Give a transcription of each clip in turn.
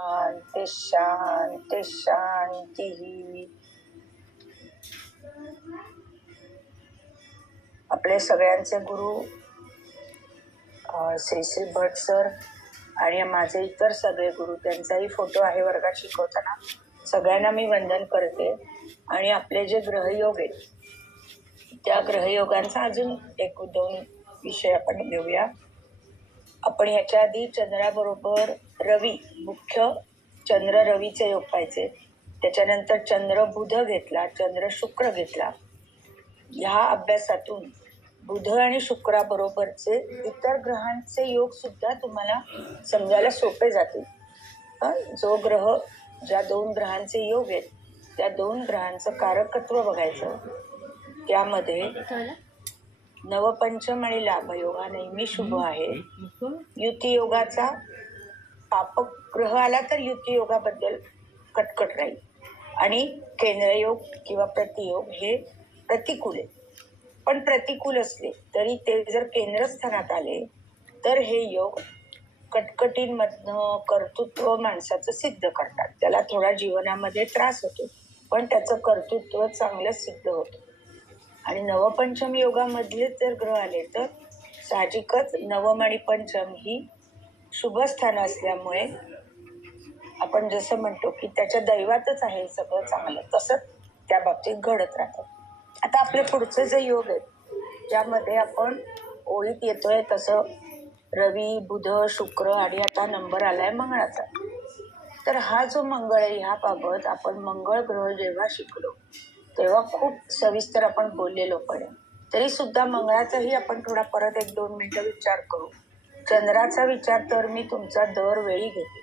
शांती शांती शांती. आपले सगळ्यांचे गुरु श्री श्री भट सर आणि माझे इतर सगळे गुरु, त्यांचाही फोटो आहे वर्गात शिकवताना. सगळ्यांना मी वंदन करते. आणि आपले जे ग्रहयोग आहेत त्या ग्रहयोगांचा अजून एक दोन विषय आपण घेऊया. आपण ह्याच्या आधी चंद्राबरोबर रवी, मुख्य चंद्र रवीचे योग पाहिजे. त्याच्यानंतर चंद्र बुध घेतला, चंद्र शुक्र घेतला. ह्या अभ्यासातून बुध आणि शुक्राबरोबरचे इतर ग्रहांचे योग सुद्धा तुम्हाला समजायला सोपे जातील. जो ग्रह, ज्या दोन ग्रहांचे योग आहेत त्या दोन ग्रहांचं कारकत्व बघायचं. त्यामध्ये नवपंचम आणि लाभयोग हा नेहमी शुभ आहे. युती योगाचा पापक ग्रह आला तर युती योगाबद्दल कटकट राहील. आणि केंद्रयोग किंवा प्रतियोग हे प्रतिकूल आहे. पण प्रतिकूल असले तरी ते जर केंद्रस्थानात आले तर हे योग कटकटींमधनं कर्तृत्व माणसाचं सिद्ध करतात. त्याला थोडा जीवनामध्ये त्रास होतो पण त्याचं कर्तृत्व चांगलं सिद्ध होतं. आणि नवपंचम योगामधले जर ग्रह आले तर साहजिकच नवम आणि पंचम ही शुभ स्थान असल्यामुळे आपण जसं म्हणतो की त्याच्या दैवातच आहे सगळं चांगलं, तसंच त्या बाबतीत घडत राहतं. आता आपले पुढचे जे योग आहेत ज्यामध्ये आपण ओळीत येतोय तसं रवी, बुध, शुक्र आणि आता नंबर आलाय मंगळाचा. तर हा जो मंगळ आहे ह्याबाबत आपण मंगळ ग्रह जेव्हा शिकलो तेव्हा खूप सविस्तर आपण बोललेलो. पण तरी सुद्धा मंगळाचाही आपण थोडा परत 1-2 मिनिटं विचार करू. चंद्राचा विचार तर मी तुमचा दरवेळी घेते.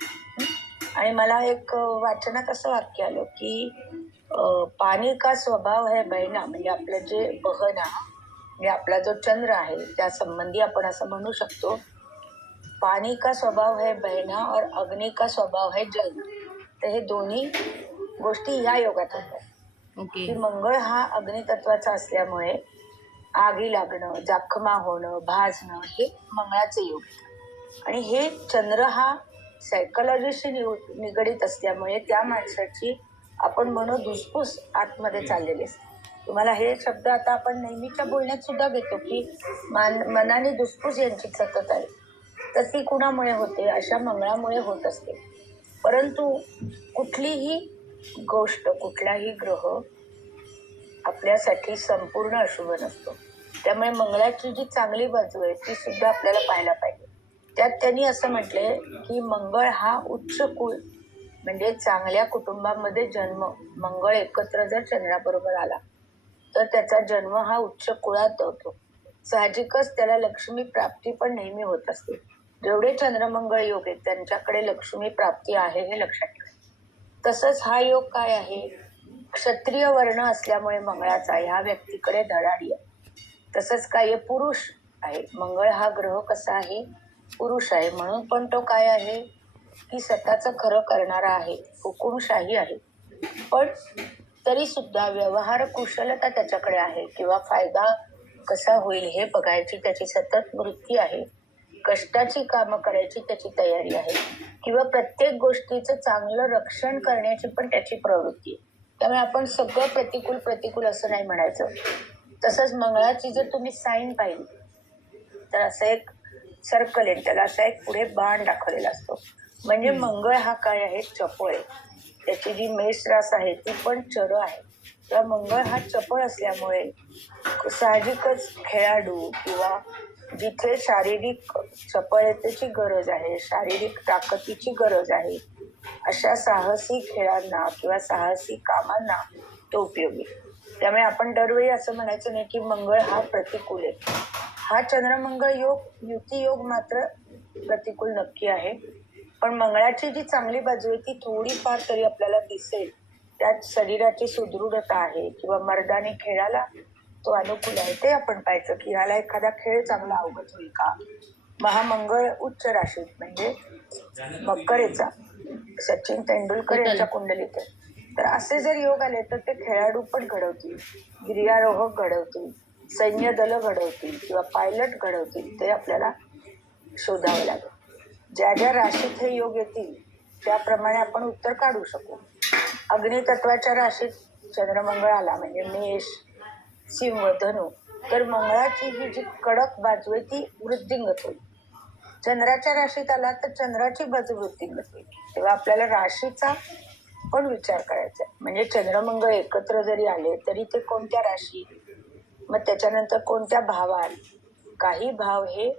आणि मला एक वाचनात असं वाक्य आलं की पाणी का स्वभाव है बहना, म्हणजे आपलं जे बहना म्हणजे आपला जो चंद्र आहे त्या संबंधी आपण असं म्हणू शकतो, पाणी का स्वभाव है बहना और अग्नि का स्वभाव है जलना. तर हे दोन्ही गोष्टी ह्या योगात होतात. की मंगळ हा अग्नितत्वाचा असल्यामुळे आगी लागणं, जखमा होणं, भाजणं हे मंगळाचे योग. आणि हे चंद्र हा सायकोलॉजीशी निगडीत असल्यामुळे त्या माणसाची आपण म्हणू धुसफूस आतमध्ये चाललेली असते. तुम्हाला हे शब्द आता आपण नेहमीच्या बोलण्यात सुद्धा घेतो की मनाने धुसफूस यांची सतत आहे. तर ती कुणामुळे होते? अशा मंगळामुळे होत असते. परंतु कुठलीही गोष्ट, कुठलाही ग्रह आपल्यासाठी संपूर्ण अशुभ नसतो. त्यामुळे मंगळाची जी चांगली बाजू आहे ती सुद्धा आपल्याला पाहायला पाहिजे. त्यात त्यांनी असं म्हटलंय की मंगळ हा उच्च कुळ म्हणजे चांगल्या कुटुंबामध्ये जन्म. मंगळ एकत्र जर चंद्राबरोबर आला तर त्याचा जन्म हा उच्च कुळात होतो. साहजिकच त्याला लक्ष्मी प्राप्ती पण नेहमी होत असते. जेवढे चंद्रमंगळ योग आहेत त्यांच्याकडे लक्ष्मी प्राप्ती आहे हे लक्षात ठेवा. तसंच हा योग काय आहे, क्षत्रिय वर्ण असल्यामुळे मंगळाचा ह्या व्यक्तीकडे धडाडी आहे. तसंच काय पुरुष आहे. मंगळ हा ग्रह कसा आहे, पुरुष आहे. म्हणून पण तो काय आहे की स्वतःचं खरं करणारा आहे, हुकुमशाही आहे. पण तरी सुद्धा व्यवहार कुशलता त्याच्याकडे आहे किंवा फायदा कसा होईल हे बघायची त्याची सतत वृत्ती आहे. कष्टाची कामं करायची त्याची तयारी आहे किंवा प्रत्येक गोष्टीचं चांगलं रक्षण करण्याची पण त्याची प्रवृत्ती आहे. त्यामुळे आपण सगळं प्रतिकूल प्रतिकूल असं नाही म्हणायचं. तसंच मंगळाची जर तुम्ही साईन पाहिली तर असं एक सर्कल आहे, त्याला असा एक पुढे बाण दाखवलेला असतो. म्हणजे मंगळ हा काय आहे, चपळ आहे. त्याची जी मेष रास आहे ती पण चर आहे. तेव्हा मंगळ हा चपळ असल्यामुळे साहजिकच खेळाडू किंवा जिथे शारीरिक चपळतेची गरज आहे, शारीरिक ताकदीची गरज आहे, अशा साहसी खेळांना किंवा साहसी कामांना तो उपयोगी. त्यामुळे आपण दरवेळी असं म्हणायचं नाही की मंगळ हा प्रतिकूल आहे. हा चंद्रमंगळ योग, युती योग मात्र प्रतिकूल नक्की आहे. पण मंगळाची जी चांगली बाजू आहे ती थोडीफार तरी आपल्याला दिसेल. त्यात शरीराची सुदृढता आहे किंवा मर्दानी खेळाला तो अनुकूल आहे. ते आपण पाहायचं की ह्याला एखादा खेळ चांगला अवगत होईल का. महामंगळ उच्च राशीत म्हणजे मकरेचा सचिन तेंडुलकर यांच्या कुंडलीत आहे. तर असे जर योग आले तर ते खेळाडू पण घडवतील, गिर्यारोहक घडवतील, सैन्य दल घडवतील किंवा पायलट घडवतील. ते आपल्याला शोधावं लागेल. ज्या ज्या राशीत हे योग येतील त्याप्रमाणे आपण उत्तर काढू शकू. अग्नितत्वाच्या राशीत चंद्रमंगळ आला म्हणजे मेष, सिंह, धनु, तर मंगळाची ही जी कडक बाजू आहे ती वृद्धिंगत होईल. चंद्राच्या राशीत आला तर चंद्राची बाजू वृद्धिंगत होईल. तेव्हा आपल्याला राशीचा पण विचार करायचा. म्हणजे चंद्रमंगळ एकत्र जरी आले तरी ते कोणत्या राशी, मग त्याच्यानंतर कोणत्या भावात. काही भाव हे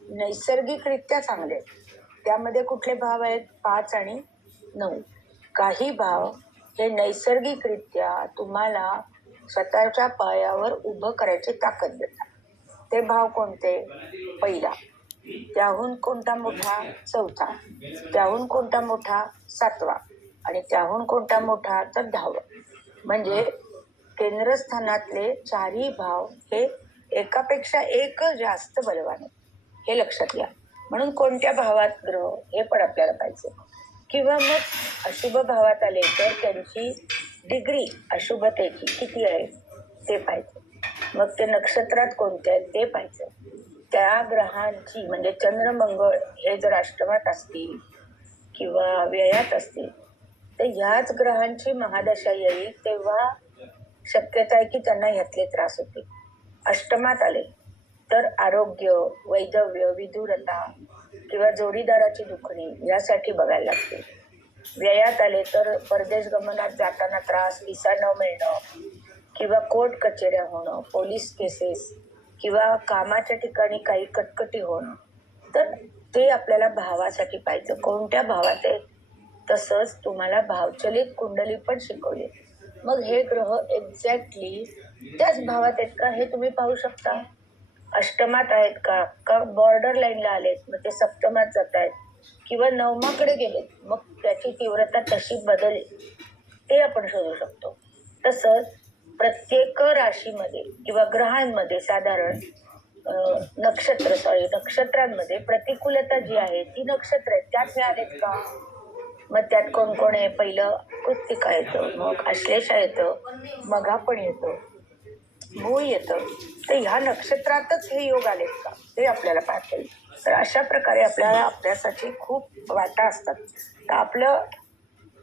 नैसर्गिकरित्या चांगले आहेत, त्यामध्ये कुठले भाव आहेत 5 आणि 9. काही भाव हे नैसर्गिकरित्या तुम्हाला स्वतःच्या पायावर उभं करायची ताकद देतात. ते भाव कोणते? पहिला, त्याहून कोणता मोठा? चौथा, त्याहून कोणता मोठा? 7वा, आणि त्याहून कोणता मोठा? तर 10वा. म्हणजे केंद्रस्थानातले चारही भाव हे एकापेक्षा एक जास्त बलवान आहेत, हे लक्षात घ्या. म्हणून कोणत्या भावात ग्रह हे पण आपल्याला पाहिजे. किंवा मग अशुभ भावात आले तर त्यांची डिग्री अशुभतेची किती आहे ते पाहिजे. मग ते नक्षत्रात कोणते आहेत ते पाहिजे. त्या ग्रहांची म्हणजे चंद्र मंगळ हे जर अष्टमात असतील किंवा व्ययात असतील तर ह्याच ग्रहांची महादशा येईल तेव्हा शक्यता आहे की त्यांना ह्यातले त्रास होतील. अष्टमात आले तर आरोग्य, वैधव्य, विधुरता किंवा जोडीदाराची दुखणी यासाठी बघायला लागते. व्ययात आले तर परदेश गमनात जाताना त्रास, व्हिसा न मिळणं किंवा कोर्ट कचेऱ्या होणं, पोलीस केसेस किंवा कामाच्या ठिकाणी काही कटकटी होणं, तर ते आपल्याला भावासाठी पाहिजे. कोणत्या भावात आहे? तसंच तुम्हाला भावचलित कुंडली पण शिकवली. मग हे ग्रह एक्झॅक्टली त्याच भावात आहेत का हे तुम्ही पाहू शकता. अष्टमात आहेत का बॉर्डर लाईनला आलेत मग ते सप्तमात जात आहेत, किंवा नवमाकडे गेलेत मग त्याची तीव्रता तशी बदलली, ते आपण शोधू शकतो. तसंच प्रत्येक राशीमध्ये किंवा ग्रहांमध्ये साधारण नक्षत्रांमध्ये प्रतिकूलता जी आहे ती नक्षत्र आहेत त्यात हे आलेत का. मग त्यात कोण कोण आहे? पहिलं कृत्तिका येतं, मग आश्लेषा येतं, मघा पण येतं, मूळ येतं. तर ह्या नक्षत्रातच हे योग आलेत का ते आपल्याला पाहता येईल. तर अशा प्रकारे आपल्याला अभ्यासाची खूप वाटा असतात. तर आपलं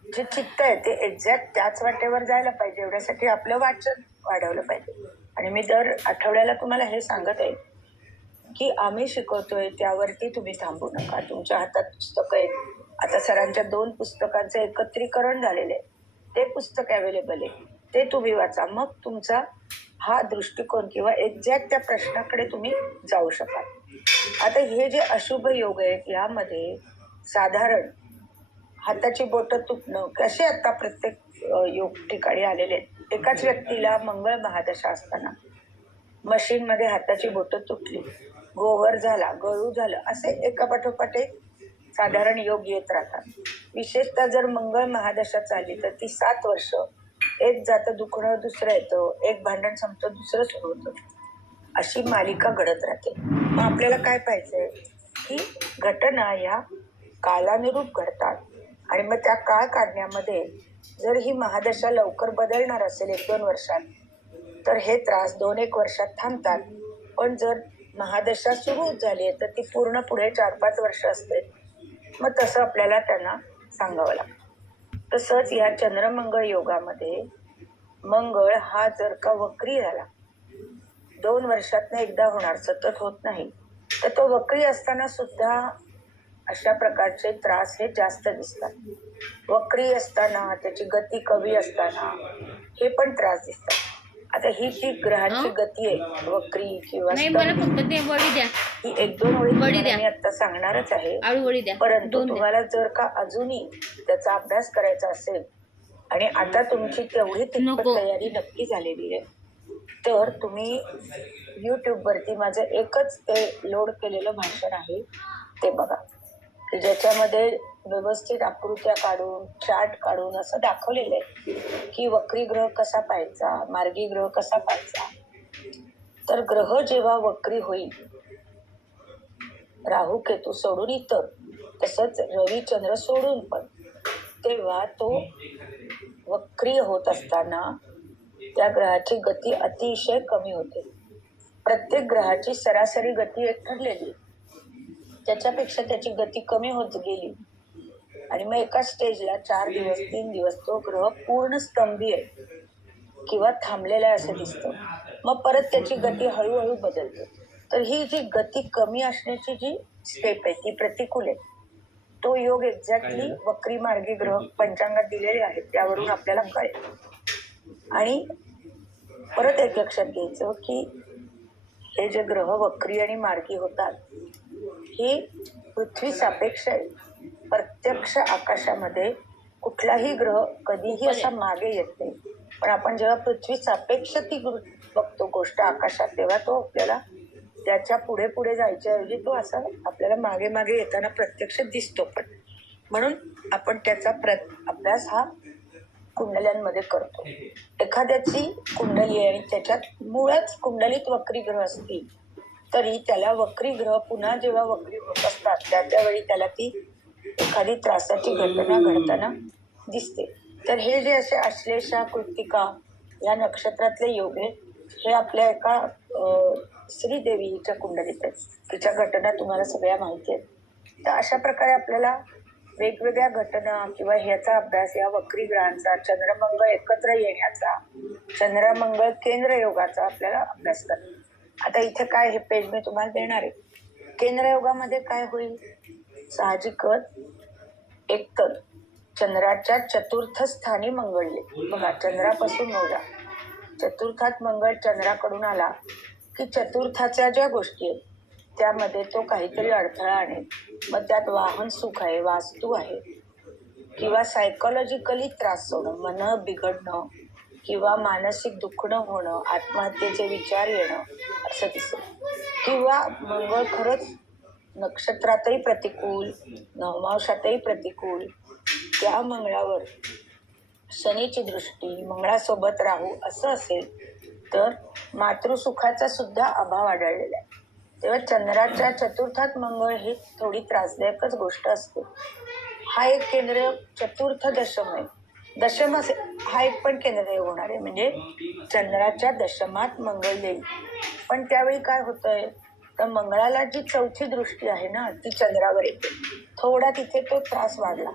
जे चित्त आहे ते एक्झॅक्ट त्याच वाटेवर जायला पाहिजे. एवढ्यासाठी आपलं वाचन वाढवलं पाहिजे. आणि मी दर आठवड्याला तुम्हाला हे सांगत आहे की आम्ही शिकवतोय त्यावरती तुम्ही थांबू नका. तुमच्या हातात पुस्तकं आहेत. आता सरांच्या 2 पुस्तकांचं एकत्रीकरण झालेलं आहे, ते पुस्तक अवेलेबल आहे, ते तुम्ही वाचा. मग तुमचा हा दृष्टिकोन किंवा एक्झॅक्ट त्या प्रश्नाकडे तुम्ही जाऊ शकाल. आता हे जे अशुभ योग आहेत यामध्ये साधारण हाताची बोटं तुटणं कसे आता प्रत्येक योग ठिकाणी आलेले आहेत. एकाच व्यक्तीला मंगळ महादशा असताना मशीनमध्ये हाताची बोटं तुटली, गोवर झाला, गळू झालं, असे एका पाठोपाठ एक साधारण योग येत राहतात. विशेषतः जर मंगळ महादशा चालली तर ती 7 वर्ष एक जातं दुखणं, दुसरं येतं, एक भांडण संपतं, दुसरं सुरू होतं, अशी मालिका घडत राहते. मग आपल्याला काय पाहिजे की घटना या कालानुरूप घडतात आणि मग त्या काळ काढण्यामध्ये जर ही महादशा लवकर बदलणार असेल 1-2 वर्षात तर हे त्रास 2-1 वर्षात थांबतात. पण जर महादशा सुरू झाली आहे तर ती पूर्ण पुढे 4-5 वर्ष असते. मग तसं आपल्याला त्यांना सांगावं लागतं. तसंच या चंद्रमंगळ योगामध्ये मंगळ हा जर का वक्री झाला, 2 वर्षातनं एकदा होणार, सतत होत नाही, तर तो वक्री असताना सुद्धा अशा प्रकारचे त्रास हे जास्त दिसतात. वक्री असताना, त्याची गती कमी असताना हे पण त्रास दिसतात. आता ही जी ग्रहांची गती आहे वक्री किंवा नाही, मला फक्त ते वडी द्या. ही 1-2 ओळी तुम्हाला मी आता सांगणारच आहे. आळू वडी द्या. परंतु तुम्हाला जर का अजूनही त्याचा अभ्यास करायचा असेल आणि आता तुमची तेवढी तितपत तयारी नक्की झालेली आहे तर तुम्ही YouTubeवरती माझं एकच ते लोड केलेलं भाषण आहे ते बघा, की ज्याच्यामध्ये व्यवस्थित आकृत्या काढून चार्ट काढून असं दाखवलेलं आहे की वक्री ग्रह कसा पाहायचा, मार्गी ग्रह कसा पाहायचा. तर ग्रह जेव्हा वक्री होईल, राहू केतू सोडून इतर, तसंच रवी चंद्र सोडून पण, तेव्हा तो वक्री होत असताना त्या ग्रहाची गती अतिशय कमी होते. प्रत्येक ग्रहाची सरासरी गती एक ठरलेली, त्याच्यापेक्षा त्याची गती कमी होत गेली आणि मग एका स्टेजला 4 दिवस 3 दिवस तो ग्रह पूर्ण स्तंभी आहे किंवा थांबलेला आहे असं दिसतं. मग परत त्याची गती हळूहळू बदलते. तर ही जी गती कमी असण्याची जी स्टेप आहे ती प्रतिकूल आहे. तो योग एक्झॅक्टली वक्री मार्गी ग्रह पंचांगात दिलेले आहेत त्यावरून आपल्याला कळेल. आणि परत एक लक्षात घ्यायचं की हे जे ग्रह वक्री आणि मार्गी होतात ही पृथ्वी सापेक्ष आहे. प्रत्यक्ष आकाशामध्ये कुठलाही ग्रह कधीही असा मागे येत नाही. पण आपण जेव्हा पृथ्वी सापेक्ष ती बघतो गोष्ट आकाशात तेव्हा तो आपल्याला त्याच्या पुढे पुढे जायच्या ऐवजी तो असा आपल्याला मागे मागे येताना प्रत्यक्ष दिसतो. पण म्हणून आपण त्याचा अभ्यास हा कुंडल्यांमध्ये करतो. एखाद्याची कुंडली आहे आणि त्याच्यात मुळात कुंडलीत वक्री ग्रह असतील तरी त्याला वक्री ग्रह पुन्हा जेव्हा वक्री होत असतात त्यावेळी त्याला ती एखादी त्रासाची घटना घडताना दिसते. तर हे जे असे आश्लेषा कृत्तिका या नक्षत्रातले योग आहेत हे आपल्या एका श्रीदेवी हिच्या कुंडलीत आहेत. तिच्या घटना तुम्हाला सगळ्या माहिती आहेत. तर अशा प्रकारे आपल्याला वेगवेगळ्या घटना किंवा ह्याचा अभ्यास या वक्री ग्रहांचा चंद्रमंगळ एकत्र येण्याचा चंद्रमंगळ केंद्र योगाचा आपल्याला अभ्यास करतो. आता इथे काय हे पेज मी तुम्हाला देणार आहे. केंद्र योगामध्ये काय होईल साहजिकच एकतर चंद्राच्या चतुर्थ स्थानी मंगळ येईल. बघा चंद्रापासून मोजा चतुर्थात मंगळ चंद्राकडून आला की चतुर्थाच्या ज्या गोष्टी आहेत त्यामध्ये तो काहीतरी अडथळा आणेल. मग त्यात वाहन सुख आहे वास्तू आहे किंवा सायकोलॉजिकली त्रास होणं मन बिघडणं किंवा मानसिक दुखणं होणं आत्महत्येचे विचार येणं असं दिसेल. किंवा मंगळ खरंच नक्षत्रातही प्रतिकूल नवमांशातही प्रतिकूल त्या मंगळावर शनीची दृष्टी मंगळासोबत राहू असं असेल तर मातृसुखाचा सुद्धा अभाव आढळलेला आहे. तेव्हा चंद्राच्या चतुर्थात मंगळ ही थोडी त्रासदायकच गोष्ट असते. हा एक केंद्र चतुर्थ दशम आहे. दशम असे हा एक पण केंद्र होणार आहे म्हणजे चंद्राच्या दशमात मंगळ येईल. पण त्यावेळी काय होतंय तर मंगळाला जी चौथी दृष्टी आहे ना ती चंद्रावर येते. थोडा तिथे तो त्रास वाढला.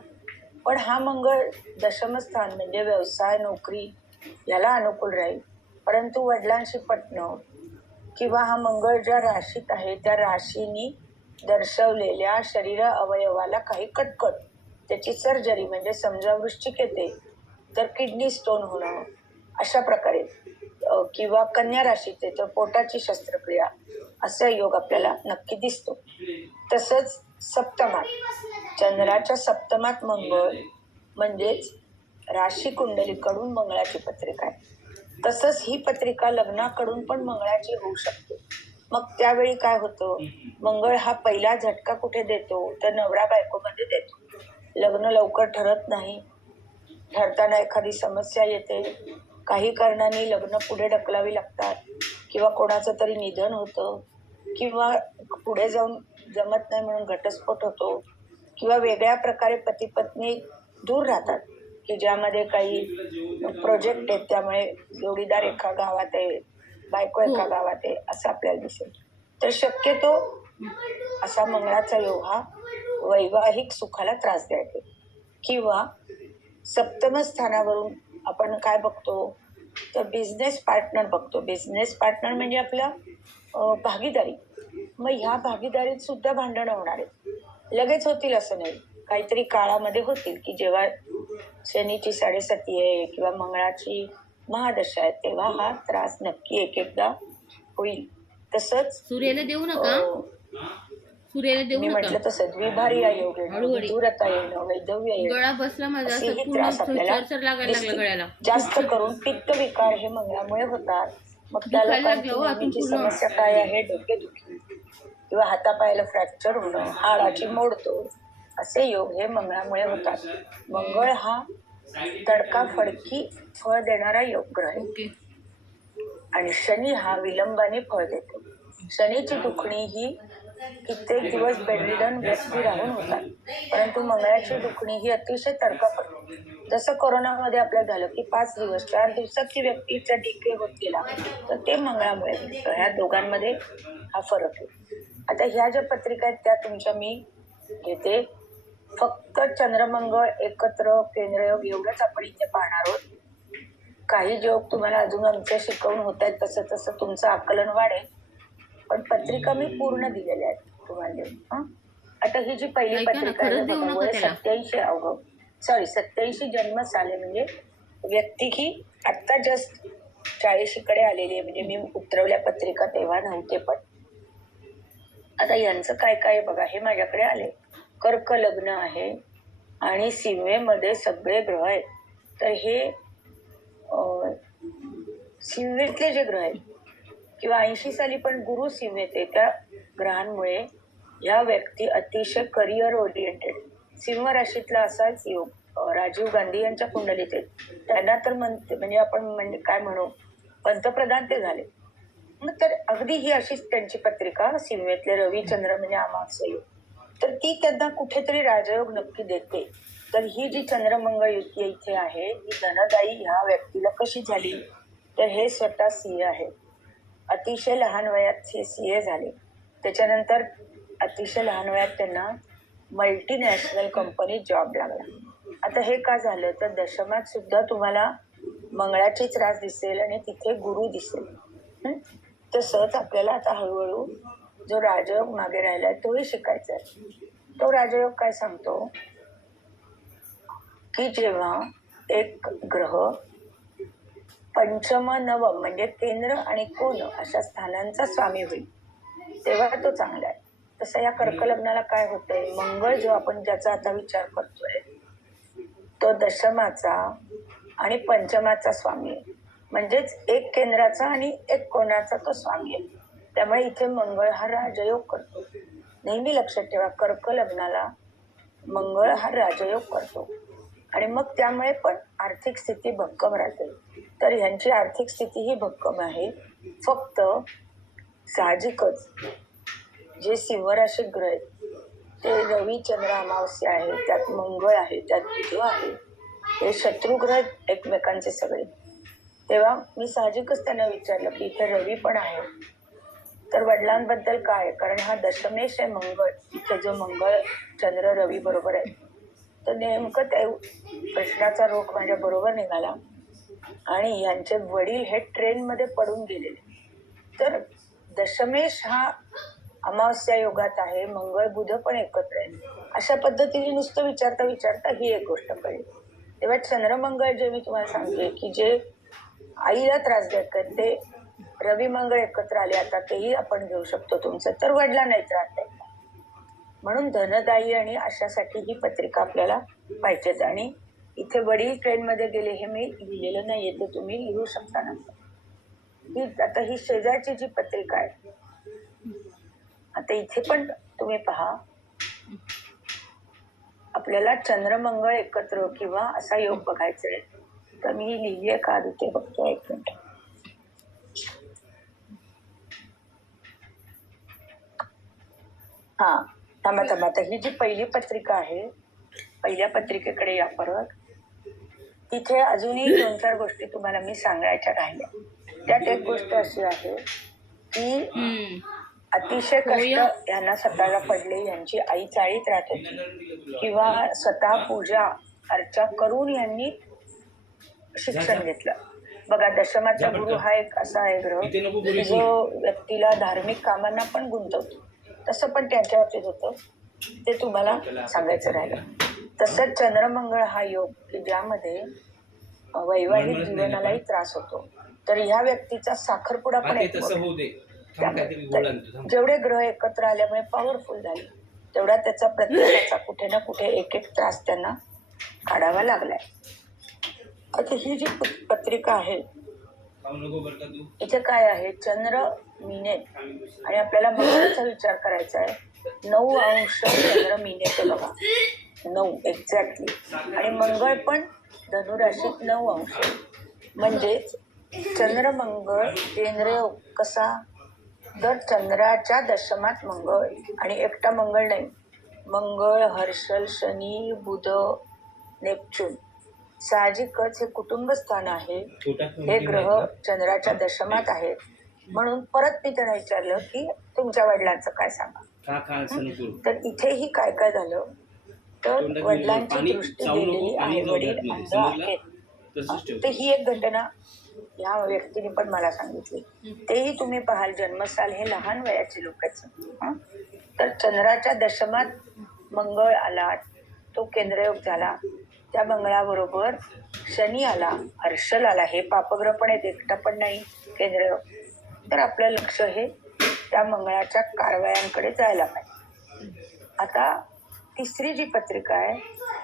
पण हा मंगळ दशमस्थान म्हणजे व्यवसाय नोकरी याला अनुकूल राहील. परंतु वडिलांशी पटणं किंवा हा मंगळ ज्या राशीत आहे त्या राशीनी दर्शवलेल्या शरीर अवयवाला काही कटकट त्याची सर्जरी म्हणजे समजा वृश्चिक येते तर किडनी स्टोन होणं अशा प्रकारे किंवा कन्या राशीत तर पोटाची शस्त्रक्रिया असा योग आपल्याला नक्की दिसतो. तसंच सप्तमात चंद्राच्या सप्तमात मंगळ म्हणजेच राशी कुंडलीकडून मंगळाची पत्रिका आहे. तसंच ही पत्रिका लग्नाकडून पण मंगळाची होऊ शकते. मग त्यावेळी काय होतं मंगळ हा पहिला झटका कुठे देतो तर नवरा बायकोमध्ये देतो. लग्न लवकर ठरत नाही. ठरताना एखादी समस्या येते. काही कारणाने लग्न पुढे ढकलावी लागतात किंवा कोणाचं तरी निधन होतं किंवा पुढे जाऊन जमत नाही म्हणून घटस्फोट होतो किंवा वेगळ्या प्रकारे पती पत्नी दूर राहतात की ज्यामध्ये काही प्रोजेक्ट आहेत त्यामुळे जोडीदार एका गावात आहे बायको एका गावात आहे असं आपल्याला दिसेल. तर शक्यतो असा मंगळाचा योग हा वैवाहिक सुखाला त्रासदायक आहे. किंवा सप्तम स्थानावरून आपण काय बघतो तर बिझनेस पार्टनर बघतो. बिझनेस पार्टनर म्हणजे आपला भागीदारी. मग ह्या भागीदारीत सुद्धा भांडणं होणार आहेत. लगेच होतील असं नाही. काहीतरी काळामध्ये होतील की जेव्हा शनीची 7.5 आहे किंवा मंगळाची महादशा आहे तेव्हा हा त्रास नक्की एक एकदा होईल. तसंच सूर्याला देऊ नका मी म्हटलं तसं द्विभारी योग येणं दूरता येणं वैधव्य येणं असेही त्रास आपल्याला जास्त करून पित्त विकार हे मंगळामुळे होतात. मग त्या लोकांची नेहमीची समस्या काय आहे डोकेदुखी किंवा हातापायाला फ्रॅक्चर होणं हाडाची मोडतोड असे योग हे मंगळामुळे होतात. मंगळ हा तडकाफडकी फळ देणारा योग ग्रह आहे आणि शनी हा विलंबाने फळ देतो. शनीची दुखणी ही कित्येक दिवस बेडरिडन व्यक्ती राहून होतात परंतु मंगळाची दुखणी ही अतिशय तडकाफडकी. जसं कोरोनामध्ये आपल्याला झालं की 5 दिवस 4 दिवसात ती व्यक्तीचा डीके होत गेला तर ते मंगळामुळे घडतं. ह्या दोघांमध्ये हा फरक आहे. आता ह्या ज्या पत्रिका आहेत त्या तुमच्या मी घेते फक्त चंद्रमंगळ एकत्र केंद्रयोग एवढंच आपण इथे पाहणार आहोत. काही योग तुम्हाला अजून आमच्या शिकवून होत आहेत, तसं तसं तुमचं आकलन वाढेल. पण पत्रिका मी पूर्ण दिलेल्या आहेत तुम्हाला. आता ही जी पहिली पत्रिका आहे बघा, वय 87 अवघं 87 जन्म साले, म्हणजे व्यक्ती ही आत्ता जस्ट 40 कडे आलेली आहे. म्हणजे मी उतरवल्या पत्रिका तेव्हा नव्हते. पण आता यांचं काय काय बघा, हे माझ्याकडे आले. कर्क लग्न आहे आणि सीमेमध्ये सगळे ग्रह आहेत. तर हे सीमेतले जे ग्रह आहेत किंवा 80 साली पण गुरु सीमेत आहे, त्या ग्रहांमुळे या व्यक्ती अतिशय करिअर ओरिएंटेड, सिंह राशीतला असाच योग राजीव गांधी यांच्या कुंडलीत आहेत. त्यांना तर म्हणजे आपण म्हणजे काय म्हणू, पंतप्रधान ते झाले. मग तर अगदी ही अशीच त्यांची पत्रिका, सीमेतले रविचंद्र म्हणजे अमावास्या योग, तर ती त्यांना कुठेतरी राजयोग नक्की देते. तर ही जी चंद्रमंगळ युती इथे आहे, ही धनदायी ह्या व्यक्तीला कशी झाली, तर हे स्वतः सीए आहे. अतिशय लहान वयात हे सीए झाले. त्याच्यानंतर अतिशय लहान वयात त्यांना मल्टीनॅशनल कंपनीत जॉब लागला. आता हे का झालं, तर दशमात सुद्धा तुम्हाला मंगळाची त्रास दिसेल आणि तिथे गुरु दिसेल. तसंच आपल्याला आता हळूहळू जो राजयोग मागे राहिलाय तोही शिकायचा आहे. तो राजयोग काय सांगतो की जेव्हा एक ग्रह पंचम नवम म्हणजे केंद्र आणि कोण अशा स्थानांचा स्वामी होईल तेव्हा तो चांगला आहे. तसं या कर्क लग्नाला काय होतंय, मंगळ जो आपण ज्याचा आता विचार करतोय तो दशमाचा आणि पंचमाचा स्वामी आहे. म्हणजेच एक केंद्राचा आणि एक कोणाचा तो स्वामी आहे. त्यामुळे इथे मंगळ हा राजयोग करतो. नेहमी लक्षात ठेवा, कर्क लग्नाला मंगळ हा राजयोग करतो आणि मग त्यामुळे पण आर्थिक स्थिती भक्कम राहते. तर ह्यांची आर्थिक स्थिती ही भक्कम आहे. फक्त साहजिकच जे सिंह राशीत ग्रह आहेत ते रवी चंद्र अमावस्या आहे, त्यात मंगळ आहे, त्यात बुध आहे, हे शत्रुग्रह एकमेकांचे सगळे. तेव्हा मी साहजिकच त्यांना विचारलं की इथे रवी पण आहे, तर वडिलांबद्दल काय, कारण हा दशमेश आहे मंगळ, इथे जो मंगळ चंद्र रवी बरोबर आहे. तर नेमकं त्या प्रश्नाचा रोख माझ्या बरोबर निघाला आणि यांचे वडील हे ट्रेनमध्ये पडून गेलेले. तर दशमेश हा अमावस्या योगात आहे, मंगळ बुध पण एकत्र आहे. अशा पद्धतीने नुसतं विचारता विचारता ही एक गोष्ट कळली. तेव्हा चंद्रमंगळ जे मी तुम्हाला सांगते की जे आईला त्रासदायक आहेत ते रवी मंगळ एकत्र आले, आता तेही आपण घेऊ शकतो तुमचं, तर वडिला नाही त्रास द्यायचा. म्हणून धनदायी आणि अशासाठी ही पत्रिका आपल्याला पाहिजेच. आणि इथे वडील ट्रेनमध्ये गेले हे मी लिहिलेलं नाहीये, ते तुम्ही लिहू शकता नंतर. ही आता ही शेजारची जी पत्रिका आहे, आता इथे पण तुम्ही पहा, आपल्याला चंद्रमंगळ एकत्र किंवा असा योग बघायचा आहे. तर मी लिहिलीये का ते बघतो, एक मिनिट. हा थांबा. आता ही जी पहिली पत्रिका आहे, पहिल्या पत्रिकेकडे या परत. तिथे अजूनही 2-4 गोष्टी तुम्हाला मी सांगायच्या राहिल्या. त्यात एक गोष्ट अशी आहे की अतिशय कष्ट यांना स्वतःला पडले. यांची आई चाळीत राहत होती किंवा स्वतः पूजा अर्चा करून यांनी शिक्षण घेतलं. बघा, दशमाचा गुरु हा एक असा आहे ग्रह जो व्यक्तीला धार्मिक कामांना पण गुंतवतो. तसं पण त्यांच्या बाबतीत होतं, ते तुम्हाला सांगायचं राहिलं. तसंच चंद्रमंगळ हा योग की ज्यामध्ये वैवाहिक जीवनालाही त्रास होतो. तर ह्या व्यक्तीचा साखरपुडा पण एक जेवढे ग्रह एकत्र आल्यामुळे पॉवरफुल झाले, तेवढा त्याचा प्रत्येकाचा कुठे ना कुठे एक एक त्रास त्यांना काढावा लागलाय. आता ही जी पत्रिका आहे इथे काय आहे, चंद्र मीने आणि आपल्याला मंगळाचा विचार करायचा आहे. 9 अंश चंद्र मीने बघा, 9 एक्झॅक्टली. आणि मंगळ पण धनुराशीत 9 अंश. म्हणजेच चंद्र मंगळ केंद्र कसा, तर चंद्राच्या दशमात मंगळ, आणि एकटा मंगळ नाही, मंगळ, हर्षल, शनी, बुध, नेपच्यून. साहजिकच हे कुटुंब स्थान आहे. हे ग्रह चंद्राच्या दशमात आहेत. म्हणून परत मी त्यांना विचारलं की तुमच्या वडिलांचं काय सांगा. तर इथेही काय काय झालं तर वडिलांची दृष्टी गेलेली, आई वडील अंध आहेत. तर ही एक घटना या व्यक्तीने पण मला सांगितली. तेही तुम्ही पाहाल, जन्मसाल हे लहान वयाचे लोक आहेत. तर चंद्राच्या दशमात मंगळ आला, तो केंद्रयोग झाला. त्या मंगळाबरोबर शनी आला, हर्षल आला. हे पापग्रह पण आहेत, एकटा पण नाही केंद्रयोग. तर आपलं लक्ष हे त्या मंगळाच्या कारवायांकडे जायला पाहिजे. आता तिसरी जी पत्रिका आहे,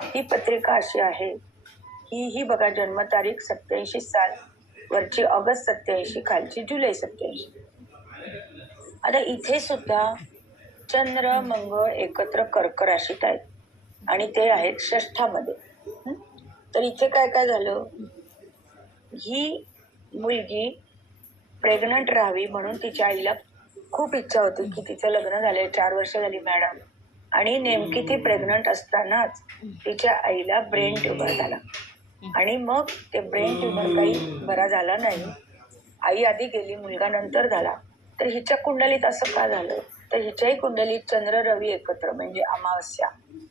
ही पत्रिका अशी आहे की ही बघा, जन्मतारीख 87 साल, वरची ऑगस्ट 87, खालची जुलै 87. आता इथे सुद्धा चंद्र मंगळ एकत्र कर्क राशीत आहेत आणि ते आहेत षष्ठामध्ये. तर इथे काय काय झालं, ही मुलगी प्रेग्नंट राहावी म्हणून तिच्या आईला खूप इच्छा होती की तिचं लग्न झालंय, 4 वर्ष झाली मॅडम, आणि नेमकी ती प्रेग्नंट असतानाच तिच्या आईला ब्रेन ट्युमर झाला. आणि मग ते ब्रेन ट्युमर काही बरा झाला नाही. आई आधी गेली, मुलगा नंतर झाला. तर हिच्या कुंडलीत असं का झालं, तर हिच्याही कुंडलीत चंद्र रवी एकत्र म्हणजे अमावस्या,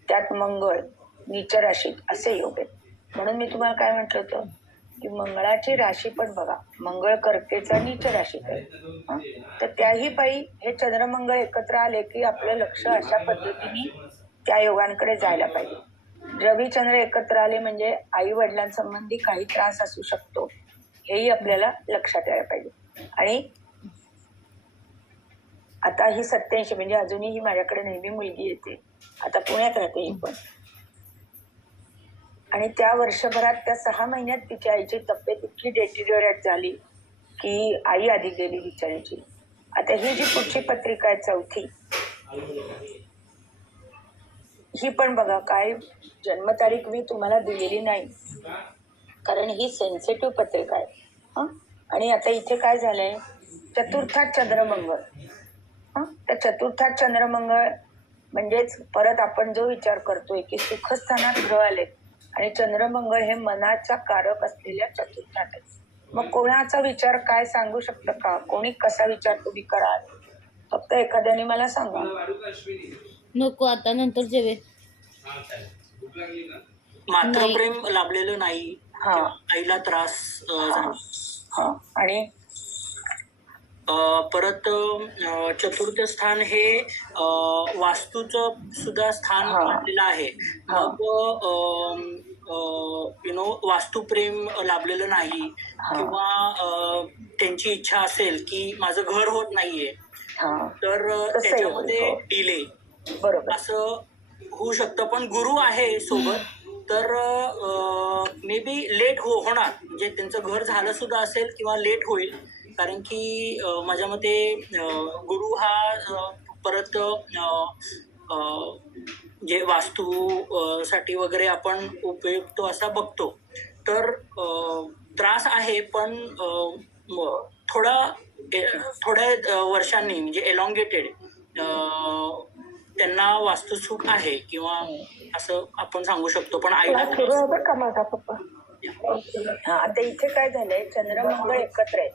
त्यात मंगळ नीच राशीत असे योग आहेत. म्हणून मी तुम्हाला काय म्हटलं होतं की मंगळाची राशी पण बघा, मंगळ कर्केचा नीच राशीत आहे. तर त्याही पायी हे चंद्रमंगळ एकत्र आले की आपलं लक्ष अशा पद्धतीने त्या योगांकडे जायला पाहिजे. रवी चंद्र एकत्र आले म्हणजे आई वडिलांसंबंधी काही त्रास असू शकतो, हेही आपल्याला लक्षात यायला पाहिजे. आणि आता ही 87 म्हणजे अजूनही माझ्याकडे नेहमी मुलगी येते, आता पुण्यात राहते ही पण. आणि त्या वर्षभरात, त्या 6 महिन्यात तिच्या आईची तब्येत इतकी डेटिरियोरेट झाली की आई आधी गेली बिचारीची. आता ही जी पुढची पत्रिका आहे, चौथी, ही पण बघा, काय जन्मतारीख मी तुम्हाला दिलेली नाही कारण ही सेन्सिटिव्ह पत्रिका आहे. आणि आता इथे काय झालंय, चतुर्थात चंद्रमंगळ. तर चतुर्थात चंद्रमंगळ म्हणजेच परत आपण जो विचार करतोय की सुखस्थानात ग्रह आले आणि चंद्रमंगळ हे मनाचा कारक असलेल्या चतुर्थात आहे. मग कोणाचा विचार काय सांगू शकतं का, कोणी कसा विचार तुम्ही कराल, फक्त एखाद्याने मला सांगा. नको, आता नंतर जेवे. मातृप्रेम लाभलेलं नाही, आईला त्रास झाला. आणि परत चतुर्थ स्थान हे वास्तूचं सुद्धा स्थान मानलेलं आहे. मग वास्तुप्रेम लाभलेलं नाही किंवा त्यांची इच्छा असेल की माझं घर होत नाहीये, तर त्याच्यामध्ये डिले असं होऊ शकतं. पण गुरु आहे सोबत, तर मे बी लेट होणार, म्हणजे त्यांचं घर झालं सुद्धा असेल किंवा लेट होईल. कारण की माझ्या मते गुरु हा परत जे वास्तू साठी वगैरे आपण उपयुक्त असा बघतो. तर त्रास आहे, पण थोड्या वर्षांनी म्हणजे एलॉंगेटेड त्यांना वास्तुसुख आहे किंवा असं आपण सांगू शकतो. पण आईला का माझा पप्पा. आता इथे काय झालंय, चंद्रमंगळ एकत्र आहे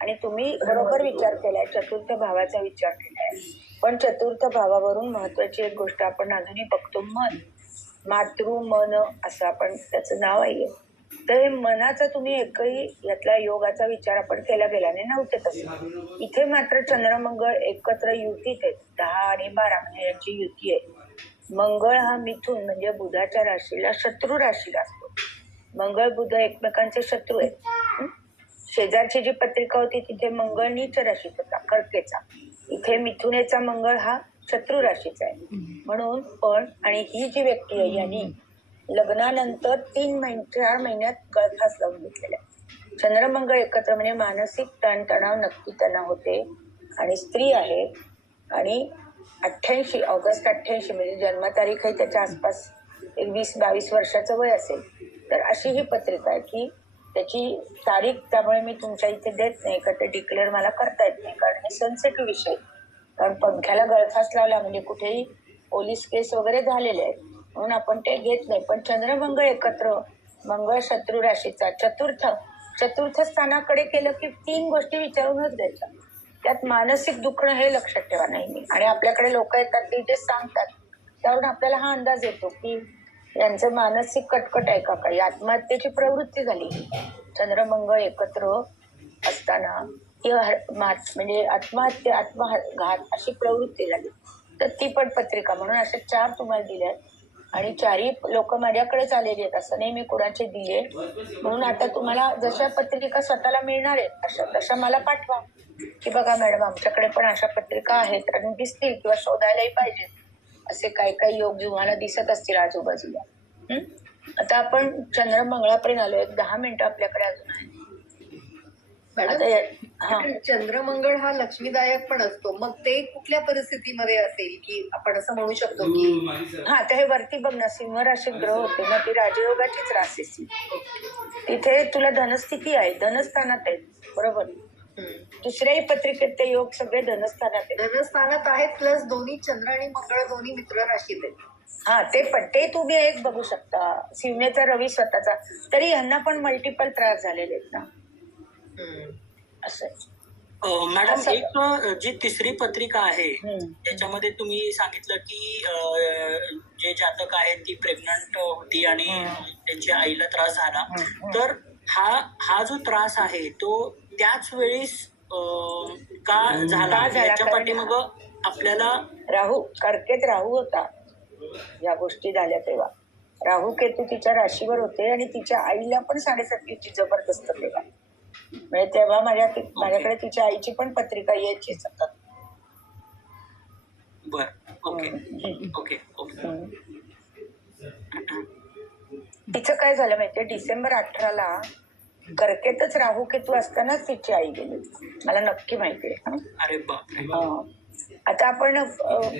आणि तुम्ही बरोबर विचार केलाय, चतुर्थ भावाचा विचार केलाय. पण चतुर्थ भावावरून महत्वाची एक गोष्ट आपण अजूनही बघतो, मन, मातृमन असं आपण त्याचं नाव आहे. तर हे मनाचा तुम्ही एकही यातला योगाचा विचार आपण केला गेला नाही, नव्हते तसं. इथे मात्र चंद्रमंगळ एकत्र युतीत आहेत, 10 आणि 12 म्हणजे यांची युती आहे. मंगळ हा मिथुन म्हणजे बुधाच्या राशीला शत्रू राशीला असतो. मंगळ बुध एकमेकांचे शत्रू आहेत. शेजारची जी पत्रिका होती तिथे मंगळ नीच राशीत होता, कर्केचा. इथे मिथुनेचा मंगळ हा शत्रू राशीचा आहे. म्हणून पण, आणि ही जी व्यक्ती आहे यांनी लग्नानंतर 4 महिन्यात गळफास लावून घेतलेला आहे. चंद्रमंगळ एकत्र म्हणजे मानसिक ताणतणाव नक्की त्यांना होते. आणि स्त्री आहे आणि 88 ऑगस्ट 88 म्हणजे जन्मतारीख आहे त्याच्या आसपास, एक 20-22 वर्षाचं वय असेल. तर अशी ही पत्रिका आहे की त्याची तारीख, त्यामुळे मी तुमच्या इथे देत नाही का, ते डिक्लेअर मला करता येत नाही कारण हे सेन्सिटिव्ह विषय. कारण पंख्याला गळफास लावला म्हणजे कुठेही पोलीस केस वगैरे झालेले आहेत, म्हणून आपण ते घेत नाही. पण चंद्रमंगळ एकत्र, मंगळ शत्रू राशीचा, चतुर्थ स्थानाकडे केलं की 3 गोष्टी विचारूनच द्यायच्या. त्यात मानसिक दुखणं हे लक्षात ठेवा नेहमी. आणि आपल्याकडे लोक येतात ते जे सांगतात त्यावरून आपल्याला हा अंदाज येतो की यांचं मानसिक कटकट आहे का काही, आत्महत्येची प्रवृत्ती झाली. चंद्रमंगळ एकत्र असताना म्हणजे आत्महत्या, आत्मघात अशी प्रवृत्ती झाली. तर ती पण पत्रिका म्हणून अशा 4 तुम्हाला दिल्यात आणि 4ही लोक माझ्याकडेच आलेली आहेत, असं नाही मी कोणाचे दिले. म्हणून आता तुम्हाला जशा पत्रिका स्वतःला मिळणार आहेत तशा मला पाठवा की बघा मॅडम आमच्याकडे पण अशा पत्रिका आहेत आणि दिसतील किंवा शोधायलाही पाहिजेत. असे काही काही योग तुम्हाला दिसत असतील आजूबाजूला. आता आपण चंद्रमंगळापर्यंत आलोय. 10 मिनिटं आपल्याकडे अजून आहे. मॅडम, चंद्रमंगळ हा लक्ष्मीदायक पण असतो, मग ते कुठल्या परिस्थितीमध्ये असेल की आपण असं म्हणू शकतो की हा तर हे वरती बघ ना, सिंह राशीत ग्रह होते ना, ती राजयोगाचीच राशी. तिथे तुला धनस्थिती आहे, धनस्थानात आहे बरोबर. दुसऱ्याही पत्रिकेत ते योग सगळे धनस्थानात आहेत. धनस्थानात आहेत प्लस दोन्ही चंद्र आणि मंगळ दोन्ही मित्र राशीत आहेत. हा ते पण ते तुम्ही एक बघू शकता. सिंहेचा रवी स्वतःचा, तरी यांना पण मल्टिपल त्रास झालेले आहेत ना असं. मॅडम एक जी तिसरी पत्रिका आहे त्याच्यामध्ये तुम्ही सांगितलं की जे जातक आहेत ती प्रेग्नंट होती आणि त्यांच्या आईला त्रास झाला. तर हा जो त्रास आहे तो त्याच वेळेस का झाला याच्या पाठीमाग आपल्याला राहू कर्केत राहू होता. या गोष्टी झाल्या तेव्हा राहू केतू तिच्या राशीवर होते आणि तिच्या आईला पण 7.5ची जबरदस्त तेव्हा. म्हणजे तेव्हा माझ्याकडे तिच्या आईची पण पत्रिका यायची सतत. बर ओके ओके ओके. तिचं काय झालं माहितीये, डिसेंबर 18ला कर्केतच राहू केतू असतानाच तिची आई गेली. मला नक्की माहितीये. अरे बापरे. आता आपण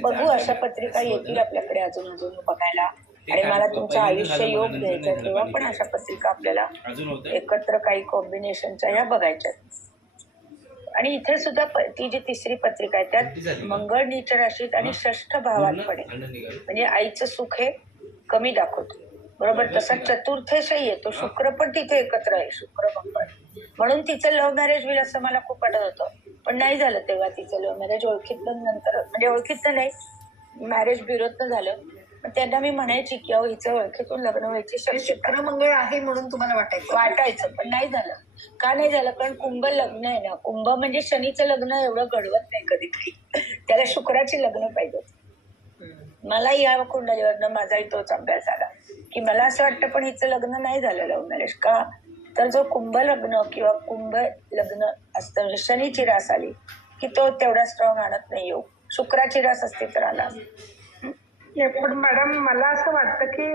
बघू अशा पत्रिका येतील आपल्याकडे अजून बघायला. आणि मला तुमचं आयुष्य योग द्यायचा तेव्हा पण अशा पत्रिका आपल्याला एकत्र काही कॉम्बिनेशनच्या ह्या बघायच्या. आणि इथे सुद्धा ती जी तिसरी पत्रिका आहे त्यात मंगळ नीच राशीत आणि 6ष्ठ भावात पण आहे. म्हणजे आईचं सुख हे कमी दाखवतो बरोबर. तसा चतुर्थेशही येतो, शुक्र पण तिथे एकत्र आहे, शुक्र मंगळ. म्हणून तिचं लव्ह मॅरेज होईल असं मला खूप वाटत होतं, पण नाही झालं तेव्हा तिचं लव्ह मॅरेज. ओळखीतलं नंतर म्हणजे ओळखीतलं नाही, मॅरेज ब्युरोतनं झालं. त्यांना मी म्हणायची की अहो हिचं ओळखीतून लग्न व्हायची शुक्र मंगळ आहे म्हणून तुम्हाला वाटायचं, पण नाही झालं. का नाही झालं? कारण कुंभ लग्न आहे ना, कुंभ म्हणजे शनीचं लग्न एवढं घडवत नाही कधी काही, त्याला शुक्राची लग्न पाहिजे. मला या कुंडलीवरनं माझाही तोच अभ्यास झाला की मला असं वाटतं पण हिचं लग्न नाही झालं लव्ह मॅरेज. का तर जो कुंभ लग्न किंवा कुंभ लग्न असतं म्हणजे शनीची रास आली की तो तेवढा स्ट्रॉंग आणत नाही योग. शुक्राची रास असते तर आला. पण मॅडम मला असं वाटतं की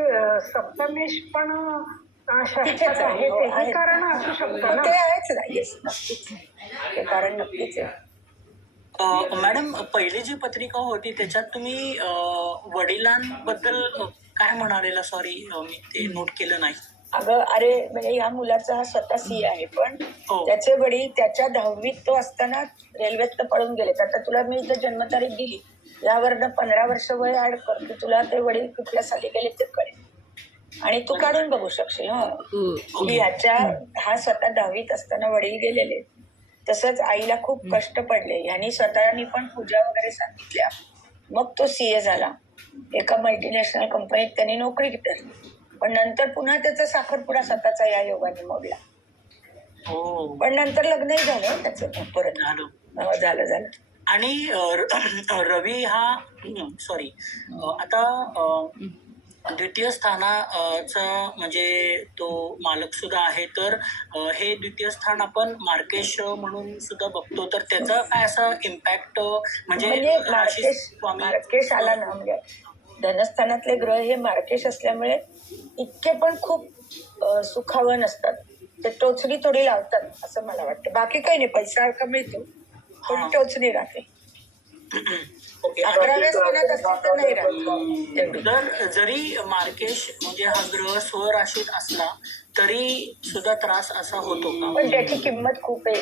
सप्तमेश पण तिथेच आहे, हे कारण असू शकतं ना. ते आहेच ना. येस, नक्कीच ते कारण नक्कीच आहे. मॅडम पहिली जी पत्रिका होती त्याच्यात तुम्ही वडिलांबद्दल काय म्हणालेला? सॉरी मी ते नोट केलं नाही. अगं अरे म्हणजे ह्या मुलाचा हा स्वतः सी आहे, पण त्याचे वडील त्याच्या 10वीत तो असताना रेल्वेत पळून गेले. आता तुला मी जर जन्मतारीख दिली यावरनं 15 वर्ष वय ऍड कर की तुला ते वडील कुठल्या साली गेले ते कळेल आणि तू काढून बघू शकशील की हा स्वतः 10वीत असताना वडील गेलेले. तसंच आईला खूप कष्ट पडले. यांनी स्वतःनी पण पूजा वगैरे सांगितल्या. मग तो सीए झाला. एका मल्टीनॅशनल कंपनीत त्यांनी नोकरी केली, पण नंतर पुन्हा त्याचा साखरपुडा स्वतःचा या योगाने मोडला. पण नंतर लग्नही झालं त्याचं परत. झालं. आणि रवी हा सॉरी आता द्वितीय स्थानाचा म्हणजे तो मालक सुद्धा आहे. तर हे द्वितीय स्थान आपण मार्केश म्हणून सुद्धा बघतो. तर त्याचा काय असा इम्पॅक्ट म्हणजे मार्केश आला ना, म्हणजे धनस्थानातले ग्रह हे मार्केश असल्यामुळे इतके पण खूप सुखावं नसतात. ते टोचणी थोडी लावतात असं मला वाटतं. बाकी काही नाही, पैसा मिळतो पण टोचणी राहते. 11व्या स्थानात असतील तर नाही राहत. तर जरी मार्केश म्हणजे हा ग्रह स्वराशीत असला तरी सुद्धा त्रास असा होतो का? पण त्याची किंमत खूप आहे.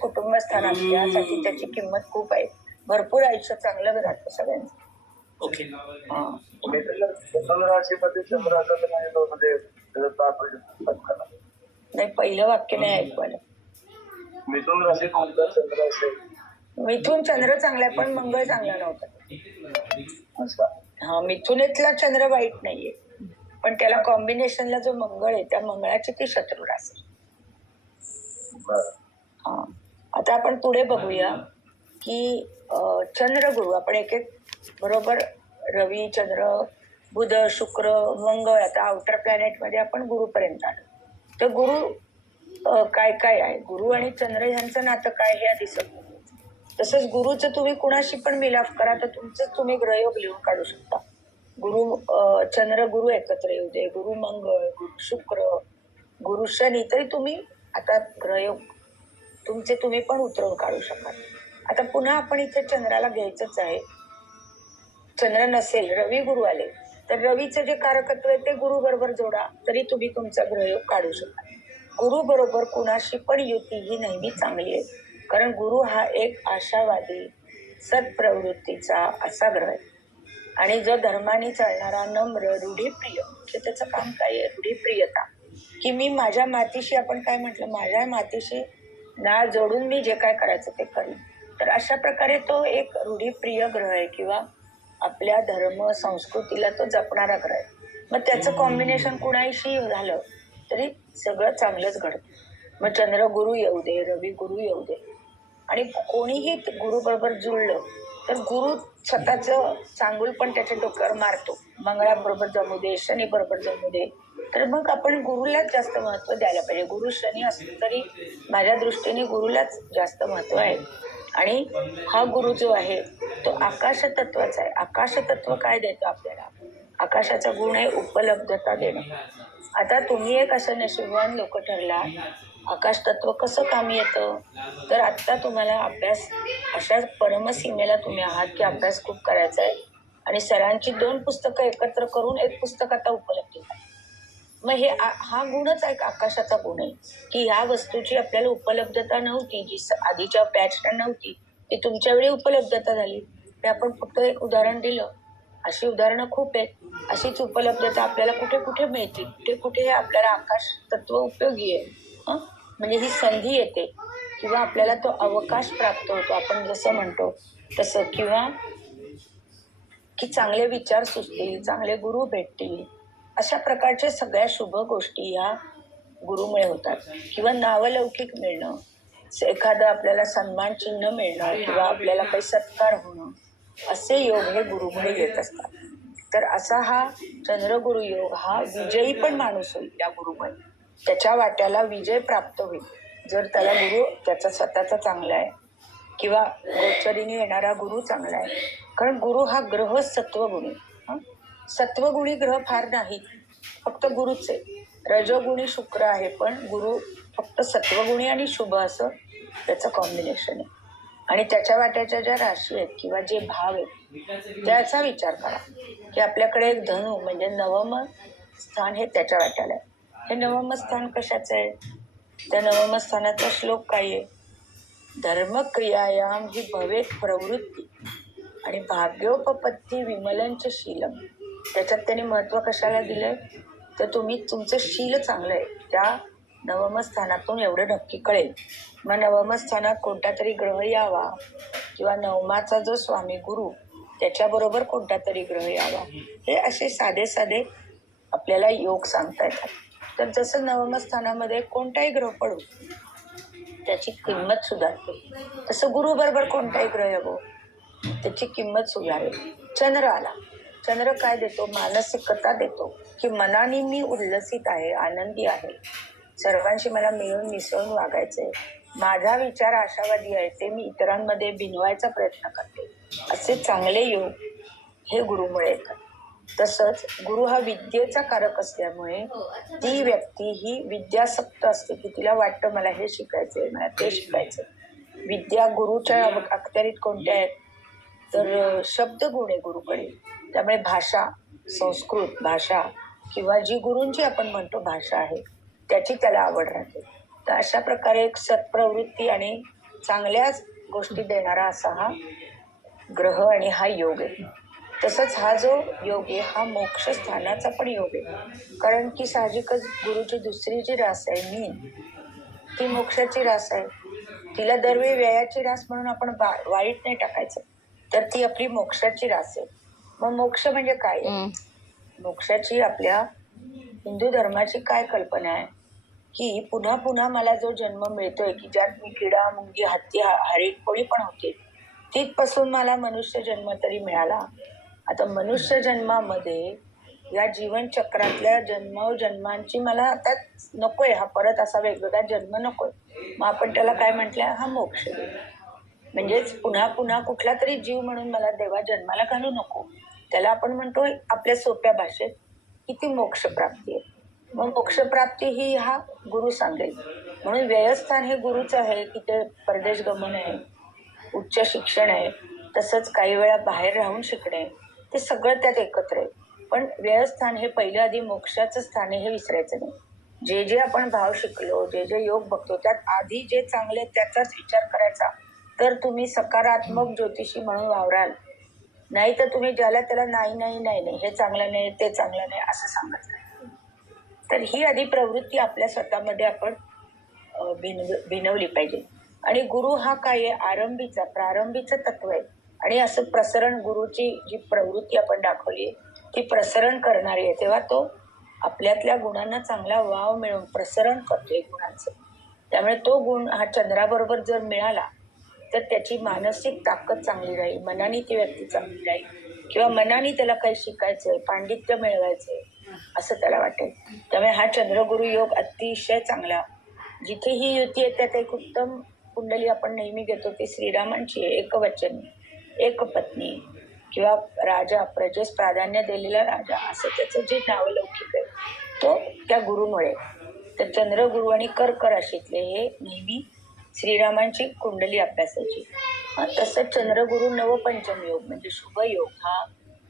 कुटुंब स्थानात त्यासाठी त्याची किंमत खूप आहे. भरपूर आयुष्य चांगलं राहतं सगळ्यांचं. ओके. नाही, पहिलं वाक्य नाही ऐकवायला. मिथुन राशीत चंद्र असेल. मिथून चंद्र चांगला आहे पण मंगळ चांगला नव्हता. मिथुनेतला चंद्र वाईट नाहीये, पण त्याला कॉम्बिनेशनला जो मंगळ आहे त्या मंगळाची ती शत्रू रास आहे. हा, आता आपण पुढे बघूया की चंद्र गुरु, आपण एक एक बरोबर रवी, चंद्र, बुध, शुक्र, मंगळ, आता आउटर प्लॅनेट मध्ये आपण गुरुपर्यंत आलो. तर गुरु काय काय आहे, गुरु आणि चंद्र यांचं नातं काय हे आधी समजून. तसंच गुरुचं तुम्ही कुणाशी पण मिलाफ करा तर तुमचं तुम्ही ग्रहयोग लिहून काढू शकता. गुरु चंद्र गुरु एकत्र येऊ दे, गुरु मंगळ, गुरु शुक्र, गुरु शनी, तरी तुम्ही आता ग्रहयोग तुमचे तुम्ही पण उतरवून काढू शकाल. आता पुन्हा आपण इथे चंद्राला घ्यायचंच आहे. चंद्र नसेल, रवी गुरु आले तर रवीचं जे कारकत्व आहे ते गुरु बरोबर जोडा, तरी तुम्ही तुमचा ग्रहयोग काढू शकाल. गुरु बरोबर कुणाशी पण युती ही नेहमी चांगली आहे, कारण गुरु हा एक आशावादी सत्प्रवृत्तीचा असा ग्रह आहे आणि जो धर्माने चालणारा, नम्र, रूढीप्रिय, म्हणजे त्याचं काम काय आहे, रूढीप्रियता, की मी माझ्या मातीशी, आपण काय म्हटलं, माझ्या मातीशी नाळ जोडून मी जे काय करायचं ते करीन. तर अशा प्रकारे तो एक रूढीप्रिय ग्रह आहे किंवा आपल्या धर्म संस्कृतीला तो जपणारा ग्रह आहे. मग त्याचं कॉम्बिनेशन कुणाशी झालं तरी सगळं चांगलंच घडतं. मग चंद्र गुरु येऊ दे, रवी गुरु येऊ दे, आणि कोणीही गुरु बरोबर जुळलं तर गुरु स्वतःचं चांगुल पण त्याच्या डोक्यावर मारतो. मंगळाबरोबर जमू दे, शनी बरोबर जमू दे, तर मग आपण गुरुलाच जास्त महत्व द्यायला पाहिजे. गुरु शनी असलं तरी माझ्या दृष्टीने गुरुलाच जास्त महत्व आहे. आणि हा गुरु जो आहे तो आकाश तत्वाचा आहे. आकाश तत्व काय देतो आपल्याला, आकाशाचा गुण आहे उपलब्धता देणं. आता तुम्ही एक असं नशीबवान लोक ठरला, आकाश तत्व कसं कामी येतं, तर आत्ता तुम्हाला अभ्यास अशा परमसीमेला तुम्ही आहात की अभ्यास खूप करायचा आहे आणि सरांची 2 पुस्तकं एकत्र करून एक पुस्तक आता उपलब्ध आहे. मग हा गुणच एक आकाशाचा गुण आहे की ह्या वस्तूची आपल्याला उपलब्धता नव्हती, जी आधीच्या बॅचला नव्हती, ती तुमच्या वेळी उपलब्धता झाली. ते आपण फक्त एक उदाहरण दिलं, अशी उदाहरणं खूप आहेत. अशीच उपलब्धता आपल्याला कुठे कुठे मिळते, कुठे कुठे आपल्याला आकाश तत्व उपयोगी आहे. म्हणजे ही संधी येते किंवा आपल्याला तो अवकाश प्राप्त होतो, आपण जसं म्हणतो तसं, किंवा की चांगले विचार सुचतील, चांगले गुरु भेटतील, अशा प्रकारच्या सगळ्या शुभ गोष्टी या गुरुमुळे होतात. किंवा नावलौकिक मिळणं, एखादं आपल्याला सन्मान चिन्ह मिळणं किंवा आपल्याला काही सत्कार होणं, असे योग हे गुरुमुळे येत असतात. तर असा हा चंद्रगुरु योग हा विजयी पण माणूस होईल या गुरुमुळे, त्याच्या वाट्याला विजय प्राप्त होईल जर त्याला गुरु त्याचा स्वतःचा चांगला आहे किंवा गोचरीने येणारा गुरु चांगला आहे. कारण गुरु हा ग्रह सत्वगुणी, सत्वगुणी ग्रह फार नाही, फक्त गुरुच आहे. रजोगुणी शुक्र आहे, पण गुरु फक्त सत्वगुणी आणि शुभ असं त्याचं कॉम्बिनेशन आहे. आणि त्याच्या वाट्याच्या ज्या राशी आहेत किंवा जे भाव आहेत त्याचा विचार करा की आपल्याकडे एक धनु म्हणजे नवम स्थान हे त्याच्या वाट्याला आहे. हे नवम स्थान कशाचं आहे, त्या नवम स्थानाचा श्लोक काय आहे, धर्मक्रियायाम ही भवेत प्रवृत्ती आणि भाग्योपपत्ती विमलंच शीलम. त्याच्यात त्यांनी महत्व कशाला दिलंय, तर तुम्ही तुमचं शील चांगलं आहे त्या नवम स्थानातून एवढं नक्की कळेल. मग नवम स्थानात कोणता तरी ग्रह यावा किंवा नवमाचा जो स्वामी गुरु त्याच्याबरोबर कोणता तरी ग्रह यावा, हे असे साधे साधे आपल्याला योग सांगता येतात. तर जसं नवम स्थानामध्ये कोणताही ग्रह पडू त्याची किंमत सुधारते, तसं गुरु बरोबर कोणताही ग्रह येवो त्याची किंमत सुधारेल. चंद्र आला, चंद्र काय देतो, मानसिकता देतो की मनाने मी उल्लसित आहे, आनंदी आहे, सर्वांशी मला मिळून मिसळून वागायचंय, माझा विचार आशावादी आहे, ते मी इतरांमध्ये भिनवायचा प्रयत्न करते, असे चांगले योग हे गुरुमुळे येतात. तसंच गुरु हा विद्येचा कारक असल्यामुळे ती व्यक्ती ही विद्यासक्त असते की तिला वाटतं मला हे शिकायचंय, मला ते शिकायचंय. विद्या गुरुच्या अखत्यारीत कोणत्या आहेत, तर शब्द गुण आहे गुरुकडे. त्यामुळे भाषा, संस्कृत भाषा किंवा जी गुरूंची आपण म्हणतो भाषा आहे त्याची त्याला आवड राहते. तर अशा प्रकारे एक सत्प्रवृत्ती आणि चांगल्याच गोष्टी देणारा असा हा ग्रह आणि हा योग आहे. तसंच हा जो योग आहे हा मोक्ष स्थानाचा पण योग आहे, कारण की साहजिकच गुरुची दुसरी जी रास आहे मीन, ती मोक्षाची रास आहे. तिला दरवेळी व्ययाची रास म्हणून आपण वाईट नाही टाकायचं, तर ती आपली मोक्षाची रास आहे. मग मोक्ष म्हणजे काय? मोक्षाची आपल्या हिंदू धर्माची काय कल्पना आहे की पुन्हा पुन्हा मला जो जन्म मिळतोय की ज्यात मी किडा मुंगी हत्ती हरिण कोळी पण होते, तिथपासून मला मनुष्य जन्म तरी मिळाला. आता मनुष्य जन्मामध्ये या जीवन चक्रातल्या जन्मांची मला आता नकोय, हा परत असा वेगवेगळा जन्म नकोय. मग आपण त्याला काय म्हटलंय? हा मोक्ष. म्हणजेच पुन्हा पुन्हा कुठला तरी जीव म्हणून मला देवा जन्माला घालू नको. त्याला आपण म्हणतोय आपल्या सोप्या भाषेत की ती मोक्ष प्राप्ती आहे. मग मोक्ष प्राप्ती ही हा गुरु सांगेल. म्हणून व्ययस्थान हे गुरुच आहे की ते परदेश गमन आहे, उच्च शिक्षण आहे, तसंच काही वेळा बाहेर राहून शिकणे, ते सगळं त्यात एकत्र आहे. पण व्ययस्थान हे पहिलं आधी मोक्षाचं स्थान आहे हे विसरायचं नाही. जे जे आपण भाव शिकलो, जे जे योग बघतो, त्यात आधी जे चांगले त्याचाच विचार करायचा. तर तुम्ही सकारात्मक ज्योतिषी म्हणून वावराल. नाही तर तुम्ही ज्याला त्याला नाही नाही नाही नाही हे चांगलं नाही ते चांगलं नाही असं सांगत नाही. तर ही आधी प्रवृत्ती आपल्या स्वतःमध्ये आपण भिनवली पाहिजे. आणि गुरु हा काय आहे? प्रारंभीचं तत्व आहे. आणि असं प्रसरण गुरुची जी प्रवृत्ती आपण दाखवली ती प्रसरण करणारी आहे. तेव्हा तो आपल्यातल्या गुणांना चांगला वाव मिळून प्रसरण करतोय गुणांचं. त्यामुळे तो गुण हा चंद्राबरोबर जर मिळाला तर त्याची मानसिक ताकद चांगली राहील, मनाने ती व्यक्ती चांगली राहील, किंवा मनाने त्याला काही शिकायचंय, पांडित्य मिळवायचंय असं त्याला वाटेल. त्यामुळे हा चंद्रगुरु योग अतिशय चांगला. जिथे ही युती आहे त्यात एक उत्तम कुंडली आपण नेहमी घेतो ती श्रीरामांची आहे. एकवचनी, एक पत्नी किंवा राजा, प्रजेस प्राधान्य दिलेला राजा असं त्याचं जे नावलौकिक आहे तो त्या गुरुमुळे. तर चंद्रगुरु आणि कर्क राशीतले हे नेहमी श्रीरामांची कुंडली अभ्यासाची. तसंच चंद्रगुरु नवपंचम योग म्हणजे शुभ योग हा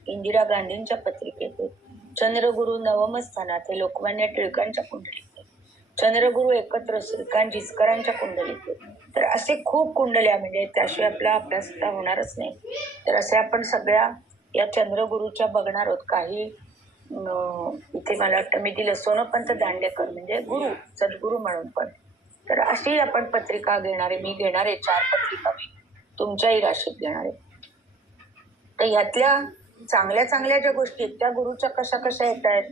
इंदिरा गांधींच्या पत्रिकेत आहे. चंद्रगुरु नवम स्थानात हे लोकमान्य टिळकांच्या कुंडलीत आहे. चंद्रगुरु एकत्र श्रीकांत जिचकरांच्या कुंडलीत आहे. तर असे खूप कुंडल्या, म्हणजे त्याशिवाय आपला अभ्यास होणारच नाही. तर असे आपण सगळ्या या चंद्रगुरुच्या बघणार आहोत. काही इथे मला वाटतं मी दिलं सोनपंत दांडेकर म्हणजे गुरु, सद्गुरु म्हणून पण. तर अशी आपण पत्रिका घेणारे, मी घेणारे 4 पत्रिका मी तुमच्याही राशीत घेणारे. तर ह्यातल्या चांगल्या चांगल्या ज्या गोष्टी आहेत त्या गुरुच्या कशा कशा येत आहेत?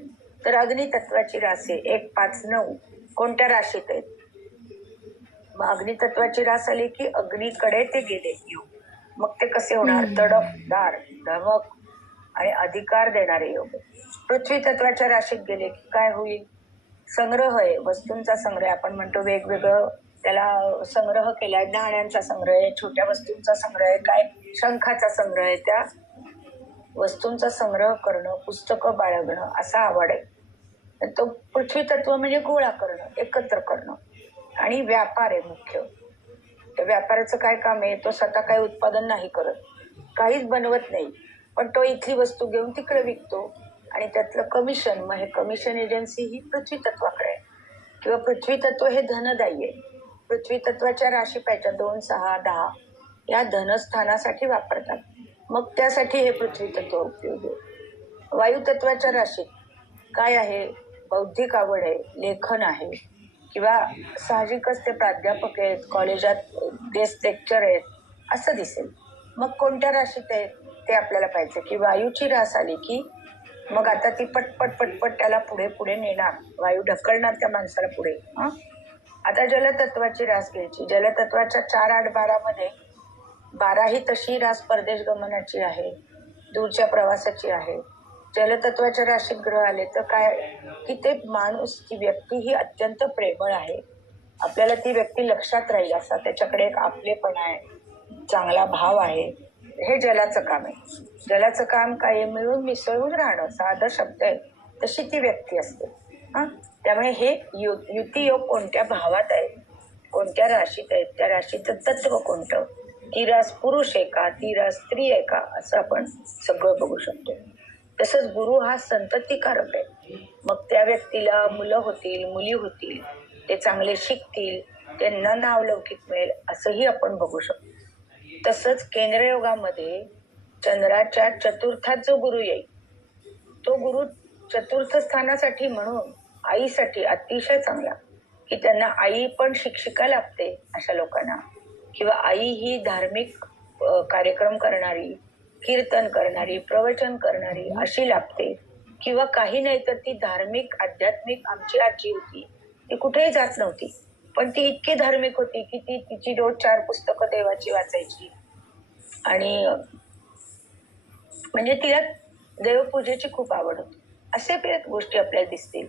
तर अग्नितत्वाची रास आहे 1, 5, 9 कोणत्या राशीत आहेत? मग अग्नितत्वाची रास आली की अग्नीकडे ते गेले योग. मग ते कसे होणार? तडफदार, धमक आणि अधिकार देणारे योग. पृथ्वी तत्वाच्या राशीत गेले की काय होईल? संग्रह आहे, वस्तूंचा संग्रह. आपण म्हणतो वेगवेगळं त्याला संग्रह केलाय, नाण्यांचा संग्रह आहे, छोट्या वस्तूंचा संग्रह आहे, काय शंखाचा संग्रह आहे. त्या वस्तूंचा संग्रह करणं, पुस्तकं बाळगणं असा आवड आहे. तो पृथ्वी तत्व म्हणजे गोळा करणं, एकत्र करणं. आणि व्यापार आहे मुख्य. तर व्यापाराचं काय काम आहे? तो स्वतः काही उत्पादन नाही करत, काहीच बनवत नाही, पण तो इथली वस्तू घेऊन तिकडे विकतो आणि त्यातलं कमिशन, मग हे कमिशन एजन्सी ही पृथ्वी तत्वाकडे आहे. किंवा पृथ्वी तत्व हे धनदायी आहे. पृथ्वी तत्वाच्या राशी पाहिजे 2, 6, 10 या धनस्थानासाठी वापरतात. मग त्यासाठी हे पृथ्वी तत्व उपयोगी आहे. वायू तत्वाच्या राशीत काय आहे? बौद्धिक आवड आहे, लेखन आहे, किंवा साहजिकच ते प्राध्यापक आहेत, कॉलेजात गेस्ट लेक्चर आहेत असं दिसेल. मग कोणत्या राशीत आहेत ते आपल्याला पाहिजे. की वायूची रास आली की मग आता ती पटपट पटपट त्याला पुढे पुढे नेणार, वायू ढकलणार त्या माणसाला पुढे. आता जलतत्वाची रास घ्यायची. जलतत्वाच्या 4, 8, 12 मध्ये 12 ही तशी रास परदेश गमनाची आहे, दूरच्या प्रवासाची आहे. जलतत्वाच्या राशीत ग्रह आले तर काय की ते माणूस, ती व्यक्ती ही अत्यंत प्रेमळ आहे, आपल्याला ती व्यक्ती लक्षात राहील असा त्याच्याकडे एक आपलेपणा आहे, चांगला भाव आहे. हे जलाचं काम आहे. जलाचं काम काय? मिळून मिसळून राहणं, साधा शब्द आहे, तशी ती व्यक्ती असते. त्यामुळे हे युती योग कोणत्या भावात आहे, कोणत्या राशीत आहेत, त्या राशीचं तत्व कोणतं, ती रास पुरुष आहे का, ती रास स्त्री आहे का, असं आपण सगळं बघू शकतो. तसंच गुरु हा संततिकारक आहे. मग त्या व्यक्तीला मुलं होतील, मुली होतील, ते चांगले शिकतील, त्यांना नावलौकिक मिळेल असंही आपण बघू शकतो. तसंच केंद्रयोगामध्ये चंद्राच्या चतुर्थात जो गुरु येईल तो गुरु चतुर्थ स्थानासाठी म्हणून आईसाठी अतिशय चांगला. की त्यांना आई पण शिक्षिका लागते अशा लोकांना, किंवा आई ही धार्मिक कार्यक्रम करणारी, कीर्तन करणारी, प्रवचन करणारी अशी लाभते. किंवा काही नाही तर ती धार्मिक आध्यात्मिक आमची आजी होती, ती कुठेही जात नव्हती, पण ती इतकी धार्मिक होती की ती तिची रोज 4 पुस्तकं देवाची वाचायची. आणि म्हणजे तिला देवपूजेची खूप आवड होती. असे गोष्टी आपल्याला दिसतील.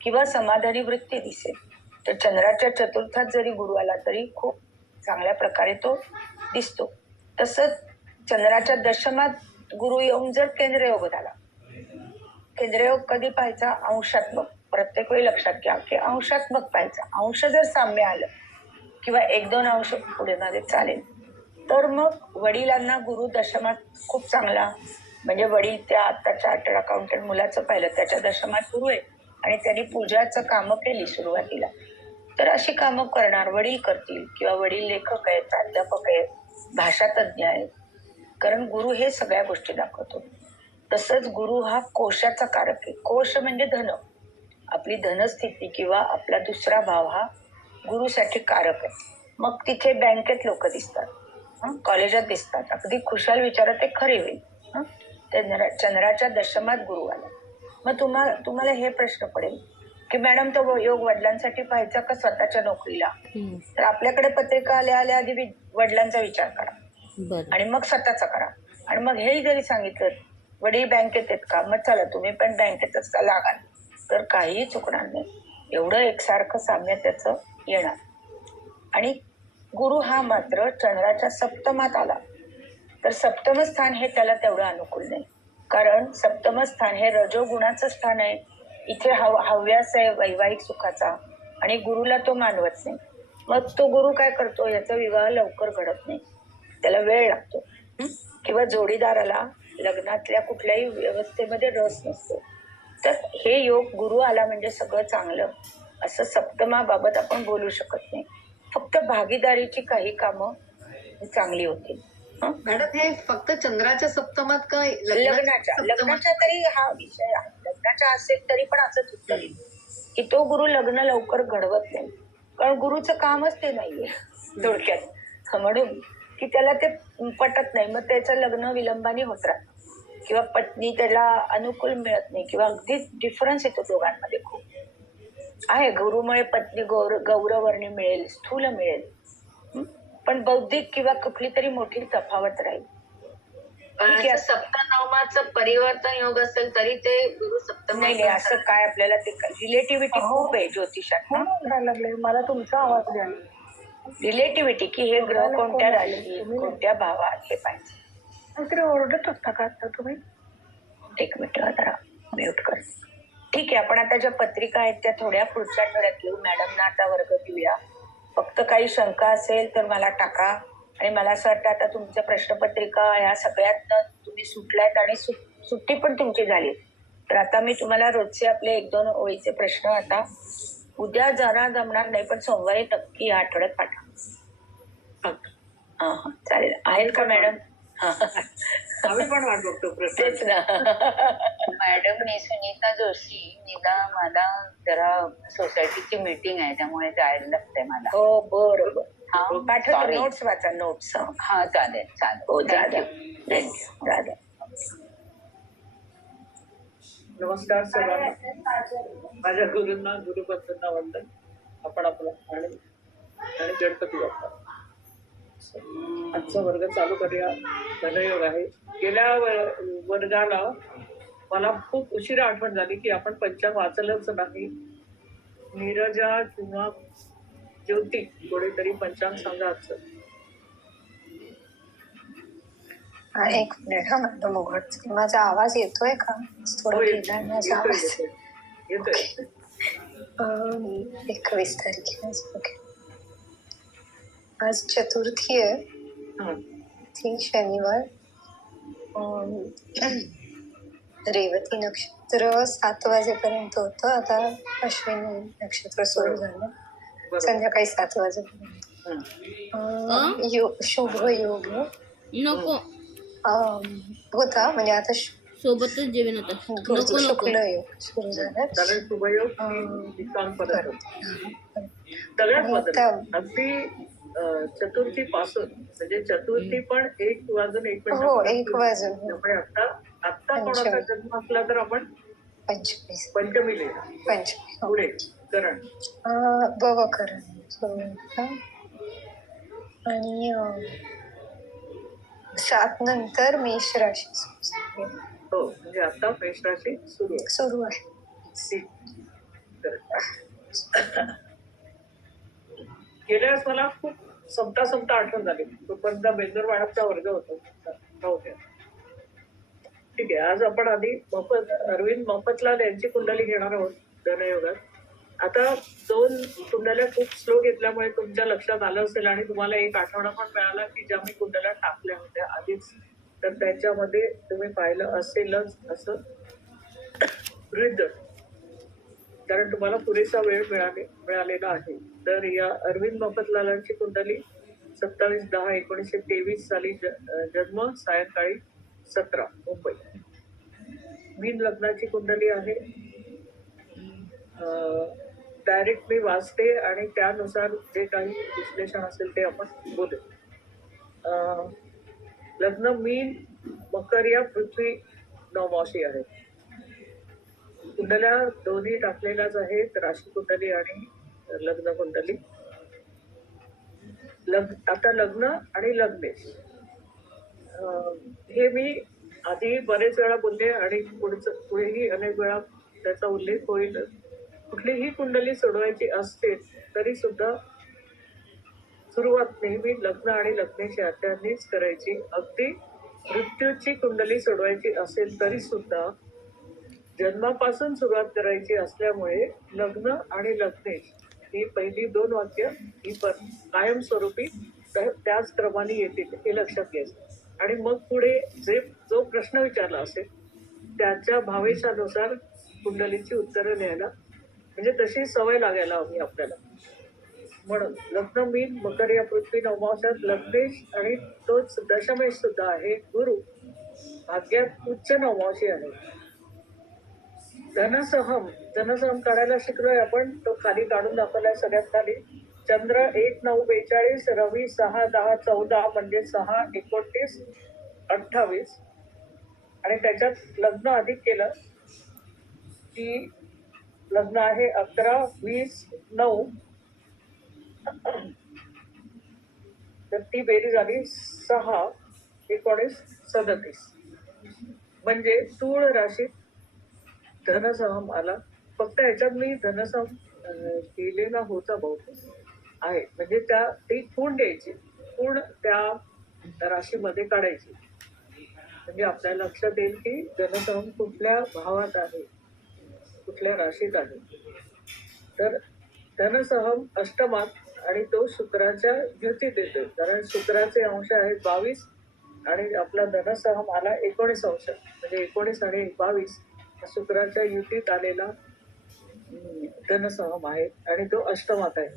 किंवा समाधानी वृत्ती दिसेल. तर चंद्राच्या चतुर्थात जरी गुरु आला तरी खूप चांगल्या प्रकारे तो दिसतो. तसंच चंद्राच्या दशमात गुरु येऊन जर केंद्रयोग झाला, केंद्रयोग कधी पाहायचा? अंशात्मक. प्रत्येक वेळी लक्षात घ्या की अंशात्मक पाहायचा. अंश जर साम्य आलं किंवा 1-2 अंश पुढे मागे चालेल, तर मग वडिलांना गुरु दशमात खूप चांगला, म्हणजे वडील त्या आत्ता चार्टर्ड अकाउंटंट मुलाचं पाहिलं, त्याच्या दशमात गुरु आहे आणि त्यांनी पूजाचं कामं केली सुरुवातीला, तर अशी कामं करणार वडील करतील. किंवा वडील लेखक आहेत, प्राध्यापक आहेत, भाषातज्ञ आहेत, कारण गुरु हे सगळ्या गोष्टी दाखवतो. तसंच गुरु हा कोशाचा कारक आहे. कोश म्हणजे धन, आपली धनस्थिती किंवा आपला दुसरा भाव हा गुरुसाठी कारक आहे. मग तिथे बँकेत लोक दिसतात, कॉलेजात दिसतात, अगदी खुशाल विचारात ते खरे होईल. चंद्राच्या दशमात गुरु आला, मग तुम्हाला हे प्रश्न पडेल की मॅडम तो योग वडिलांसाठी पाहायचा का स्वतःच्या नोकरीला? तर आपल्याकडे पत्रिका आल्या आधी वडिलांचा विचार करा आणि मग स्वतःचा करा. आणि मग हेही जरी सांगितलं वडील बँकेत आहेत का, मग चला तुम्ही पण बँकेतच लागाल, तर काहीही चुकणार नाही. एवढं एकसारखं साम्य त्याचं येणार. आणि गुरु हा मात्र चंद्राच्या सप्तमात आला तर सप्तम स्थान हे त्याला तेवढं अनुकूल नाही, कारण सप्तम स्थान हे रजोगुणाचं स्थान आहे. इथे हव्यास आहे वैवाहिक सुखाचा, आणि गुरुला तो मानवत नाही. मग तो गुरु काय करतो? याचा विवाह लवकर घडत नाही, त्याला वेळ लागतो. किंवा जोडीदाराला लग्नातल्या कुठल्याही व्यवस्थेमध्ये रस नसतो. तर हे योग गुरु आला म्हणजे सगळं चांगलं असं सप्तमाबाबत आपण बोलू शकत नाही. फक्त भागीदारीची काही कामं चांगली होतील. मॅडम हे फक्त चंद्राच्या सप्तमात का लग्नाच्या तरी हा विषय आहे. लग्नाच्या असेल तरी पण असंच उत्तर येईल की तो गुरु लग्न लवकर घडवत नाही, कारण गुरुचं कामच ते नाहीये थोडक्यात. म्हणून की त्याला ते पटत नाही, मग त्याचं लग्न विलंबाने होत राहतं. किंवा पत्नी त्याला अनुकूल मिळत नाही, किंवा अगदी डिफरन्स येतो दोघांमध्ये खूप आहे. गुरुमुळे पत्नी गौरवर्णी मिळेल, स्थूल मिळेल, पण बौद्धिक किंवा कुठली तरी मोठी तफावत राहील. सप्तनामाचं परिवर्तन योग असेल तरी ते गुरु सप्तम नाही असं काय आपल्याला ते रिलेटिव्हिटी खूप आहे ज्योतिषात. लागले मला तुमचा आवाज द्या. रिलेटिव्हिटी की हे ग्रह कोणत्या राशी कोणत्या भावात हे पाहिजे. काहीतरी ओरडत असता का आता तुम्ही? 1 मिनिट जरा म्यूट कर. ठीक आहे, आपण आता ज्या पत्रिका आहेत त्या थोड्या पुढच्या आठवड्यात घेऊ. मॅडमना आता वर्ग देऊया. फक्त काही शंका असेल तर मला टाका. आणि मला असं वाटतं आता तुमच्या प्रश्नपत्रिका ह्या सगळ्यात तुम्ही सुटल्यात आणि सुट्टी पण तुमची झाली. तर आता मी तुम्हाला रोजचे आपले 1-2 ओळीचे प्रश्न आता उद्या जरा जमणार नाही, पण सोमवारी नक्की या आठवड्यात पाठवा. हा चालेल. आहेत का मॅडम? आम्ही पण वाट बघतो प्रश्न. तेच ना. मॅडम मी सुनीता जोशी, निदा मला जरा सोसायटीची मीटिंग आहे त्यामुळे जायला लागतंय मला. हो बरोबर. हा पाठवतो. सॉरी. नोट्स वाचा. नोट्स. हा चालेल चालेल. हो जा द्या. थँक्यू. जा द्या. नमस्कार सर्वांना. माझ्या गुरूंना गुरुपंतांना वंदन. आपण आपला आणि गणपती बाप्पा. आजचा वर्ग चालू करूया. धनयोग आहे. गेल्या वर्गाला मला खूप उशिरा आठवण झाली की आपण पंचांग वाचलंच नाही. नीरजा किंवा ज्योती कोणीतरी पंचांग सांगा आजचं. एक मिनिट हा मॅडम उघडते. माझा आवाज येतोय का? थोडं येतोय. 21 तारीख. ओके. आज चतुर्थी आहे, ती शनिवार. रेवती नक्षत्र 7 वाजेपर्यंत होतं. आता अश्विनी नक्षत्र सुरू झालं संध्याकाळी 7 वाजेपर्यंत. शुभ योग नको होता, म्हणजे आता सोबतच जेवण होतं. शुक्ल योग सुरू झाला. शुभयोग अगदी चतुर्थी पासून म्हणजे चतुर्थी पण 1 वाजून 1 हो मिनिट 1 वाजून त्यामुळे आता कोणाचा पंचमी. जन्म असला तर आपण 25 पंचमी लिहिला. 25 हो. पुढे करण बवकरण सुरू का? आणि 7 नंतर मेष राशी हो म्हणजे आता मेष राशी सुरू आहे. सुरू आहे. ठीक. गेल्या वेळेस मला खूप संपता आठवण झाली. तोपर्यंत बेंदूर वाडपचा वर्ग होता. ठीक आहे. आज आपण आधी अरविंद मफतलाल यांची कुंडली घेणार आहोत धनयोगात. आता 2 कुंडल्या खूप स्लो घेतल्यामुळे तुमच्या लक्षात आलं असेल आणि तुम्हाला एक आठवडा पण मिळाला की ज्या मी कुंडल्या टाकल्या होत्या आधीच, तर त्याच्यामध्ये तुम्ही पाहिलं असेलच असं वृद्ध, कारण तुम्हाला पुरेसा वेळ मिळालेला आहे. तर या अरविंद मफतलालांची कुंडली 27/10/1923 साली जन्म, सायंकाळी 17 मुंबई. मीन लग्नाची कुंडली आहे. डायरेक्ट मी वाचते आणि त्यानुसार जे काही विश्लेषण असेल ते आपण बोलू. लग्न मीन, मकर या पृथ्वी नवमाशी आहे. कुंडल्या दोन्ही टाकलेल्याच आहेत, राशी कुंडली आणि लग्न कुंडली. आता लग्न आणि लग्नेश हे मी आधी बरेच वेळा बोलले आणि पुढेही अनेक वेळा त्याचा उल्लेख होईल. कुठलीही कुंडली सोडवायची असते तरी सुद्धा सुरुवात नेहमी लग्न आणि लग्नेश याच्यानीच करायची. अगदी मृत्यूची कुंडली सोडवायची असेल तरी सुद्धा जन्मापासून सुरुवात करायची असल्यामुळे लग्न आणि लग्नेश ही पहिली 2 वाक्य ही कायमस्वरूपी त्याच क्रमाने येतील हे लक्षात घ्यायचं. आणि मग पुढे जो प्रश्न विचारला असेल त्याच्या भावेशानुसार कुंडलीची उत्तरं लिहायला, म्हणजे तशी सवय लागायला हवी आपल्याला. म्हणून लग्न मीन, मकर या पृथ्वी नवमाशात लग्नेश आणि तोच दशमेश सुद्धा आहे. गुरु भाग्यात उच्च नवमाशी आहे. धनसहम काढायला शिकलोय आपण, तो खाली काढून दाखवलाय सगळ्यात खाली. चंद्र 1/9/42, रवी 6/10/14 म्हणजे 6/29/28 आणि त्याच्यात लग्न अधिक केलं की लग्न आहे 11/20/9, तर ती बेरीज झाली 6/19/37 म्हणजे तूळ राशीत धनसहम आला. फक्त ह्याच्यात मी धनसहम केलेला होता बहुतेक आहे, म्हणजे ती खूण द्यायची, खूण त्या राशीमध्ये काढायची, म्हणजे आपल्याला लक्षात येईल की धनसहम कुठल्या भावात आहे, कुठल्या राशीत आहे. तर धनसहम अष्टमात आणि तो शुक्राच्या युतीत येतो, कारण शुक्राचे अंश आहेत 22 आणि आपला धनसहम आला 19 अंश, म्हणजे 19 आणि 22 शुक्राच्या युतीत आलेला धनसहम आहे आणि तो अष्टमात आहे.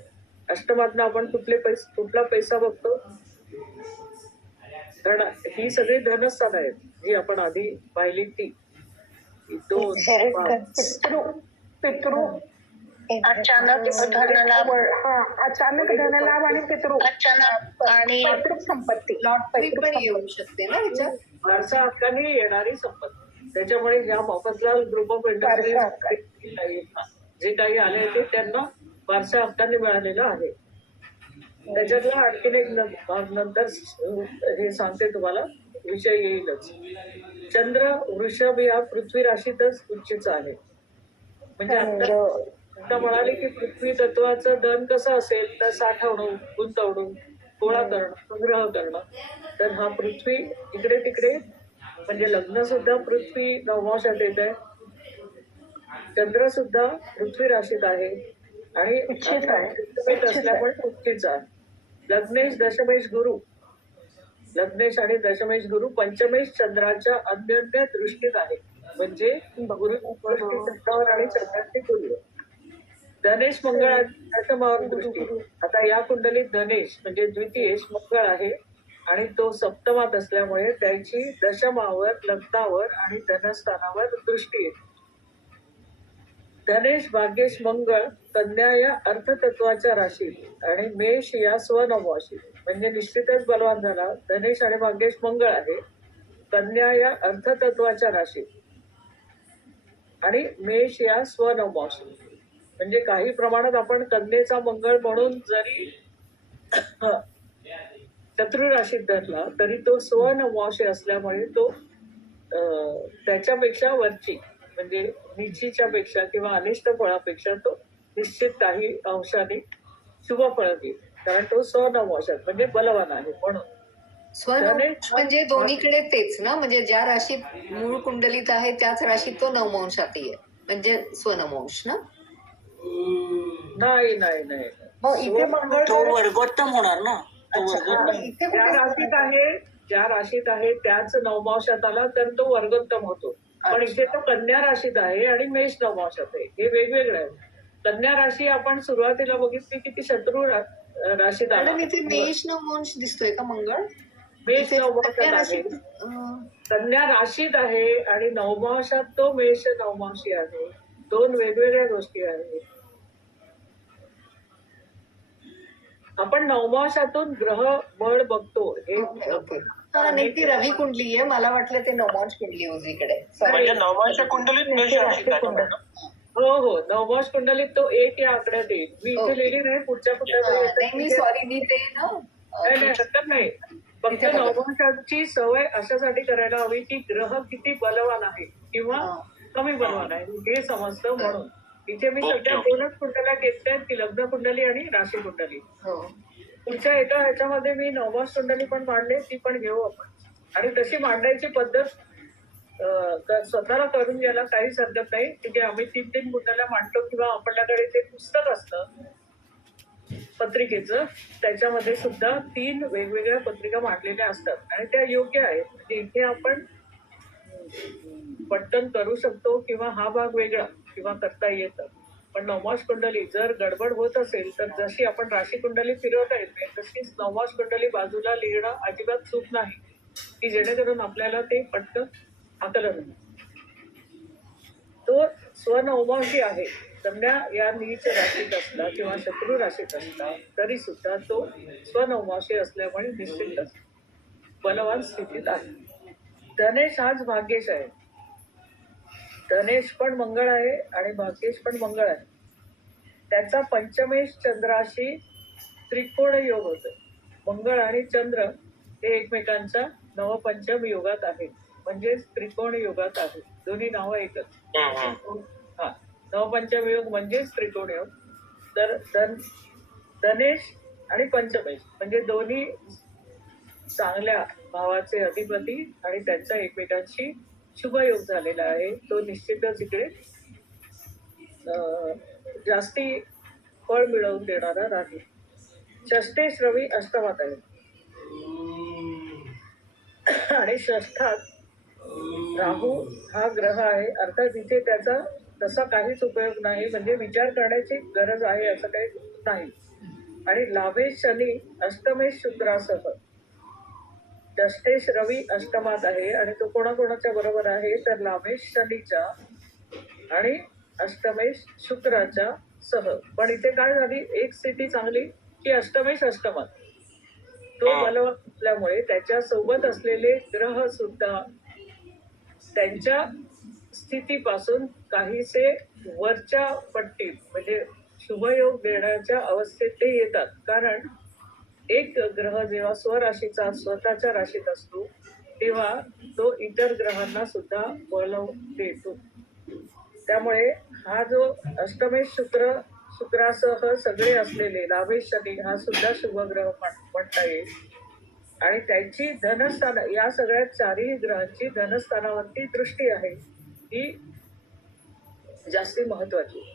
अष्टमातनं आपण कुठला पैसा बघतो, कारण ही सगळी धनस्थान आहेत जी आपण आधी पाहिली ती 2 पितृ अचानक धनलाभ, अचानक धनलाभ आणि पितृ अचानक आणि पैतृक संपत्ती, लॉटरी पण येऊ शकते ना ह्याच्यात. वारसा हक्काने येणारी संपत्ती. त्याच्यामुळे ह्या मफतलाल ग्रुप ऑफ इंडस्ट्रीज जे काही आले ते त्यांना वारसा हक्काने मिळालेला आहे. त्याच्यातला आणखीन एक भाग नंतर हे सांगते तुम्हाला, विषय येईलच. चंद्र वृषभ या पृथ्वी राशीतच उच्चीच आहे. म्हणजे आता म्हणाले की पृथ्वी तत्वाचं धन कसं असेल तर साठवणूक, गुंतवणूक, गोळा करणं, संग्रह करणं. तर हा पृथ्वी इकडे तिकडे, म्हणजे लग्न सुद्धा पृथ्वी नवमाशात येत आहे, चंद्र सुद्धा पृथ्वी राशीत आहे आणि असल्यामुळे उच्चीच आहे. लग्नेश दशमेश गुरु, लग्नेश आणि दशमेश गुरु पंचमेश चंद्राच्या अन्योन्य दृष्टीत आहे, म्हणजे गुरु दृष्टी चंद्रावर आणि चंद्राची गुरु. धनेश मंगळाच्या दशमावर दृष्टी. आता या कुंडलीत धनेश म्हणजे द्वितीयेश मंगळ आहे आणि तो सप्तमात असल्यामुळे त्याची दशमावर, लग्नावर आणि धनस्थानावर दृष्टी येते. धनेश भाग्येश मंगळ कन्या या अर्थतत्वाच्या राशीत आणि मेष या स्वनववाशीत, म्हणजे निश्चितच बलवान झाला. धनेश आणि भाग्येश मंगळ आहे कन्या या अर्थतत्वाच्या राशीत आणि मेष या स्वनववाशीत. म्हणजे काही प्रमाणात आपण कन्येचा मंगळ म्हणून जरी शत्रू राशीत धरला तरी तो स्वनववाशी असल्यामुळे तो त्याच्यापेक्षा वरची म्हणजे नीचीच्या पेक्षा किंवा अनिष्ट फळापेक्षा तो निश्चित काही अंशाने शुभ फळ देईल, कारण तो स्वनववाशात म्हणजे बलवान आहे. म्हणून स्वनवंश म्हणजे दोन्हीकडे तेच ना, म्हणजे ज्या राशीत मूळ कुंडलीत आहे त्याच राशीत तो नवमांशातही आहे, म्हणजे स्वनवंश ना. नाही नाही नाही, मग इथे मंगळ तो वर्गोत्तम होणार ना. तो वर्गोत्तम इथे ज्या राशीत आहे ज्या राशीत आहे त्याच नवमांशात आला तर तो वर्गोत्तम होतो. पण इथे तो कन्या राशीत आहे आणि मेष नवमांशात आहे, हे वेगवेगळं आहे. कन्या राशी आपण सुरुवातीला बघितली की ती शत्रू राशीत आला. मॅडम इथे मेष नवमांश दिसतोय का मंगळ? मेष नवमांशात आहे, कन्या राशीत आहे आणि नवमांशात तो मेष नवमांशी आहे. दोन वेगवेगळ्या गोष्टी आहेत. आपण नवमांशातून ग्रह बळ बघतो हे नाही, ती रवी कुंडली आहे, मला वाटलं ते नवमांश कुंडली उजवीकडे. म्हणजे नवमांश कुंडलीत मेष राशीत आहे ना? हो हो, नवमांश कुंडलीत तो एक या आकड्यात येईल. मी इथे लिहिली नाही, पुढच्या नाही मी सॉरी मी ते ना नाही हरकत नाही. फक्त नवमांशाची सवय अशासाठी करायला हवी की ग्रह किती बलवान आहे किंवा कमी बलवान आहे हे समजतं. म्हणून इथे मी सध्या दोनच कुंडल्या घेतल्या आहेत, की लग्न कुंडली आणि राशी कुंडली. पुढच्या एका ह्याच्यामध्ये मी नवमांश कुंडली पण मांडले, ती पण घेऊ आपण. आणि तशी मांडायची पद्धत स्वतःला करून घ्यायला काहीच हरकत नाही. ठीक आहे, आम्ही 3-3 कुंडल्या मांडतो किंवा आपल्याकडे ते पुस्तक असतं पत्रिकेचं, त्याच्यामध्ये सुद्धा 3 वेगवेगळ्या पत्रिका मांडलेल्या असतात आणि त्या योग्य आहेत. म्हणजे इथे आपण पटकन करू शकतो किंवा हा भाग वेगळा किंवा करता येतं. पण नवमांश कुंडली जर गडबड होत असेल तर जशी आपण राशी कुंडली फिरवता येते तशीच नवमांश कुंडली बाजूला लिहिणं अजिबात चूक नाही, की जेणेकरून आपल्याला ते पटकन आकलन होईल. तो स्वनवमांशी आहे. कन्या या नीच राशीत असला किंवा शत्रू राशीत असला तरी सुद्धा तो स्वनवमांशी असल्यामुळे निश्चितच बलवान स्थितीत आहे. धनेश हाच भाग्येश आहे. धनेश पण मंगळ आहे आणि भाग्येश पण मंगळ आहे. त्याचा पंचमेश चंद्राशी त्रिकोण योग होतो. मंगळ आणि चंद्र हे एकमेकांच्या नवपंचम योगात आहेत, म्हणजे त्रिकोण योगात आहेत. दोन्ही नावं एकच. हा, नवपंचम योग म्हणजेच त्रिकोण योग. तर धनेश आणि पंचमेश म्हणजे दोन्ही चांगल्या भावाचे अधिपती आणि त्यांचा एकमेकांशी शुभयोग झालेला आहे. तो निश्चितच इकडे जास्ती फळ मिळवून देणारा राहील. षष्ठेश रवी अष्टमात आहे आणि षष्ठात राहू हा ग्रह आहे. अर्थात इथे त्याचा तसा काहीच उपयोग नाही, म्हणजे विचार करण्याची गरज आहे असं काही नाही. आणि लाभेश शनी अष्टमेश शुक्रासह. षष्ठेश रवी अष्टमात आहे आणि तो कोणाकोणाच्या बरोबर आहे तर लाभेश शनीच्या आणि अष्टमेश शुक्राच्या सह. पण इथे काय झाली, एक स्थिती चांगली की अष्टमेश अष्टमात तो बलवान असल्यामुळे त्याच्या सोबत असलेले ग्रह सुद्धा त्यांच्या स्थितीपासून काहीसे वरच्या पट्टीत म्हणजे शुभयोग देण्याच्या अवस्थेत ते येतात. कारण एक ग्रह जेव्हा स्वराशीचा स्वतःच्या राशीत असतो तेव्हा तो इतर ग्रहांना सुद्धा बळ देतो. त्यामुळे हा जो अष्टमेश शुक्रासह सगळे असलेले लाभेश शनी हा सुद्धा शुभग्रह म्हणता येईल. आणि त्याची धनस्थान या सगळ्या 4ही ग्रहांची धनस्थानावरती दृष्टी आहे ही जास्ती महत्वाची.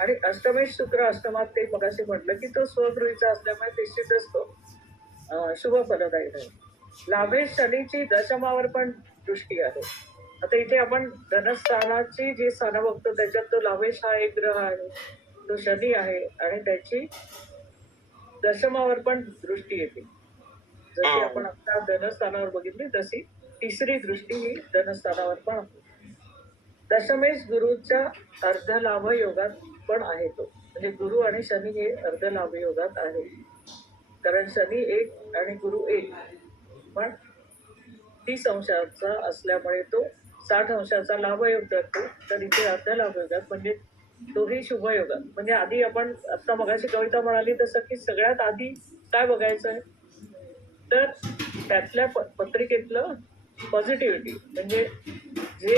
आणि अष्टमेश शुक्र अष्टमात ते मगाशी म्हटलं की तो स्वगृहीचा असल्यामुळे निश्चितच तो शुभ फलदायी आहे. लाभेश शनीची दशमावर पण दृष्टी आहे. आता इथे आपण धनस्थानाची जी स्थानं बघतो त्याच्यात तो लाभेश हा एक ग्रह आहे, तो शनी आहे आणि त्याची दशमावर पण दृष्टी येते. जशी आपण आता धनस्थानावर बघितली तशी तिसरी दृष्टी ही धनस्थानावर पण आहे. दशमेश गुरुच्या अर्धलाभ योगात पण आहे तो, म्हणजे गुरु आणि शनी हे अर्धलाभ योगात आहे. कारण शनी 1 आणि गुरु 1 पण 30 अंशाचा असल्यामुळे तो 60 अंशाचा लाभयोग करतो. तर इथे अर्धलाभ योगात म्हणजे तोही शुभ योगात. म्हणजे आधी आपण आता मगाशी कविता म्हणाली तसं की सगळ्यात आधी काय बघायचंय, तर त्यातल्या पत्रिकेतलं पॉझिटिव्हिटी, म्हणजे जे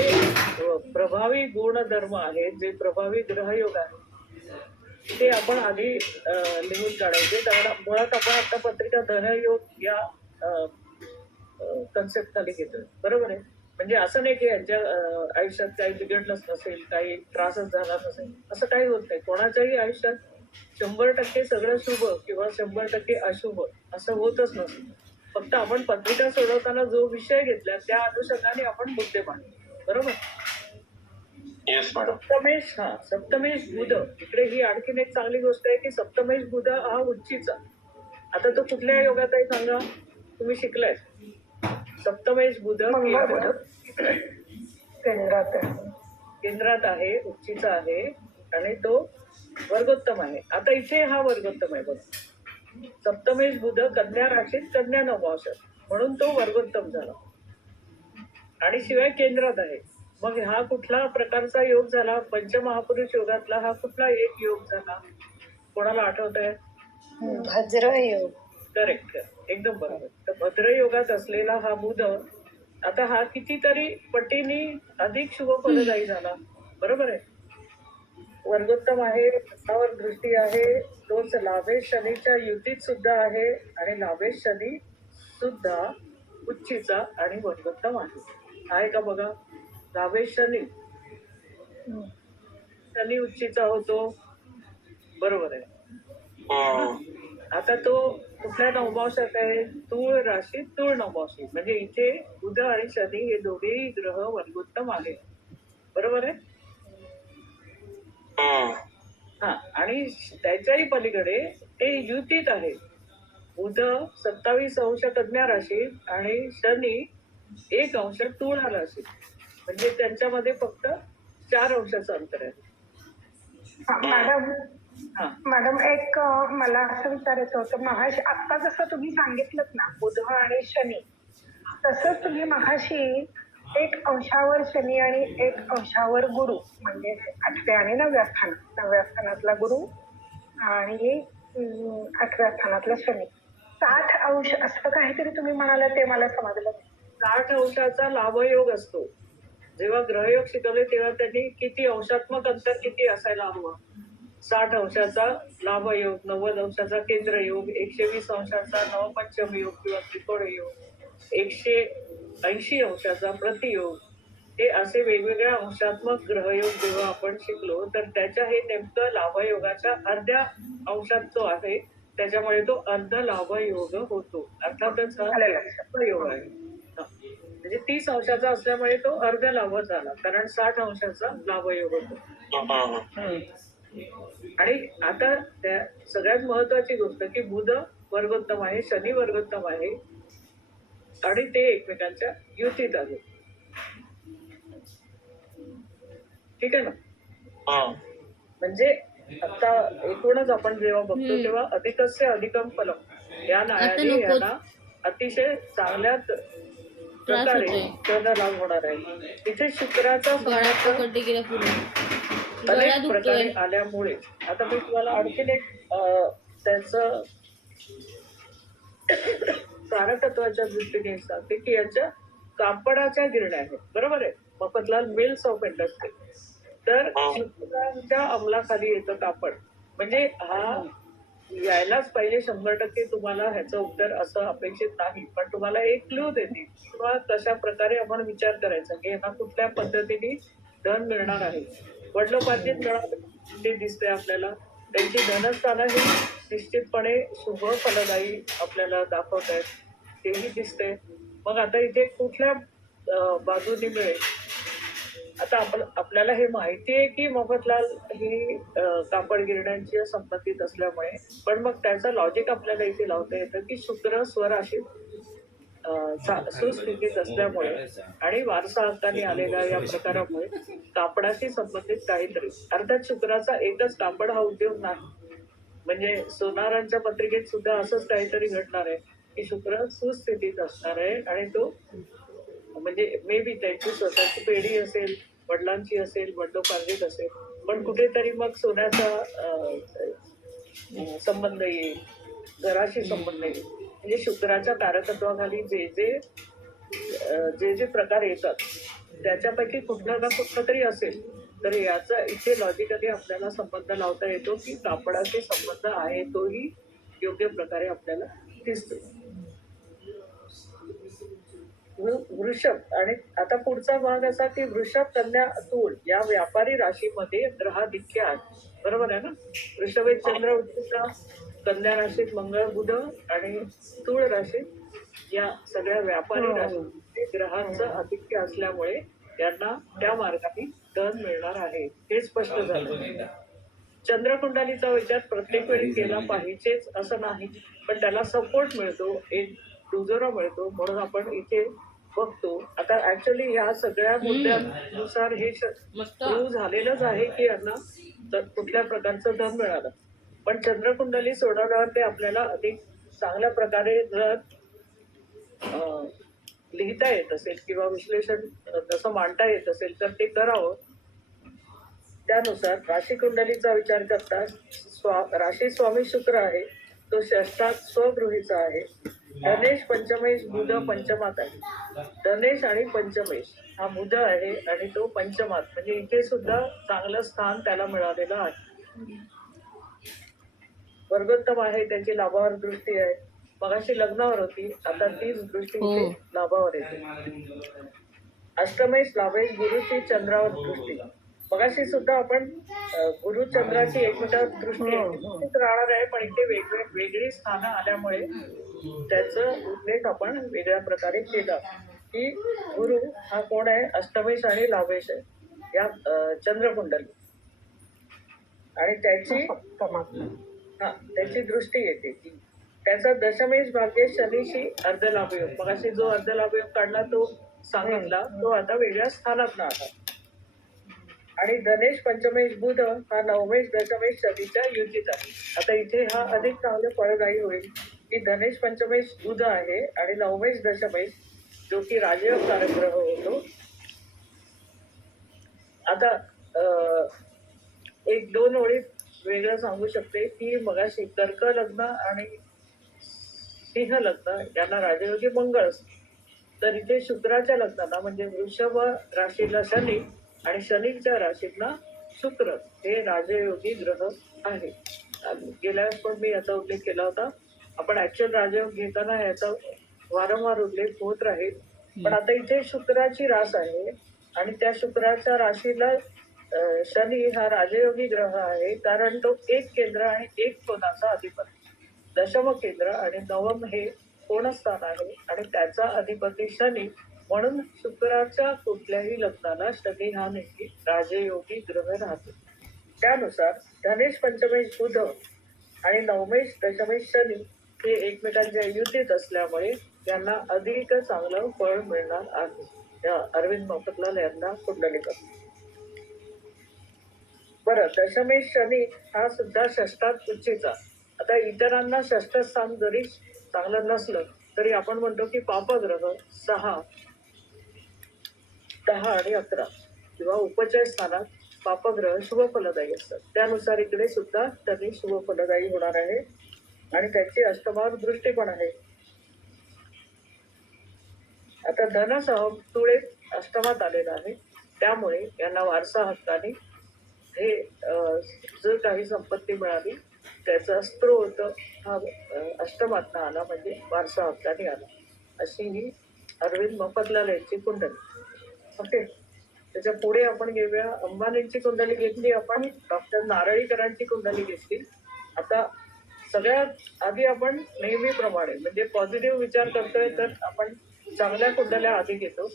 प्रभावी गुणधर्म आहेत, जे प्रभावी ग्रहयोग आहेत ते आपण आधी लिहून काढायचे. कारण मुळात आपण आता पत्रिका धनयोग या कन्सेप्ट खाली घेतोय, बरोबर आहे. म्हणजे असं नाही की यांच्या आयुष्यात काही बिघडलंच नसेल, काही त्रासच झाला नसेल, असं काही होत नाही. कोणाच्याही आयुष्यात 100% सगळं शुभ किंवा 100% अशुभ असं होतच नसतं. फक्त आपण पत्रिका सोडवताना जो विषय घेतला त्या अनुषंगाने आपण मुद्दे मांडतो, बरोबर. Yes madam. सप्तमेश बुध, इकडे ही आणखीन एक चांगली गोष्ट आहे की सप्तमेश बुध हा उच्चीचा. आता तो कुठल्या योगात आहे सांगा, तुम्ही शिकलाय. सप्तमेश बुध केंद्रात आहे, उच्चीचा आहे आणि तो वर्गोत्तम आहे. आता इथे हा वर्गोत्तम आहे बघा. सप्तमेश बुध कन्या राशीत कन्या नवमांशात, म्हणून तो वर्गोत्तम झाला आणि शिवाय केंद्रात आहे. मग हा कुठला प्रकारचा योग झाला, पंचमहापुरुष योगातला हा कुठला एक योग झाला, कोणाला आठवत आहे? भद्र योग. करेक्ट, एकदम बरोबर. तर भद्र योगात असलेला हा बुध आता हा कितीतरी पटीने अधिक शुभ फलदायी झाला, बरोबर आहे. वर्गोत्तम आहे, त्यावर दृष्टी आहे, तोच लाभेश शनीच्या युतीत सुद्धा आहे आणि लाभेश शनी सुद्धा उच्चीचा आणि वर्गोत्तम आहे का बघा. लाभेश शनी उच्चीचा होतो, बरोबर आहे. आता तो कुठल्या नवमांशात आहे, तूळ राशी तूळ नवमांशी, म्हणजे इथे बुध आणि शनी हे दोघेही ग्रह वर्गोत्तम आहेत, बरोबर आहे. हा, आणि त्याच्याही पलीकडे ते युतीत आहे. बुध 27 अंश कन्या राशीत आणि शनी 1 अंश तुळा राशीत, म्हणजे त्यांच्यामध्ये फक्त 4 अंशाचं अंतर आहे. मॅडम एक मला असं विचारायचं होतं, मगाशी आता जसं तुम्ही सांगितलं ना बुध आणि शनी, तसंच तुम्ही मगाशी 1 अंशावर शनी आणि 1 अंशावर गुरु, म्हणजे 8व्या आणि 9व्या स्थान, 9व्या स्थानातला गुरु आणि 8व्या स्थानातला शनी, 60 अंश असं काहीतरी तुम्ही म्हणाला, ते मला समजलं. 60 अंशाचा लाभयोग असतो. जेव्हा ग्रहयोग शिकवले तेव्हा त्यांनी किती अंशात्मक अंतर किती असायला हवं. 60 अंशाचा लाभयोग, 90 अंशाचा केंद्र योग, 120 अंशाचा नवपंचम योग किंवा त्रिकोण योग, 180 अंशाचा प्रतियोग, हे असे वेगवेगळ्या अंशात्मक ग्रहयोग जेव्हा आपण शिकलो तर त्याच्या हे नेमकं लाभयोगाच्या अर्ध्या अंशात जो आहे, त्याच्यामुळे तो अर्ध लाभयोग होतो. अर्थातच हा योग आहे, म्हणजे 30 अंशाचा असल्यामुळे तो अर्ध लाभ झाला, कारण 60 अंशाचा लाभयोग होतो. आणि आता त्या सगळ्यात महत्वाची गोष्ट की बुध वर्गोत्तम आहे, शनी वर्गोत्तम आहे आणि ते एकमेकांच्या युतीत आहे, ठीक आहे ना. म्हणजे आता एकूणच आपण जेव्हा बघतो तेव्हा अधिकस्य अधिकम फलम या नाळाने यांना अतिशय चांगल्या प्रकारे त्यांना लाभ होणार आहे. तिथे शुक्राचा अनेक प्रकारे आल्यामुळे आता मी तुम्हाला आणखीन एक त्याचं तारकत्वाच्या दृष्टीने सांगते की याच्या कापडाच्या गिरण्या आहेत, बरोबर आहे. Mafatlal mills of industry. तर शुक्राच्या अंमलाखाली येतं कापड, म्हणजे हा यायलाच पाहिजे 100%. तुम्हाला ह्याचं उत्तर असं अपेक्षित नाही, पण तुम्हाला एक क्लू देते किंवा कशा प्रकारे आपण विचार करायचा की यांना कुठल्या पद्धतीने धन मिळणार आहे. वडिलोपार्जित मिळणार ते दिसते आपल्याला, त्यांची धनस्थानं ही निश्चितपणे शुभ फलदायी आपल्याला दाखवत आहेत, तेही दिसते. मग आता इथे कुठल्या बाजूने मिळेल. आता आपल्याला हे माहिती आहे की मफतलाल ही कापड गिरण्यांची संबंधित असल्यामुळे, पण मग त्याचं लॉजिक आपल्याला इथे लावता येतं की शुक्र स्वराशीत सुस्थितीत असल्यामुळे आणि वारसा हक्काने आलेल्या या प्रकारामुळे कापडाशी संबंधित काहीतरी. अर्थात शुक्राचा एकच कापड हा उद्योग नाही. म्हणजे सोनारांच्या पत्रिकेत सुद्धा असंच काहीतरी घडणार आहे की शुक्र सुस्थितीत असणार आहे आणि तो म्हणजे मे बी त्यांची स्वतःची पेढी असेल, वडिलांची असेल, वडिलोपार्जित असेल, पण कुठेतरी मग सोन्याचा संबंध येईल, घराशी संबंध येईल. म्हणजे शुक्राच्या कारकत्वाखाली जे प्रकार येतात त्याच्यापैकी कुठला ना कुठला तरी असेल. तर याचा इथे लॉजिकली आपल्याला संबंध लावता येतो की कापडाशी संबंध आहे, तोही योग्य प्रकारे आपल्याला दिसतो. वृषभ आणि आता पुढचा भाग असा की वृषभ, कन्या, तूळ या व्यापारी राशीमध्ये ग्रहाधिक्य आहे. बरोबर आहे ना? वृषभेत चंद्र उच्चचा, कन्या राशीत मंगळ, बुध आणि तूळ राशीत या सगळ्या व्यापारी राशी ग्रहांचं आधिक्य असल्यामुळे त्यांना त्या मार्गाने धन मिळणार आहे, हे स्पष्ट झालं. चंद्रकुंडलीचा विचार प्रत्येक वेळी केला पाहिजेच असं नाही, पण त्याला सपोर्ट मिळतो, एक दुजोरा मिळतो, म्हणून आपण इथे बघतो. आता ऍक्च्युअली या सगळ्या मुद्द्यांनुसार हे प्रूव्ह झालेलंच आहे की यांना कुठल्या प्रकारचं धन मिळालं. पण चंद्रकुंडली सोडवल्यावर ते आपल्याला अधिक चांगल्या प्रकारे जर लिहिता येत असेल किंवा विश्लेषण तसं मांडता येत असेल तर ते करावं. त्यानुसार राशी कुंडलीचा विचार करता राशी स्वामी शुक्र आहे, तो षष्ठात स्वगृहीचा आहे. धनेश, पंचमेश, बुध पंचमात आहे. धनेश आणि पंचमेश हा बुध आहे आणि तो पंचमात, म्हणजे इथे सुद्धा चांगलं स्थान त्याला मिळालेलं आहे. वर्गोत्तम आहे, त्याची लाभावर दृष्टी आहे. मगाशी लग्नावर होती, आता तीच दृष्टी इथे लाभावर येते. अष्टमेश, लाभेश, गुरुची चंद्रावर दृष्टी. मगाशी सुद्धा आपण गुरु चंद्राची एकमेकावर दृष्टी राहणार आहे, पण इथे वेगळी स्थानं आल्यामुळे त्याचं उल्लेख आपण वेगळ्या प्रकारे केला की गुरु हा कोण आहे, अष्टमेश आणि लाभेश आहे या चंद्रकुंडली, आणि त्याची दृष्टी येते. त्याचा दशमेश भाग्य शनीशी अर्धलाभयोग, मगाशी जो अर्धलाभयोग काढला तो सांगितला, तो आता वेगळ्या स्थानात आला. आणि धनेश, पंचमेश, बुध हा नवमेश, दशमेश शनीच्या युतीत आहे. आता इथे हा अधिक चांगलं फळदायी होईल की धनेश, पंचमेश, बुध आहे आणि नवमेश, दशमेश जो की राजयोग कारक ग्रह होतो. आता एक दोन ओळीत वेगळं सांगू शकते की मगाशी कर्क लग्न आणि सिंह लग्न यांना राजयोगी मंगळ असते, तर इथे शुक्राच्या लग्नाला म्हणजे वृषभ राशीला शनी आणि शनीच्या राशीतला शुक्र हे राजयोगी ग्रह आहे. गेल्या वेळेस पण मी याचा उल्लेख केला होता. आपण ऍक्च्युअल राजयोग घेताना याचा वारंवार उल्लेख होत राहील. पण आता इथे शुक्राची रास आहे आणि त्या शुक्राच्या राशीला शनी हा राजयोगी ग्रह आहे, कारण तो एक केंद्र आणि एक कोणाचा अधिपती. दशम केंद्र आणि नवम हे कोणस्थान आहे आणि त्याचा अधिपती शनी, म्हणून शुक्राच्या कुठल्याही लग्नाला शनी हा नेहमी राजयोगी ग्रह राहतो. त्यानुसार धनेश, पंचमेश, बुध आणि नवमेश, दशमेश शनी हे एकमेकांच्या युतीत असल्यामुळे त्यांना अधिक चांगलं फळ मिळणार आहे. या अरविंद मोफतलाल यांना कुंडलीकर. बरं, दशमेश शनी हा सुद्धा षष्ठात उच्चीचा. आता इतरांना षष्ठ स्थान जरी चांगलं नसलं तरी आपण म्हणतो की पापग्रह 6, 10 आणि 11 किंवा उपचय स्थानात पापग्रह शुभ फलदायी असतात. त्यानुसार इकडे सुद्धा शनी शुभ फलदायी होणार आहे आणि त्याची अष्टमावर दृष्टी पण आहे. आता धनसह तुळे अष्टमात आलेला आहे, त्यामुळे यांना वारसा हक्काने हे जर काही संपत्ती मिळाली त्याचा स्त्रोत हा अष्टमात आला, म्हणजे वारसा हक्काने आला. अशी ही अरविंद मोफतलाल यांची कुंडली. ओके, त्याच्या पुढे आपण घेऊया. अंबानींची कुंडली घेतली आपण, डॉक्टर नारळीकरांची कुंडली घेतली. आता सगळ्यात आधी आपण नेहमीप्रमाणे म्हणजे पॉझिटिव्ह विचार करतोय तर आपण चांगल्या कुंडल्या आधी घेतो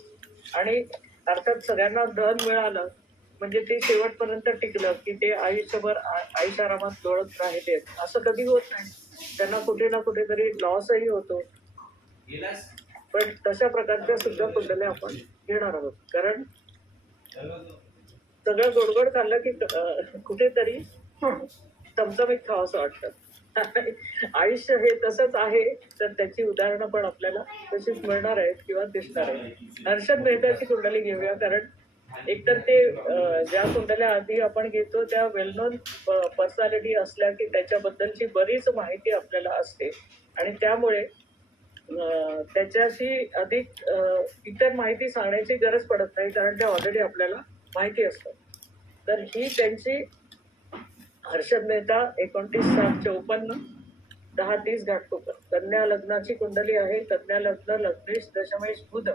आणि अर्थात सगळ्यांना धन मिळालं म्हणजे ते शेवटपर्यंत टिकलं की ते आयुष्यभर आयुष्यारामात डोळत राहिले असं कधी होत नाही. त्यांना कुठे ना कुठेतरी लॉसही होतो. पण तशा प्रकारच्या सुद्धा कुंडल्या आपण घेणार आहोत, कारण सगळं गोडगोड खाल्लं की कुठेतरी हं. चमचमीत खावंसं वाटतं. आयुष्य हे तसंच आहे, तर त्याची उदाहरणं पण आपल्याला तशीच मिळणार आहेत किंवा दिसणार आहेत. हर्षद मेहताची कुंडली घेऊया, कारण एकतर ते ज्या कुंडल्या आधी आपण घेतो त्या वेल नोन पर्सनॅलिटी असल्या की त्याच्याबद्दलची बरीच माहिती आपल्याला असते आणि त्यामुळे त्याच्याशी अधिक इतर माहिती सांगण्याची गरज पडत नाही, कारण त्या ऑलरेडी आपल्याला माहिती असतात. तर ही त्यांची हर्षद मेहता 29/7/54 10:30 घाटकोपर कन्या लग्नाची कुंडली आहे. कन्या लग्न, लग्नेश दशमेश बुध.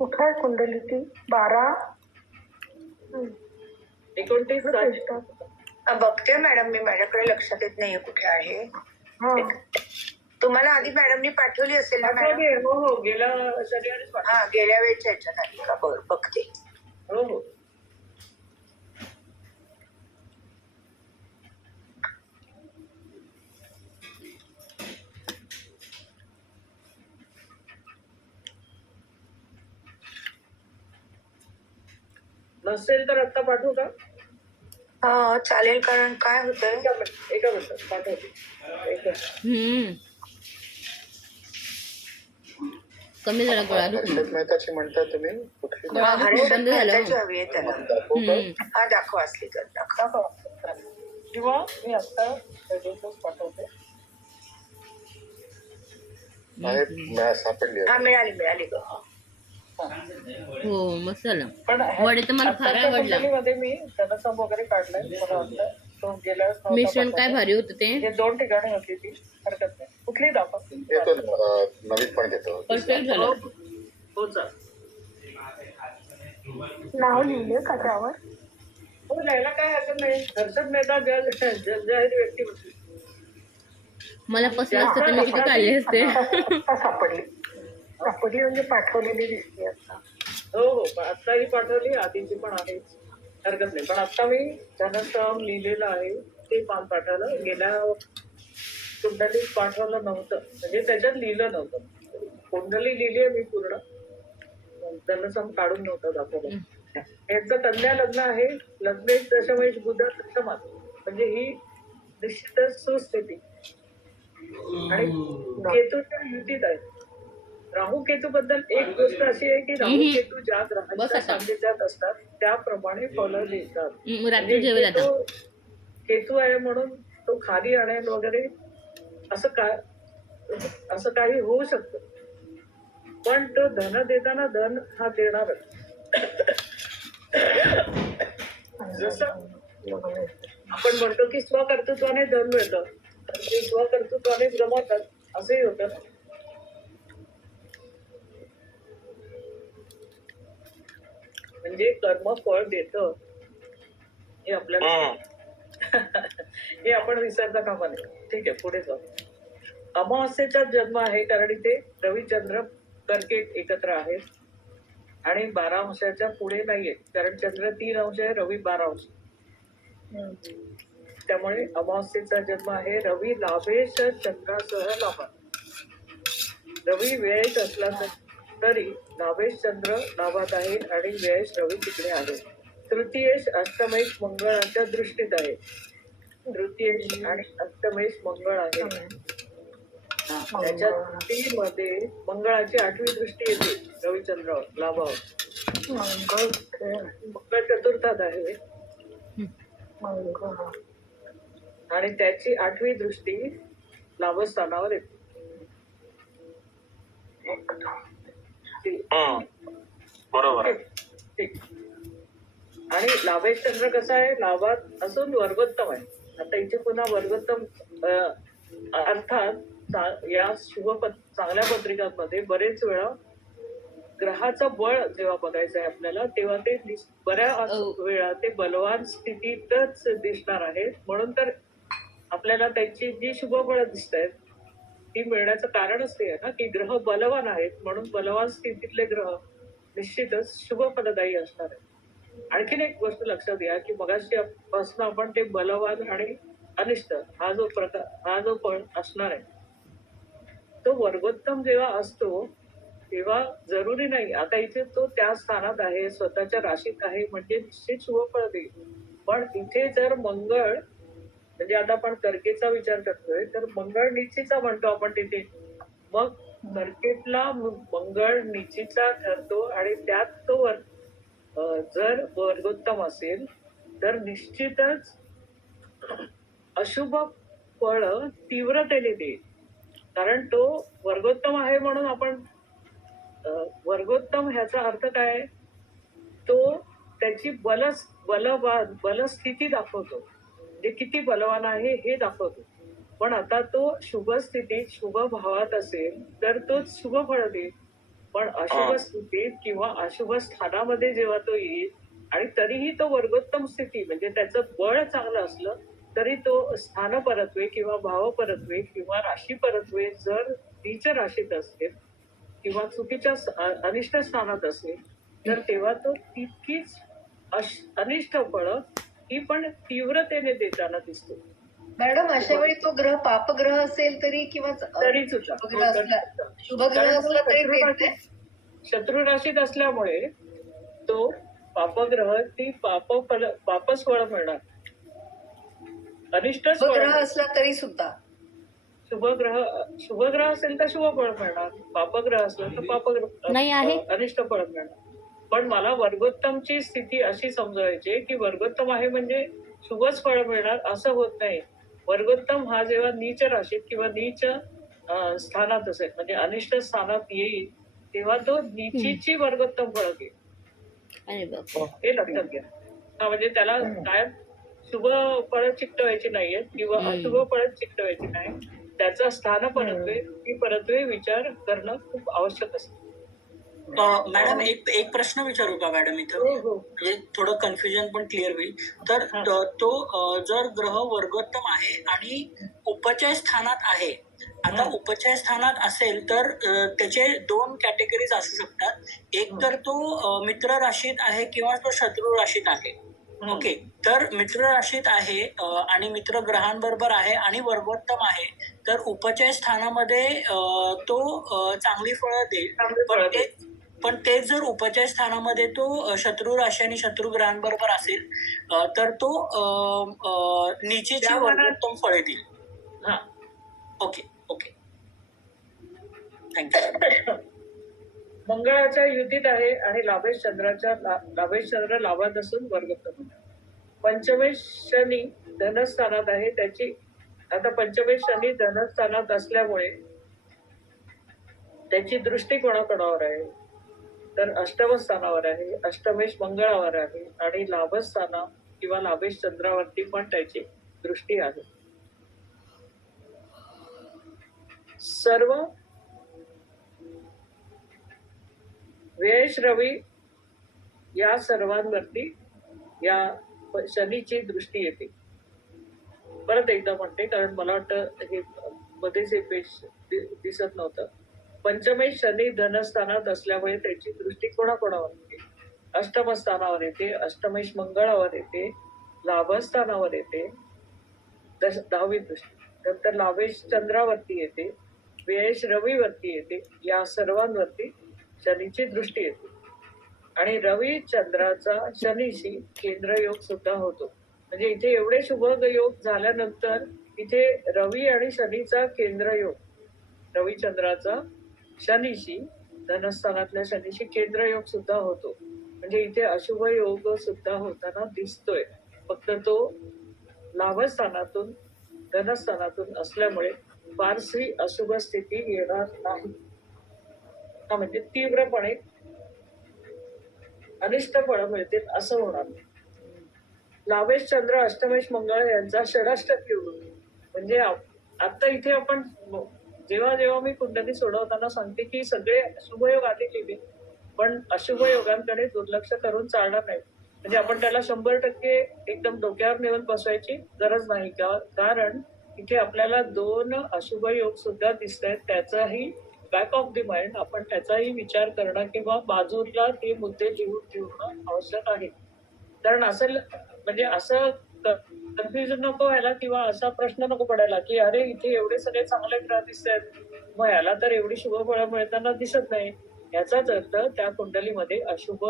कुठे आहे कुंडली ती? 12 29/7. बघते मॅडम, मी माझ्याकडे लक्षात येत नाहीये कुठे आहे. हं. तुम्हाला आधी मॅडमनी पाठवली असेल ना मॅडम? हो हो, गेल्या शनिवारीच पाठवली. हा, गेल्या वेळच्या ह्याच्यात आली का? बरं, बघते. हो हो. नसेल तर आता पाठवू का? हा चालेल, कारण काय होतंय, एका मिनिटात पाठवते. कमी झाला गळा दुखणं. हर्षद मेहताची म्हणता तुम्ही कुठली? गळा दुखणं हर्षद बंद झालं. मेहताची हवी आहे त्याला. हा, दाखवा असली तर दाखवा. किंवा मी आता लगेचच पाठवते. सापडली हा, मिळाली ग. हो मस्त झालं. पण वडे तर मला फार आत्ताच्या आवडला. कुंडलीमध्ये मी धनसम वगैरे काढलाय. मला वाटतं तो गेल्या वेळेस नव्हता मिश्रण काय पाठवला. भारी होतं ते. हे 2 ठिकाणी होती ती, हरकत नाही. कुठली दाखवा. येतो नवीन पण घेतो. परफेक्ट झालं. हो चाल. नाव लिहिले का त्यावर? हो, लिहायला काय हरकत नाही. हर्षद मेहता जाहीर व्यक्ती होती. मला पसलं असतं तर मी किती काढले असते. आता सापडली म्हणजे पाठवलेली दिसते आता. हो हो, आत्ताही पाठवली, आधीची पण आहेच, हरकत नाही. पण आता मी धनसम लिहिलेलं आहे ते पान पाठवलं. गेल्या कुंडलीत पाठवलं नव्हतं, म्हणजे त्याच्यात लिहिलं नव्हतं. कुंडली लिहिली आहे मी पूर्ण, धनसम काढून नव्हतं दाखवलं. यांचं कन्या लग्न आहे. लग्नेश दशमेश बुध दशमात, म्हणजे ही निश्चितच सुस्थिती आणि केतूच्या युतीत आहे. राहू केतू बद्दल एक गोष्ट अशी आहे की राहू केतू ज्या ग्रहांच्या सान्निध्यात असतात त्याप्रमाणे फलं देतात. रात्री जेवेल आता. केतू आहे म्हणून तो खाली आणेल वगैरे असं काही होऊ शकतं, पण तो धन देताना धन हा देणारच. जसं आपण म्हणतो की स्वकर्तृत्वाने धन मिळतं, ते स्वकर्तृत्वाने गमावतात असंही होतं. म्हणजे कर्म फळ देतं हे आपल्याला हे आपण विसरता कामा नये. ठीक आहे, पुढे जाऊ. अमावस्येचा जन्म आहे, कारण इथे रविचंद्र कर्केट एकत्र आहेत आणि 12 अंशाच्या पुढे नाहीये, कारण चंद्र 3 अंश आहे, रवी 12 अंश. त्यामुळे अमावस्येचा जन्म आहे. रवी लाभेश चंद्रासह लाभा. रवी व्ययेश असला तरी लाभेश चंद्र लाभात आहे आणि व्ययेश रवी तिकडे आहे. तृतीयेश अष्टमेश मंगळाच्या दृष्टीत आहे. तृतीयेश आणि अष्टमेश मंगळ आहे. त्याच्या मध्ये मंगळाची 8वी दृष्टी येते रविचंद्रावर लाभावर. मंगळ चतुर्थात आहे आणि त्याची 8वी दृष्टी लाभस्थानावर येते. बरोबर आहे. ठीक. आणि लाभेश चंद्र कसा आहे, लाभात असून वर्गोत्तम आहे. आता इथे पुन्हा वर्गोत्तम अर्थात या चांगल्या पत्रिकांमध्ये बरेच वेळा ग्रहाचं बळ जेव्हा बघायचं आहे आपल्याला, तेव्हा ते बऱ्याच वेळा ते बलवान स्थितीतच दिसणार आहे. म्हणून तर आपल्याला त्यांची जी शुभफळं दिसत आहेत ती मिळण्याचं कारणच ते आहे ना, की ग्रह बलवान आहेत, म्हणून बलवान स्थितीतले ग्रह निश्चितच शुभफलदायी असणार आहे. आणखीन एक गोष्ट लक्षात घ्या की मगाशी पासून आपण ते बलवान आणि अनिष्ट हा जो फळ असणार आहे तो वर्गोत्तम जेव्हा असतो तेव्हा जरुरी नाही आता इथे तो त्या स्थानात आहे, स्वतःच्या राशीत आहे म्हणजे निश्चित शुभफळ देईल. पण इथे जर मंगळ म्हणजे आता आपण कर्केचा विचार करतोय तर मंगळ निश्चितचा म्हणतो आपण तिथे. मग कर्केतला मंगळ निश्चितचा ठरतो आणि त्यात तो जर वर्गोत्तम असेल तर निश्चितच अशुभ फळ तीव्रतेने देईल. कारण तो वर्गोत्तम आहे म्हणून आपण वर्गोत्तम ह्याचा अर्थ काय, तो त्याची बलस्थिती दाखवतो, म्हणजे किती बलवान आहे हे दाखवतो. पण आता तो शुभ स्थितीत शुभ भावात असेल तर तो शुभ फळ देईल. पण अशुभ स्थितीत किंवा अशुभ स्थानामध्ये जेव्हा तो येईल आणि तरीही तो वर्गोत्तम स्थिती म्हणजे त्याचं बळ चांगलं असलं तरी तो स्थान परत्वे किंवा भाव परत्वे किंवा राशी परत्वे जर नीच राशीत असेल किंवा चुकीच्या अनिष्ट स्थानात असेल तर तेव्हा तो तितकीच अनिष्ट फळं ही पण तीव्रतेने देताना दिसतो. मॅडम अशा वेळी तो ग्रह पापग्रह असेल तरी किंवा तरी सुद्धा शुभग्रह असला शुभग्रह असला तरी भेटते. शत्रू राशीत असल्यामुळे तो पापग्रह ती पापच फळ मिळणार, अनिष्टच फळ. शुभग्रह असला तरी सुद्धा शुभग्रह असेल तर शुभ फळ मिळणार, पापग्रह असला तर नाही आहे. अनिष्ट फळ मिळणार. पण मला वर्गोत्तमची स्थिती अशी समजायची की वर्गोत्तम आहे म्हणजे शुभच फळ मिळणार असं होत नाही. वर्गोत्तम हा जेव्हा नीच राशीत किंवा नीच स्थानात असेल म्हणजे अनिष्ट स्थानात येईल तेव्हा तो नीचीची वर्गोत्तम फळ घेईल. अरे बाप, हे लक्षात घ्या. हा म्हणजे त्याला काय शुभ फळ चिकटवायची नाहीये किंवा अशुभ फळ चिकटवायची नाही. त्याचा स्थान परत्वे विचार करणं खूप आवश्यक असतं. मॅडम एक प्रश्न विचारू का मॅडम इथं, म्हणजे थोडं कन्फ्युजन पण क्लिअर होईल. तर तो जर ग्रह वर्गोत्तम आहे आणि उपचय स्थानात आहे, आता उपचय स्थानात असेल तर त्याचे दोन कॅटेगरीज असू शकतात. एक तर तो मित्र राशीत आहे किंवा तो शत्रू राशीत आहे. ओके, तर मित्र राशीत आहे आणि मित्र ग्रहांबरोबर आहे आणि वर्गोत्तम आहे तर उपचय स्थानामध्ये तो चांगली फळं देईल. पण तेच जर उपचय स्थानामध्ये तो शत्रू राशी आणि शत्रू ग्रहांबरोबर असेल तर तो नीचेची वर्गोत्तम फळे देईल. हा ओके ओके, थँक्यू. मंगळाच्या युतीत आहे आणि लाभेश चंद्र लाभात असून वर्गोत्तम. पंचमेश शनी धनस्थानात आहे. त्याची आता पंचमेश शनी धनस्थानात असल्यामुळे त्याची दृष्टी कोणाकोणावर आहे तर अष्टम स्थानावर आहे, अष्टमेश मंगळावर आहे आणि लाभस्थाना किंवा लाभेश चंद्रावरती पण त्याची दृष्टी आहे. सर्व व्ययश रवी या सर्वांवरती या शनीची दृष्टी येते. परत एकदा म्हणते कारण मला वाटतं हे मध्येच हे पेज दिसत नव्हतं. पंचमेश शनी धनस्थानात असल्यामुळे त्याची दृष्टी कोणाकोणावर येते, अष्टम स्थानावर येते, अष्टमेश मंगळावर येते, लाभस्थानावर येते 10वी दृष्टी. नंतर लाभेश चंद्रावरती येते, व्ययश रवीवरती येते. या सर्वांवरती शनीची दृष्टी येते आणि रवी चंद्राचा शनीशी केंद्रयोग सुद्धा होतो. म्हणजे इथे एवढे शुभ योग झाल्यानंतर इथे रवी आणि शनीचा केंद्रयोग, रविचंद्राचा शनीशी धनस्थानातल्या शनीशी केंद्रयोग सुद्धा होतो. म्हणजे इथे अशुभ योग सुद्धा होताना दिसतोय. फक्त तो लाभस्थानातून धनस्थानातून असल्यामुळे फारशी अशुभ स्थिती येणार नाही. हा म्हणजे तीव्रपणे अनिष्ट फळं मिळतील असं होणार नाही. लाभेश चंद्र अष्टमेश मंगळ यांचा षडाष्टक योग म्हणजे आता इथे आपण जेव्हा मी कुंडली सोडवताना सांगते की सगळे शुभयोग आधी केले पण अशुभ योगांकडे दुर्लक्ष करून चालणार नाही. म्हणजे आपण त्याला 100% एकदम डोक्यावर नेऊन बसवायची गरज नाही. कारण इथे आपल्याला 2 अशुभ योग सुद्धा दिसत आहेत. त्याचाही बॅक ऑफ द माइंड आपण त्याचाही विचार करणं किंवा बाजूला ते मुद्दे लिहून ठेवणं आवश्यक आहे. कारण असं म्हणजे असं कन्फ्युजन नको व्हायला किंवा असा प्रश्न नको पडायला की अरे इथे एवढे सगळे चांगले ग्रह दिसत आहेत मग याला तर एवढी शुभ फळं मिळताना दिसत नाही. याचाच अर्थ त्या कुंडलीमध्ये अशुभ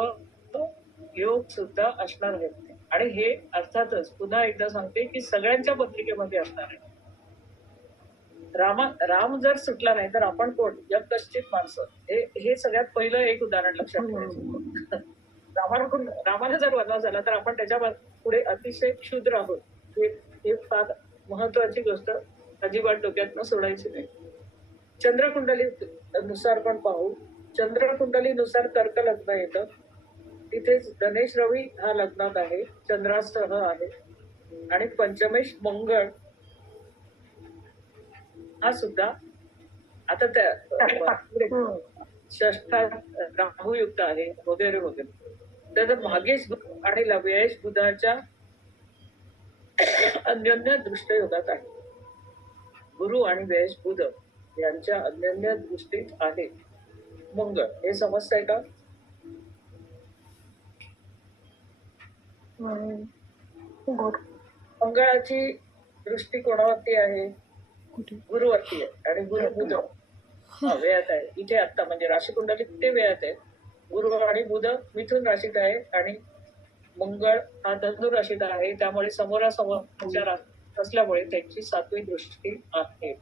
योग सुद्धा असणार आहेत आणि हे अर्थातच पुन्हा एकदा सांगते की सगळ्यांच्या पत्रिकेमध्ये असणार आहे. राम जर सुटला नाही तर आपण कोण? जग कश्चित माणसं. हे सगळ्यात पहिलं एक उदाहरण लक्षात ठेवायचं. रामाला जर वनवास झाला तर आपण त्याच्या पुढे अतिशय क्षुद्र आहोत. हे फार महत्वाची गोष्ट अजिबात डोक्यातनं सोडायची नाही. चंद्रकुंडली नुसार पण पाहू. चंद्रकुंडलीनुसार कर्क लग्न येतं. तिथेच गणेश रवी हा लग्नात आहे, चंद्रासह आहे आणि पंचमेश मंगळ हा सुद्धा आता त्या षष्ठात राहूयुक्त आहे वगैरे वगैरे. तर भागेश आणि व्ययेश बुधाच्या अन्योन्य दृष्टयोगात आहे. गुरु आणि व्ययेश बुध यांच्या अन्योन्य दृष्टीत आहे मंगळ. हे समजतंय का? मंगळाची दृष्टी कोणावरती आहे? गुरुवरती आहे आणि गुरु बुध वेळात आहे. इथे आता म्हणजे राशी कुंडलीत ते वेळात आहे. गुरु आणि बुध मिथुन राशीत आहे आणि मंगळ हा धनु राशीत आहे. त्यामुळे समोरासमोर असल्यामुळे त्यांची 7वी दृष्टी आहे.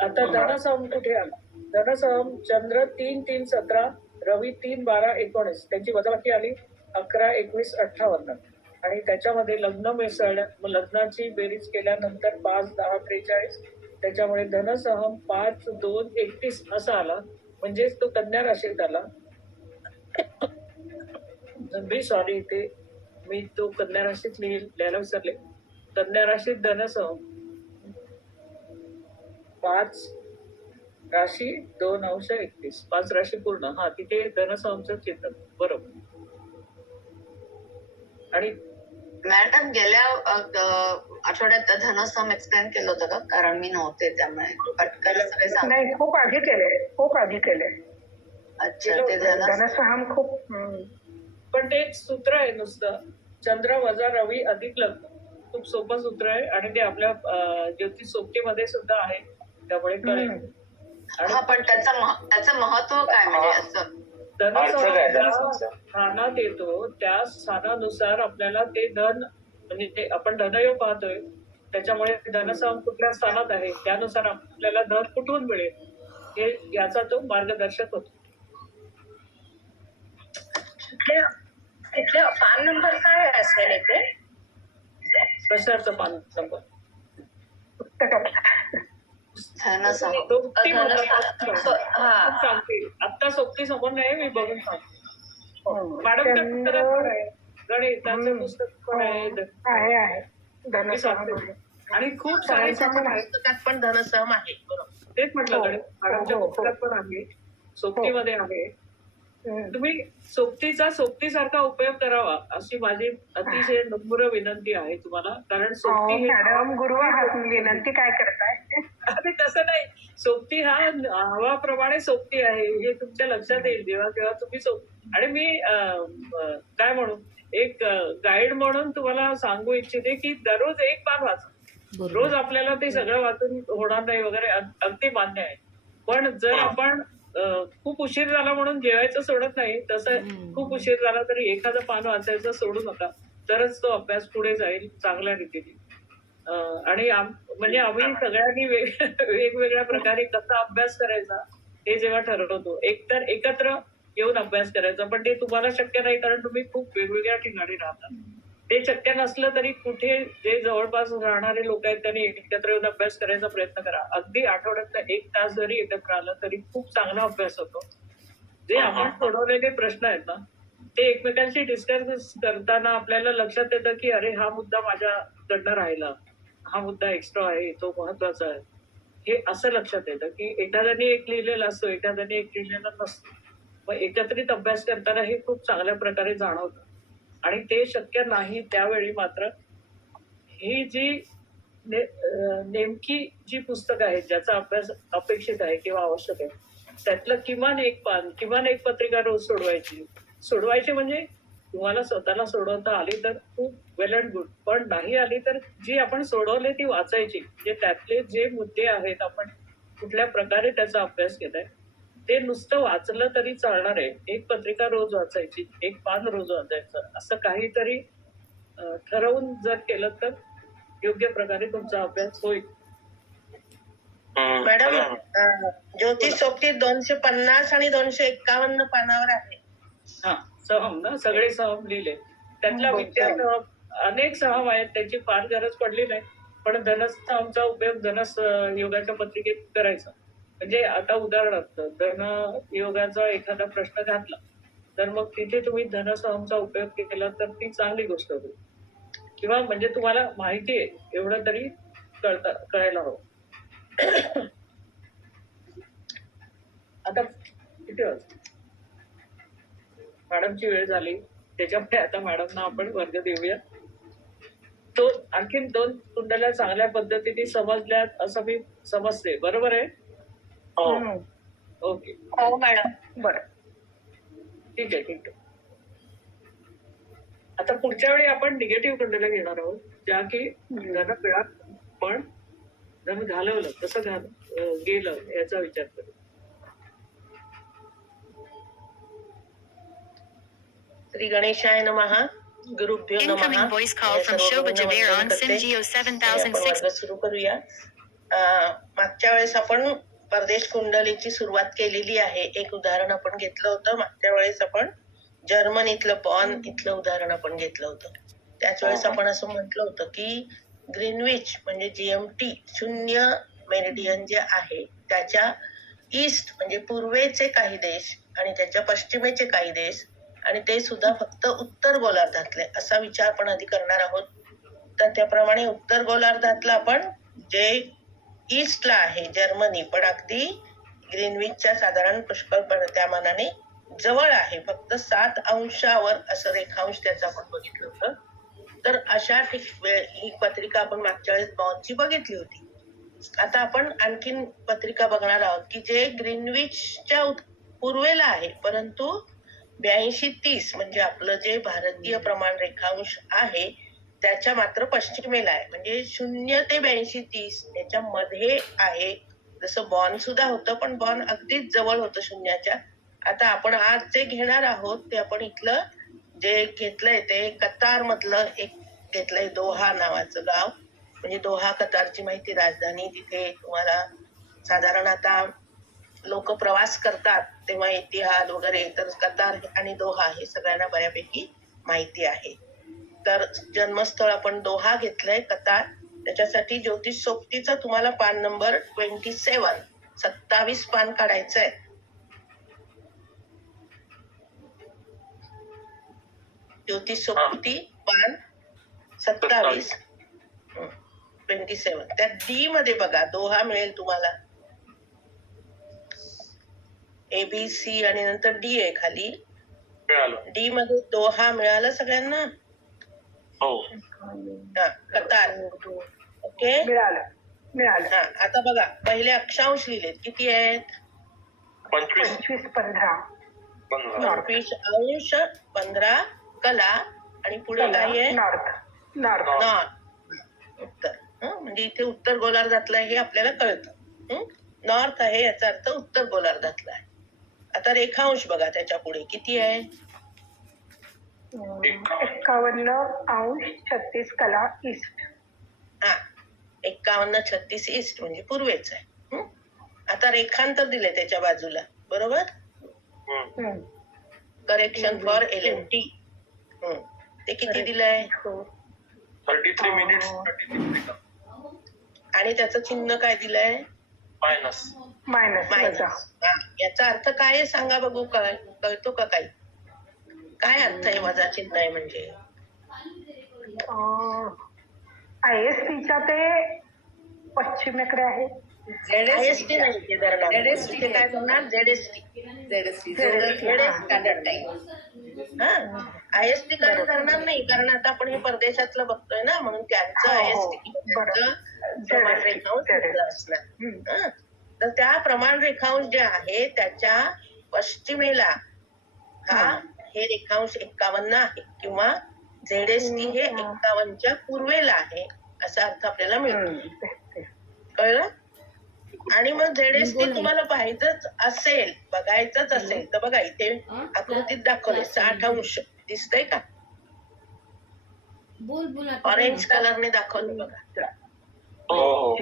आता धनसम कुठे आला? धनसम चंद्र 3-3-17, रवी 3-12-19 त्यांची वजाबाकी आली 11-21-58 आणि त्याच्यामध्ये लग्न मिसळल्या. लग्नाची बेरीज केल्यानंतर 5-10-43 त्याच्यामुळे धनसहम 5-2-31 असा आला. म्हणजेच तो कन्या राशीत आला. सॉरी इथे मी तो कन्या राशीत लिहायला विसरले. कन्या राशीत धनसहम 5 राशी 2-31 5 राशी पूर्ण. हा तिथे धनसहमचं चित्र बरोबर. आणि मॅडम गेल्या आठवड्यात धनसम एक्सप्लेन केलं होतं का? कारण मी नव्हते त्यामुळे पटकन सगळे सांग. नाही, खूप आधी केले. अच्छा, ते धनसहम खूप पण ते एक सूत्र आहे नुसतं. चंद्र वजा रवी अधिक लग्न. खूप सोपं सूत्र आहे आणि ते आपल्या ज्योतिष सोबतीमध्ये सुद्धा आहे. त्यामुळे कळेल. हा, पण त्याचं महत्व काय म्हणजे असं? स्थानात येतो त्या स्थानानुसार आपल्याला ते धन म्हणजे ते आपण धनयोग पाहतोय त्याच्यामुळे धनसम कुठल्या स्थानात आहे त्यानुसार आपल्याला धन कुठून मिळेल हे याचा तो मार्गदर्शक होतो. तिथले पान नंबर काय असेल इथे? कशाचं पान नंबर? सांगते आता सोबती समोर नाही, मी बघून सांगते. मॅडम त्या पुस्तकात पण आहे, गणिताचं पुस्तक पण आहे. आणि खूप सारे पुस्तकात पण धनसम आहे. तेच म्हटलं गणित मॅडमच्या पुस्तकात पण आहे, सोबतीमध्ये आहे. तुम्ही सोबतीसारखा उपयोग करावा अशी माझी अतिशय नम्र विनंती आहे तुम्हाला. कारण सोबती मॅडम गुरु विनंती काय करताय? अरे तसं नाही, सोबती हा हवाप्रमाणे सोबती आहे हे तुमच्या लक्षात येईल जेव्हा तुम्ही आणि मी काय म्हणू एक गाईड म्हणून तुम्हाला सांगू इच्छिते की दररोज एक पान वाचा. रोज आपल्याला ते सगळं वाचून होणार नाही वगैरे, अगदी मान्य आहे. पण जर आपण खूप उशीर झाला म्हणून जेवायचं सोडत नाही, तसं खूप उशीर झाला तरी एखादं पान वाचायचं सोडू नका, तरच तो अभ्यास पुढे जाईल चांगल्या रीतीने. आणि म्हणजे आम्ही सगळ्यांनी वेगवेगळ्या प्रकारे कसा अभ्यास करायचा हे जेव्हा ठरवतो, एकतर एकत्र येऊन अभ्यास करायचा, पण ते तुम्हाला शक्य नाही कारण तुम्ही खूप वेगवेगळ्या ठिकाणी राहता. ते शक्य नसलं तरी कुठे जे जवळपास राहणारे लोक आहेत त्यांनी एकत्र येऊन अभ्यास करायचा प्रयत्न करा. अगदी आठवड्यात 1 तास जरी एकत्र आलं तरी खूप चांगला अभ्यास होतो. जे आपण सोडवलेले प्रश्न आहेत ना ते एकमेकांशी डिस्कस करताना आपल्याला लक्षात येतं की अरे हा मुद्दा माझ्याकडनं राहिला, हा मुद्दा एक्स्ट्रा आहे, तो महत्वाचा आहे, हे असं लक्षात येतं की एखाद्याने एक लिहिलेला असतो, एखाद्याने एक लिहिलेला नसतो. मग एकत्रित अभ्यास करताना हे खूप चांगल्या प्रकारे जाणवतं. आणि ते शक्य नाही त्यावेळी मात्र ही जी नेमकी जी पुस्तकं आहेत ज्याचा अभ्यास अपेक्षित आहे किंवा आवश्यक आहे त्यातलं किमान एक पान, किमान एक पत्रिका रोज सोडवायची म्हणजे तुम्हाला स्वतःला सोडवता आली तर खूप वेल अँड गुड, पण नाही आली तर जी आपण सोडवली ती वाचायची. म्हणजे त्यातले जे मुद्दे आहेत आपण कुठल्या प्रकारे त्याचा अभ्यास केलाय ते नुसतं वाचलं तरी चालणार आहे. एक पत्रिका रोज वाचायची, एक पान रोज वाचायचं, असं काहीतरी ठरवून जर केलं तर योग्य प्रकारे तुमचा अभ्यास होईल. मॅडम ज्योतिष सोबती 250 आणि 251 पानावर आहे. हा, सहम ना, सगळे सहम लिहिले. त्यातला विद्यासहम अनेक सहम आहेत, त्याची फार गरज पडली नाही, पण धनसहमचा उपयोग धनस योगाच्या पत्रिकेत करायचा. म्हणजे आता उदाहरणार्थ धन योगाचा एखादा प्रश्न घातला तर मग तिथे तुम्ही धनसहमचा उपयोग केला तर ती चांगली गोष्ट होईल. किंवा म्हणजे तुम्हाला माहिती आहे एवढं तरी कळायला हवं. आता किती वाजता मॅडमची वेळ झाली, त्याच्यामुळे आता मॅडमना आपण वर्ग देऊया. आणखीन 2 कुंडल्या चांगल्या पद्धतीने समजल्यात असं मी समजते, बरोबर आहे? ओके, हो मॅडम. बरं. ठीक आहे. आता पुढच्या वेळी आपण निगेटिव्ह कुंडल्या घेणार आहोत, ज्या की धन मिळात पण धन घालवलं कसं गेलं याचा विचार करू. श्री गणेशाय नमः. गुरुभ्यो नमः. voice call from Shobha Jaber on SIM-Geo 7006. वर्ग सुरू करूया. मागच्या वेळेस आपण परदेश कुंडलीची सुरुवात केलेली आहे. एक उदाहरण आपण घेतलं होतं. मागच्या वेळेस आपण जर्मनीतलं बॉन इथलं उदाहरण आपण घेतलं होतं. त्याच वेळेस आपण असं म्हटलं होतं की ग्रीनविच म्हणजे GMT 0 मेरिडियन जे आहे त्याच्या ईस्ट म्हणजे पूर्वेचे काही देश आणि त्याच्या पश्चिमेचे काही देश आणि ते सुद्धा फक्त उत्तर गोलार्धातले असा विचार आपण आधी करणार आहोत. तर त्याप्रमाणे उत्तर गोलार्धातलं आपण जे ईस्टला आहे जर्मनी पण अगदी ग्रीनविचच्या साधारण पुष्कळ त्या मानाने जवळ आहे, फक्त 7 अंशावर असं रेखांश त्याचा आपण बघितलं होतं. तर अशा ही पत्रिका आपण मागच्या वेळेस बॉनची बघितली होती. आता आपण आणखीन पत्रिका बघणार आहोत की जे ग्रीनविचच्या पूर्वेला आहे परंतु 82-30 म्हणजे आपलं जे भारतीय प्रमाण रेखांश आहे त्याच्या मात्र पश्चिमेला आहे. म्हणजे 0 ते 82-30 याच्या मध्ये आहे. जसं बॉन सुद्धा होतं पण बॉन अगदीच जवळ होतं 0च्या. आता आपण आज जे घेणार आहोत ते आपण इथलं जे घेतलंय ते कतार मधलं एक घेतलंय, दोहा नावाचं गाव. म्हणजे दोहा कतारची माहिती राजधानी. तिथे तुम्हाला साधारण आता लोक प्रवास करतात तेव्हा इतिहाद वगैरे तर कतार आणि दोहा हे सगळ्यांना बऱ्यापैकी माहिती आहे. तर जन्मस्थळ आपण दोहा घेतलंय कतार. त्याच्यासाठी ज्योतिष सोबतीचा तुम्हाला पान नंबर 27 पान काढायचंय. ज्योतिष सोबती पान 27 त्यात डी मध्ये बघा दोहा मिळेल तुम्हाला. ABC आणि नंतर D आहे खाली. डी मध्ये दोहा मिळाला सगळ्यांना? कतार. ओके, मिळालं. आता बघा पहिले अक्षांश लिहिलेत. किती आहेत? 25, 15. 25 अंश 15 कला आणि पुढे काय आहे? नॉर्थ उत्तर. म्हणजे इथे उत्तर गोलार्धातलं हे आपल्याला कळतं. नॉर्थ आहे याचा अर्थ उत्तर गोलार्धातला आहे. आता रेखांश बघा त्याच्या पुढे किती आहे? 51°36 कला ईस्ट. 51-36 ईस्ट म्हणजे पूर्वेच आहे. आता रेखांतर दिले त्याच्या बाजूला, बरोबर? Correction for LMT. ते किती दिलंय? 33 मिनिट्स आणि त्याचं चिन्ह काय दिलंय? मायनस. याचा अर्थ काय आहे सांगा बघू. कळतो का काही? काय अर्थ आहे वजा चिन्ह आहे म्हणजे? ISTच्या ते पश्चिमेकडे आहे. IST नाही ते धरणार. ते काय करणार? ZST. Standard time. IST काय करणार नाही कारण आता आपण हे परदेशातलं बघतोय ना म्हणून त्यांचं IST प्रमाण रेखांश असणार. तर त्या प्रमाण रेखांश जे आहे त्याच्या पश्चिमेला हे रेखांश 51 आहे किंवा ZST हे 51च्या पूर्वेला आहे असा अर्थ आपल्याला मिळतो. कळलं? आणि मग झेडएसटी तुम्हाला पाहायचंच असेल, बघायचंच असेल तर बघा इथे आकृतीत दाखवले 60° दिसतंय का? बोल बोल ऑरेंज कलरने दाखवलं बघा. हो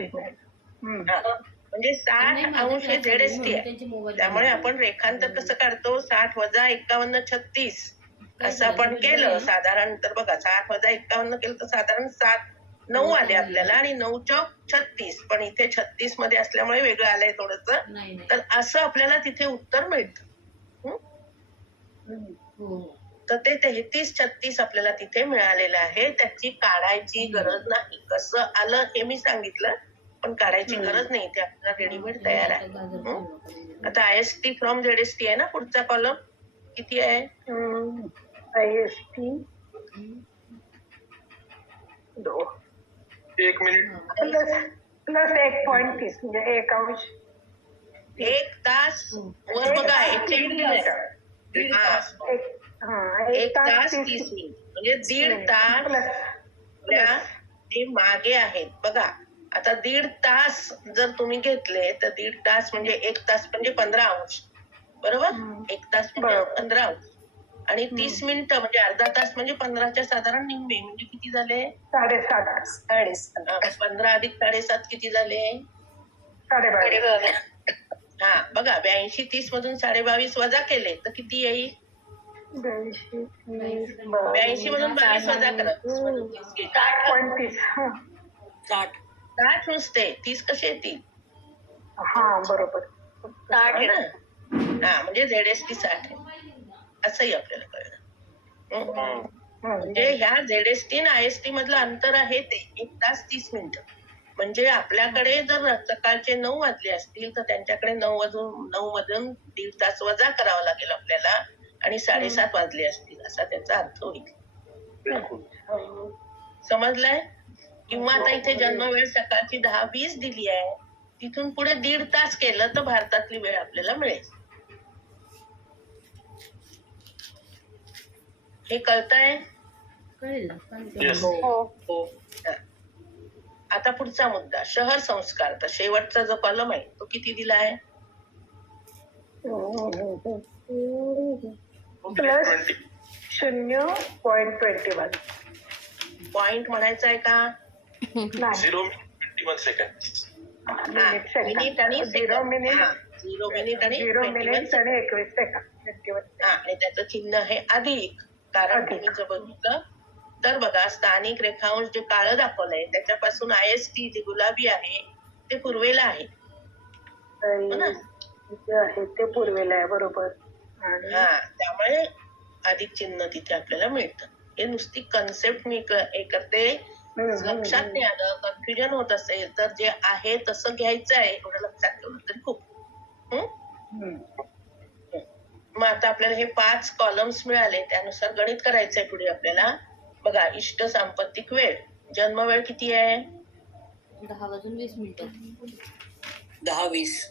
म्हणजे 60° हे झेडएसटी आहे. त्यामुळे आपण रेखांतर कसं काढतो? 60 - 51 36 असं आपण केलं साधारण. तर बघा 60 - 51 केलं तर साधारण 7-9 आले आपल्याला आणि 9 चौक 36. पण इथे 36 मध्ये असल्यामुळे वेगळं आलंय थोडस. तर असं आपल्याला तिथे उत्तर मिळतं. तर ते 33-36 आपल्याला तिथे मिळालेलं आहे. त्याची काढायची गरज नाही. कसं आलं हे मी सांगितलं, पण काढायची गरज नाही. ते आपल्याला रेडीमेड तयार आहे. आता IST फ्रॉम ZST आहे ना पुढचा कॉलम. किती आहे? IST 2 1 मिनिट प्लस 1.30 म्हणजे 1 1 तास वर बघा 1 तास 30 मिनिट म्हणजे 1.5 तास आपल्या ते मागे आहेत. बघा आता 1.5 तास जर तुम्ही घेतले तर 1.5 तास म्हणजे 1 तास म्हणजे 15°. बरोबर? 1 तास म्हणजे 15°. आणि 30 मिनिटं म्हणजे अर्धा तास म्हणजे 15च्या साधारण निम्मे म्हणजे किती झाले? 7.5 15 अधिक 7.5 किती झाले? 22.5 हा बघा 82-30 मधून 22.5 वजा केले तर किती येईल? 82 मधून 22 वजा करा. 60.30 60 नुसते 30 कसे येतील? हा बरोबर. 60 ना. हा म्हणजे ZST 60 आहे असंही आपल्याला कळलं. म्हणजे ह्या ZST आणि IST मधलं अंतर आहे ते 1 तास 30 मिनिटं. म्हणजे आपल्याकडे जर सकाळचे 9 वाजले असतील तर त्यांच्याकडे 9 मधून 1.5 तास वजा करावा लागेल आपल्याला आणि 7:30 वाजले असतील असा त्याचा अर्थ होईल. समजलंय? किंवा आता इथे जन्म वेळ सकाळची 10:20 दिली आहे. तिथून पुढे 1.5 तास केलं तर भारतातली वेळ आपल्याला मिळेल. हे कळतंय? येस हो. आता पुढचा मुद्दा शहर संस्कार. तर शेवटचा जो कॉलम आहे तो किती दिला आहे? प्लस 0.21 पॉइंट म्हणायचा आहे का? 0:21 सेकंड. मिनिट आणि 0 मिनिट 0 मिनिट आणि 21 सेकंद. आणि त्याचं चिन्ह आहे अधिक. कारण तुम्ही जर बघितलं तर बघा स्थानिक रेखांश जे काळं दाखवलंय त्याच्यापासून IST जे गुलाबी आहे ते पूर्वेला आहे. ते पूर्वेला आहे बरोबर. हा त्यामुळे अधिक चिन्ह तिथे आपल्याला मिळतं. हे नुसती कन्सेप्ट मी हे करते. लक्षात नाही आलं कन्फ्युजन होत असेल तर जे आहे तसं घ्यायचं आहे एवढं लक्षात ठेवलं तरी खूप. मग आता आपल्याला हे 5 कॉलम्स मिळाले त्यानुसार गणित करायचंय पुढे आपल्याला. बघा इष्ट सांपत्तिक वेळ. जन्म वेळ किती आहे? 10:20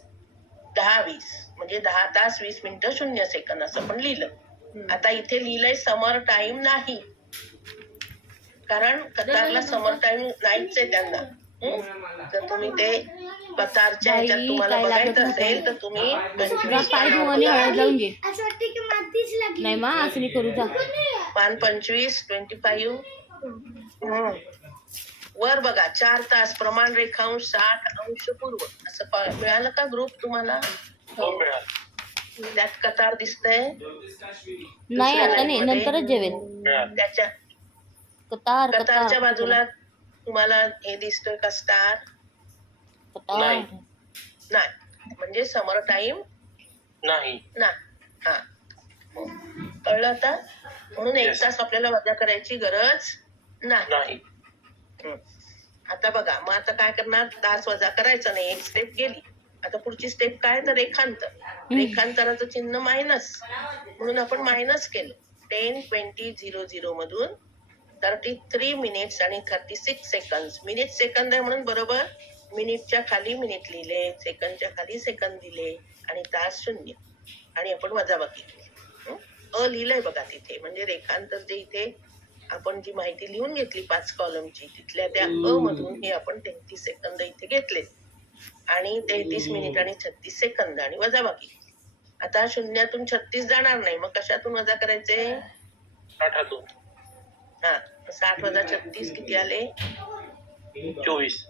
10-20 म्हणजे 10 तास 20 मिनिटं 0 सेकंद असं पण लिहिलं. आता इथे लिहिलंय समर टाइम नाही कारण कतारला समर टाइम नाहीच आहे त्यांना. जर तुम्ही ते कतारच्या ह्याच्यात तुम्हाला बघायचं असेल तर तुम्ही हळद लावून घे. नाही मा असं नाही करू जा. 25 वर बघा 4 तास प्रमाण रेखांश 60° पूर्व असं मिळालं का ग्रुप तुम्हाला? हो मिळालं. त्यात कतार दिसतंय? नाही आता नाही नंतरच जेवेल. त्याच्या कतारच्या बाजूला तुम्हाला हे दिसतोय का स्टार? नाही. म्हणजे समर टाइम नाही. हा कळलं आता? म्हणून 1 तास आपल्याला वजा करायची गरज नाही. आता बघा मग आता काय करणार? तास वजा करायचं नाही. एक स्टेप गेली. आता पुढची स्टेप काय? तर रेखांतर. रेखांतराचं चिन्ह मायनस म्हणून आपण मायनस केलं. 10, 20, 00 मधून 33 मिनिट्स आणि 36 सेकंद. मिनिट सेकंद आहे म्हणून बरोबर मिनिटच्या खाली मिनिट लिहिले, सेकंदच्या खाली सेकंद दिले आणि तास 0 आणि आपण वजाबाकी केली. लिहिलंय बघा तिथे. म्हणजे रेखांतर जे इथे आपण जी माहिती लिहून घेतली 5 कॉलमची तिथल्या त्या मधून हे आपण 33 सेकंद इथे घेतले. आणि 33 मिनिट आणि 36 सेकंद आणि वजाबाकी. आता 0तून 36 जाणार नाही, मग कशातून वजा करायचे? 60 हा, 60 वजा 36 किती आले? 24.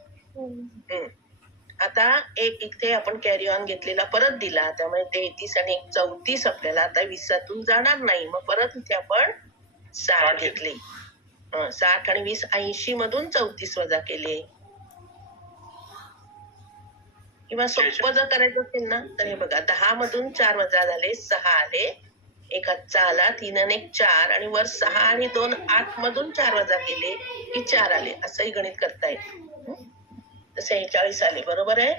आता एक इथे आपण कॅरी ऑन घेतलेला परत दिला, त्यामुळे 33 आणि 1 34 आपल्याला आता 20तून जाणार नाही, मग परत इथे आपण 60 घेतले. 60 आणि 20 80 मधून 34 वजा केले. किंवा सोपं जर करायचं असेल ना तर हे बघा, 10 मधून 4 वजा झाले, 6 आले, 1 हातचा आला, 3 आणि 1 4 आणि वर 6 आणि 2 8 मधून 4 वजा केले की 4 आले. असंही गणित करता येईल. 46 आले, बरोबर आहे.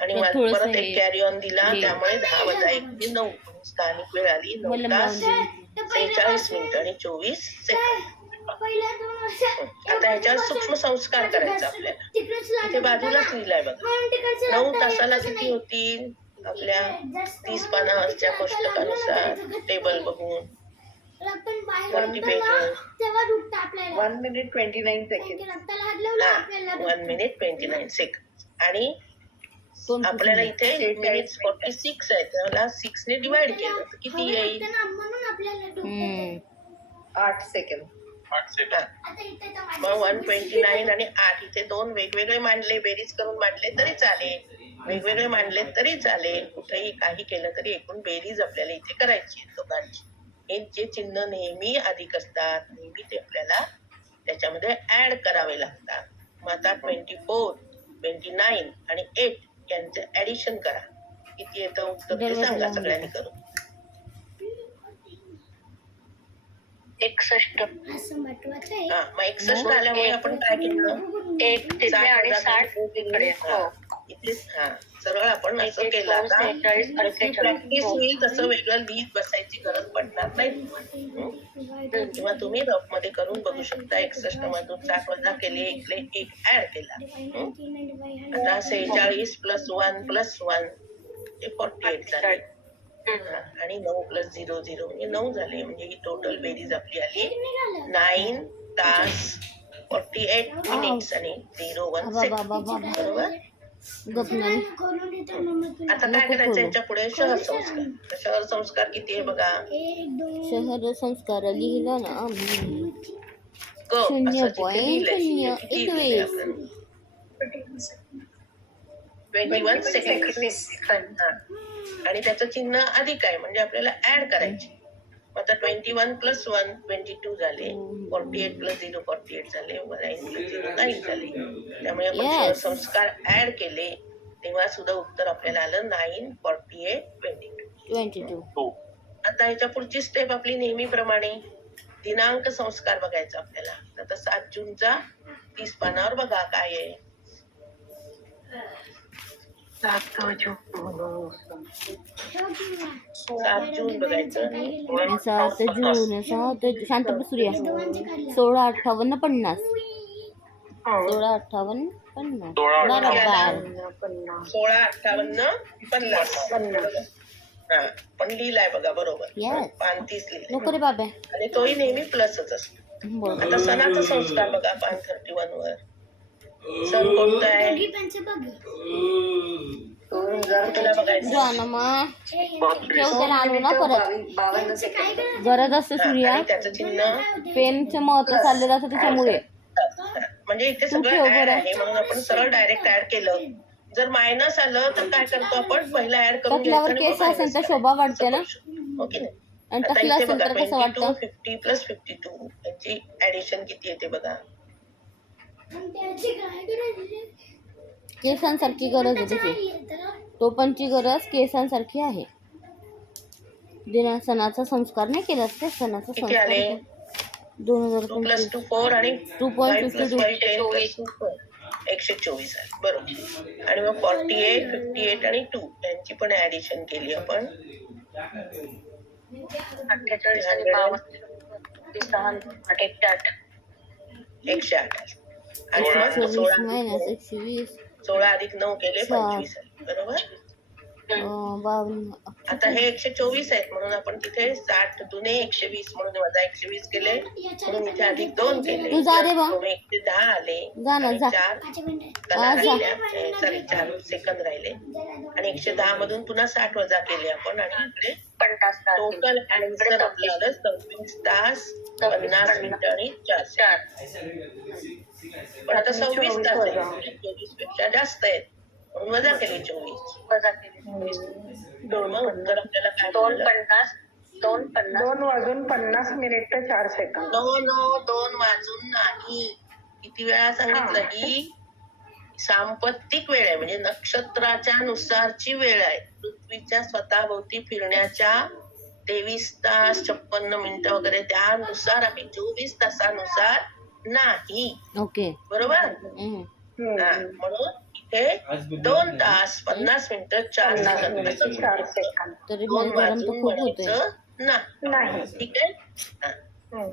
आणि परत एक कॅरी ऑन दिला, त्यामुळे 10 वजा 1 9 स्थानिक वेळ आली 9 तास 46 मिनिट आणि 24 सेकंद. आता ह्याच्यावर सूक्ष्म संस्कार करायचा आपल्याला. इथे बाजूलाच लिहिलाय बघा, 9 तासाला किती होतील आपल्या 30 पानाच्या कोष्टकानुसार टेबल बघून 40 पेजवर 1 minute 29 seconds. 1 minute 29 seconds. आणि आपल्याला इथे मिनिट्स 46 आहे, त्याला 6 ने डिवाइड केलं तर किती येईल? 8 सेकंद. 8 सेकंद. मग 129 आणि 8 इथे 2 वेगवेगळे मांडले, बेरीज करून मांडले तरी चालेल, वेगवेगळे मांडले तरी चालेल, कुठेही काही केलं तरी एकूण बेरीज आपल्याला इथे करायची आहे दोघांची. हे जे चिन्ह नेहमी अधिक असतात, नेहमी ते आपल्याला त्याच्यामध्ये ऍड करावे लागतात. मग आता 24, 29 आणि 8 यांचं ऍडिशन करा. किती येतं उत्तर ते सांगा सगळ्यांनी करून. 61. हा, मग 61 आल्यामुळे आपण काय केलं? 1 तिथे आणि 60 इकडे. हो. इथे हा सरळ आपण असं केलं. आता प्रॅक्टिस होईल तसं वेगळं लिहित बसायची गरज पडणार नाही. किंवा तुम्ही रफ मध्ये करून बघू शकता. 61 मधून 60 वजा केले, इकडे 1 ऍड केला. आता 46 + 1 + 1 हे 48 झाले. आणि 9 + 0 0 म्हणजे 9 झाले. म्हणजे ही टोटल बेरीज आपली आली 9 तास 48 मिनिट्स आणि 01 सेकंद. बरोबर. आता काय करायचं याच्या पुढे? शहर संस्कार. शहर संस्कार किती आहे बघा? शहर संस्कार लिहिलं ना आम्ही. क असं जिथे लिहिलंय, 21 सेकंड. आणि त्याचं चिन्ह अधिक आहे म्हणजे आपल्याला ऍड करायचे. आता 21 + 1 22 झाले, 48 + 0 48 झाले, 9 + 0 9 झाले. त्यामुळे आपण शहर संस्कार ऍड केले तेव्हा सुद्धा उत्तर आपल्याला आलं 9 48 22. आता ह्याच्या पुढची स्टेप आपली नेहमीप्रमाणे दिनांक संस्कार बघायचा आपल्याला. आता 7 जूनचा 30 पानावर बघा काय आहे. 7 जून बघायचं. 7 जून 7 शांत सूर्या 16 58 50 16 58 50 बरोबर. 16 58 50. हा पण लिहिलाय बघा बरोबर. Yes. 35 लिहिलाय नको रे बाबा. आणि तोही नेहमी प्लसच असतो. आता सणाचा संस्कार बघा 531 वर. सण कोणता आहे? तुला बघायचं. ठेवते आणू ना परत 52 सेकंद. गरज असते सूर्या. आणि त्याचं चिन्ह पेनचं महत्व चाललेलं असतं त्याच्यामुळे. म्हणजे इथे तू सगळं ठेव ऍड बरं. आहे म्हणून आपण सरळ डायरेक्ट ऍड केलं. जर मायनस आलं तर काय करतो आपण? पहिला ऍड करून टाकल्यावर केस असेल तर शोभा वाटते ना. ओके नाही. आणि आता टाकलं इथे असेल बघा तर कसं 22 वाटतं? 50 + 52 यांची ऍडिशन किती येते बघा. केसांसारखी गरज आहे त्याची. टोपणची गरज केसांसारखी आहे. सणाचा संस्कार नाही केला ते सणाचा किती संस्कार आले? 2025 2 + 2 4 आणि 2.52 5 + 5 10 + 2 124 आहे बरोबर. आणि मग 48 58 आणि 2 यांची पण ऍडिशन केली आपण. 48 आणि 52 108 आणि मग 120 - 120 16 + 9 केले 25 आले बरोबर. आता हे 124 आहेत म्हणून आपण तिथे 60 दुने 120 म्हणून वजा 120 केले म्हणून इथे अधिक 2 केले तू जा रे बा. 110 आले जा ना, जा. 4 कला राहिल्या सॉरी 4 सेकंद राहिले आणि 110 मधून पुन्हा 60 वजा केले आपण आणि इकडे 50 तास टोटल आन्सर आपलं आलं 26 तास 50 मिनिटं आणि 4 पण आता 26 तास आहे 24 पेक्षा जास्त आहेत म्हणून वजा केले 24 वजा केले मग उत्तर आपल्याला काय 2:50 2:50 2 वाजून 50 मिनिट 4 सेकंद. नो 2 वाजून नाही किती वेळा सांगितलं ही सांपत्तिक वेळ आहे म्हणजे नक्षत्राच्या नुसारची वेळ आहे पृथ्वीच्या स्वतःभोवती फिरण्याच्या 23 तास 56 मिनिटं वगैरे त्यानुसार आहे 24 तासानुसार नाही. ओके. बरोबर हा, म्हणून इथे 2 तास 50 मिनिटं 4 सेकंद असं 4 सेकंद. तरी 2 पण गरम तर वाजून खूप होते. म्हणायचं नाही. ठीक आहे हा.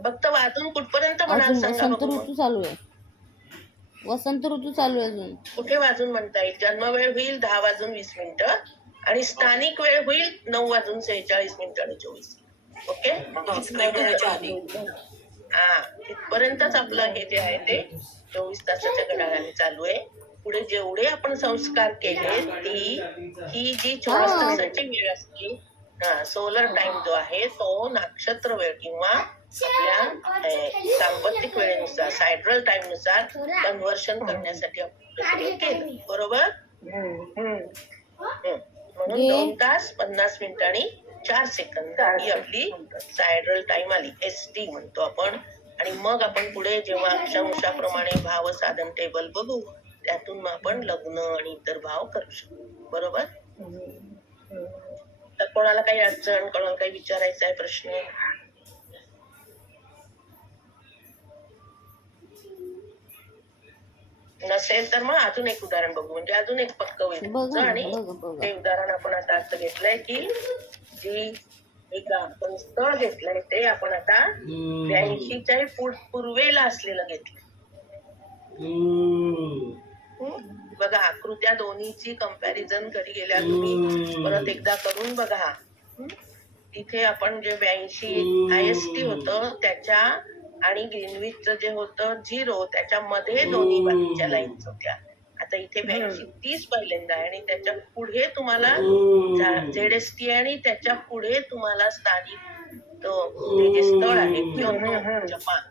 फक्त वाजून कुठपर्यंत म्हणाल अजून सांगा वसंत बघू. ऋतू चालू आहे. वसंत ऋतू चालू आहे अजून. कुठे वाजून म्हणता येईल जन्म वेळ होईल 10 वाजून 20 मिनिटं आणि स्थानिक वेळ होईल 9 वाजून 46 मिनिटं आणि 24 ओके हा तिथपर्यंतच आपलं हे जे आहे ते 24 तासाच्या घड्याळाने चालू आहे. पुढे जेवढे आपण संस्कार केले ही जी 24 तासाची वेळ असते हा सोलर टाइम जो आहे तो नक्षत्र वेळ किंवा आपल्या सांपत्तिक वेळेनुसार सायड्रल टाइम नुसार कन्व्हर्शन करण्यासाठी आपण केलं बरोबर म्हणून 2 तास 50 मिनिटं आणि 4 सेकंद ही आपली सायड्रल टाइम आली ST म्हणतो आपण. आणि मग आपण पुढे जेव्हा अक्षांशाप्रमाणे भाव साधन टेबल बघू त्यातून मग आपण लग्न आणि इतर भाव करू शकतो बरोबर. तर कोणाला काही अडचण कोणाला काही विचारायचा आहे प्रश्न नसेल तर मग अजून एक उदाहरण बघू म्हणजे अजून एक पक्क होईल आणि ते उदाहरण आपण आता असं घेतलंय की जी एक आपण स्थळ घेतलंय ते आपण आता 82च्या पूर्वेला असलेलं घेतलं. बघा आकृत्या दोन्हीची कंपॅरिझन कधी गेल्या तुम्ही परत एकदा करून बघा. तिथे आपण जे 82 IST होतं त्याच्या आणि ग्रीनविचचं जे होतं 0 त्याच्यामध्ये दोन्ही बाजूच्या लाईन्स होत्या. आता इथे 82-30 पहिल्यांदा आहे आणि त्याच्या पुढे तुम्हाला ZST आणि त्याच्या पुढे तुम्हाला स्थानिक ते जे स्थळ आहे क्योतो जपान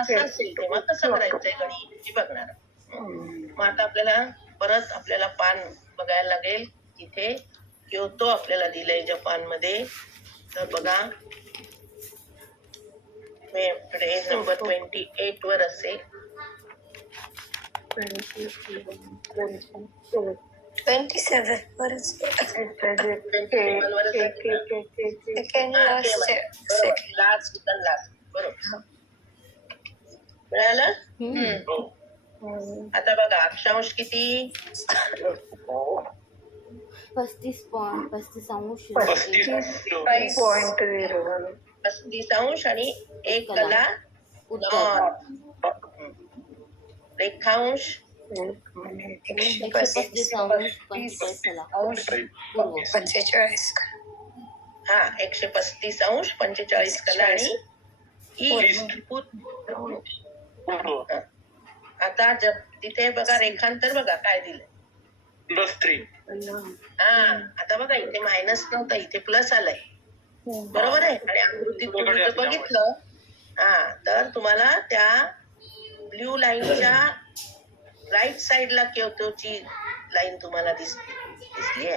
असं असेल तेव्हा कसं करायचंय गणित बघणार. मग आता आपल्याला पान बघायला लागेल तिथे क्योतो आपल्याला दिलंय जपान मध्ये. तर बघा पेज नंबर 28 वर असेल 27 वरच लास्ट बरोबर मिळालं. आता बघा अक्षांश किती 35.35 अंश 35 अंश आणि 1 कला रेखांश 135 अंश 45 कला पूर्व 45 हा 135 अंश 45 कला आणि आता तिथे बघा रेखांतर बघा काय दिलं हा आता बघा इथे मायनस नव्हतं इथे प्लस आलंय बरोबर आहे. आणि आकृतीत तुम्ही जर बघितलं हा तर तुम्हाला त्या ब्ल्यू लाईनच्या राईट साइडला क्योतोची लाईन तुम्हाला दिसलीये.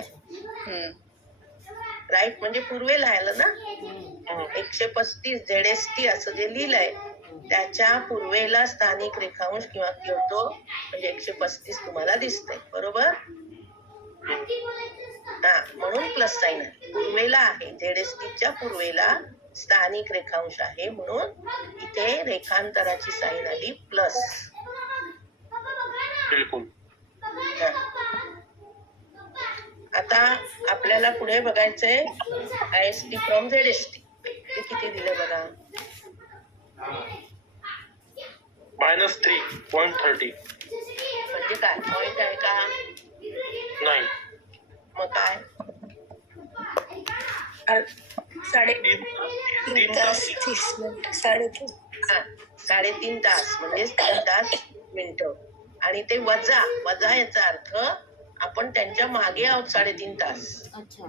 राईट म्हणजे पूर्वेला आलं ना 135 ZST असं जे लिहिलंय त्याच्या पूर्वेला स्थानिक रेखांश किंवा क्योतो म्हणजे 135 तुम्हाला दिसतंय बरोबर हा म्हणून प्लस साइन आहे. पूर्वेला आहे ZSTच्या पूर्वेला स्थानिक रेखांश आहे म्हणून इथे रेखांतराची साइन आली प्लस. आता आपल्याला पुढे बघायचंय IST फ्रॉम ZST ते किती दिले बघा -3.30 म्हणजे म्हणजे काय पॉइंट आहे का? नाही. मग काय? तीन तास 3.5 तास म्हणजे 3 तास मिनिटं. आणि ते वजा याचा अर्थ आपण त्यांच्या मागे आहोत 3.5 तास. अच्छा.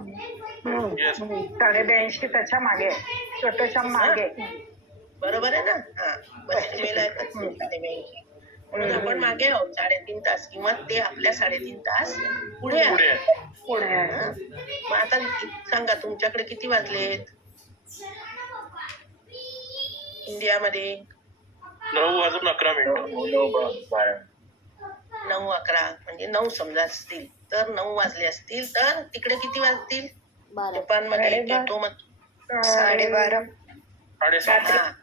82 त्याच्या मागे, छोट्याच्या मागे. बरोबर आहे ना? हा, पश्चिमेला येतात 82. म्हणून आपण मागे आहोत 3.5 तास किंवा ते आपल्या 3.5 तास पुढे आहेत. पुढे आहे. हा. मग आता सांगा तुमच्याकडे किती वाजलेत इंडियामध्ये? 9:11 9:11 म्हणजे 9 समजा असतील तर 9 वाजले असतील तर तिकडे किती वाजतील? 12. जपानमध्ये क्योटोमध्ये 12:30. 7:30.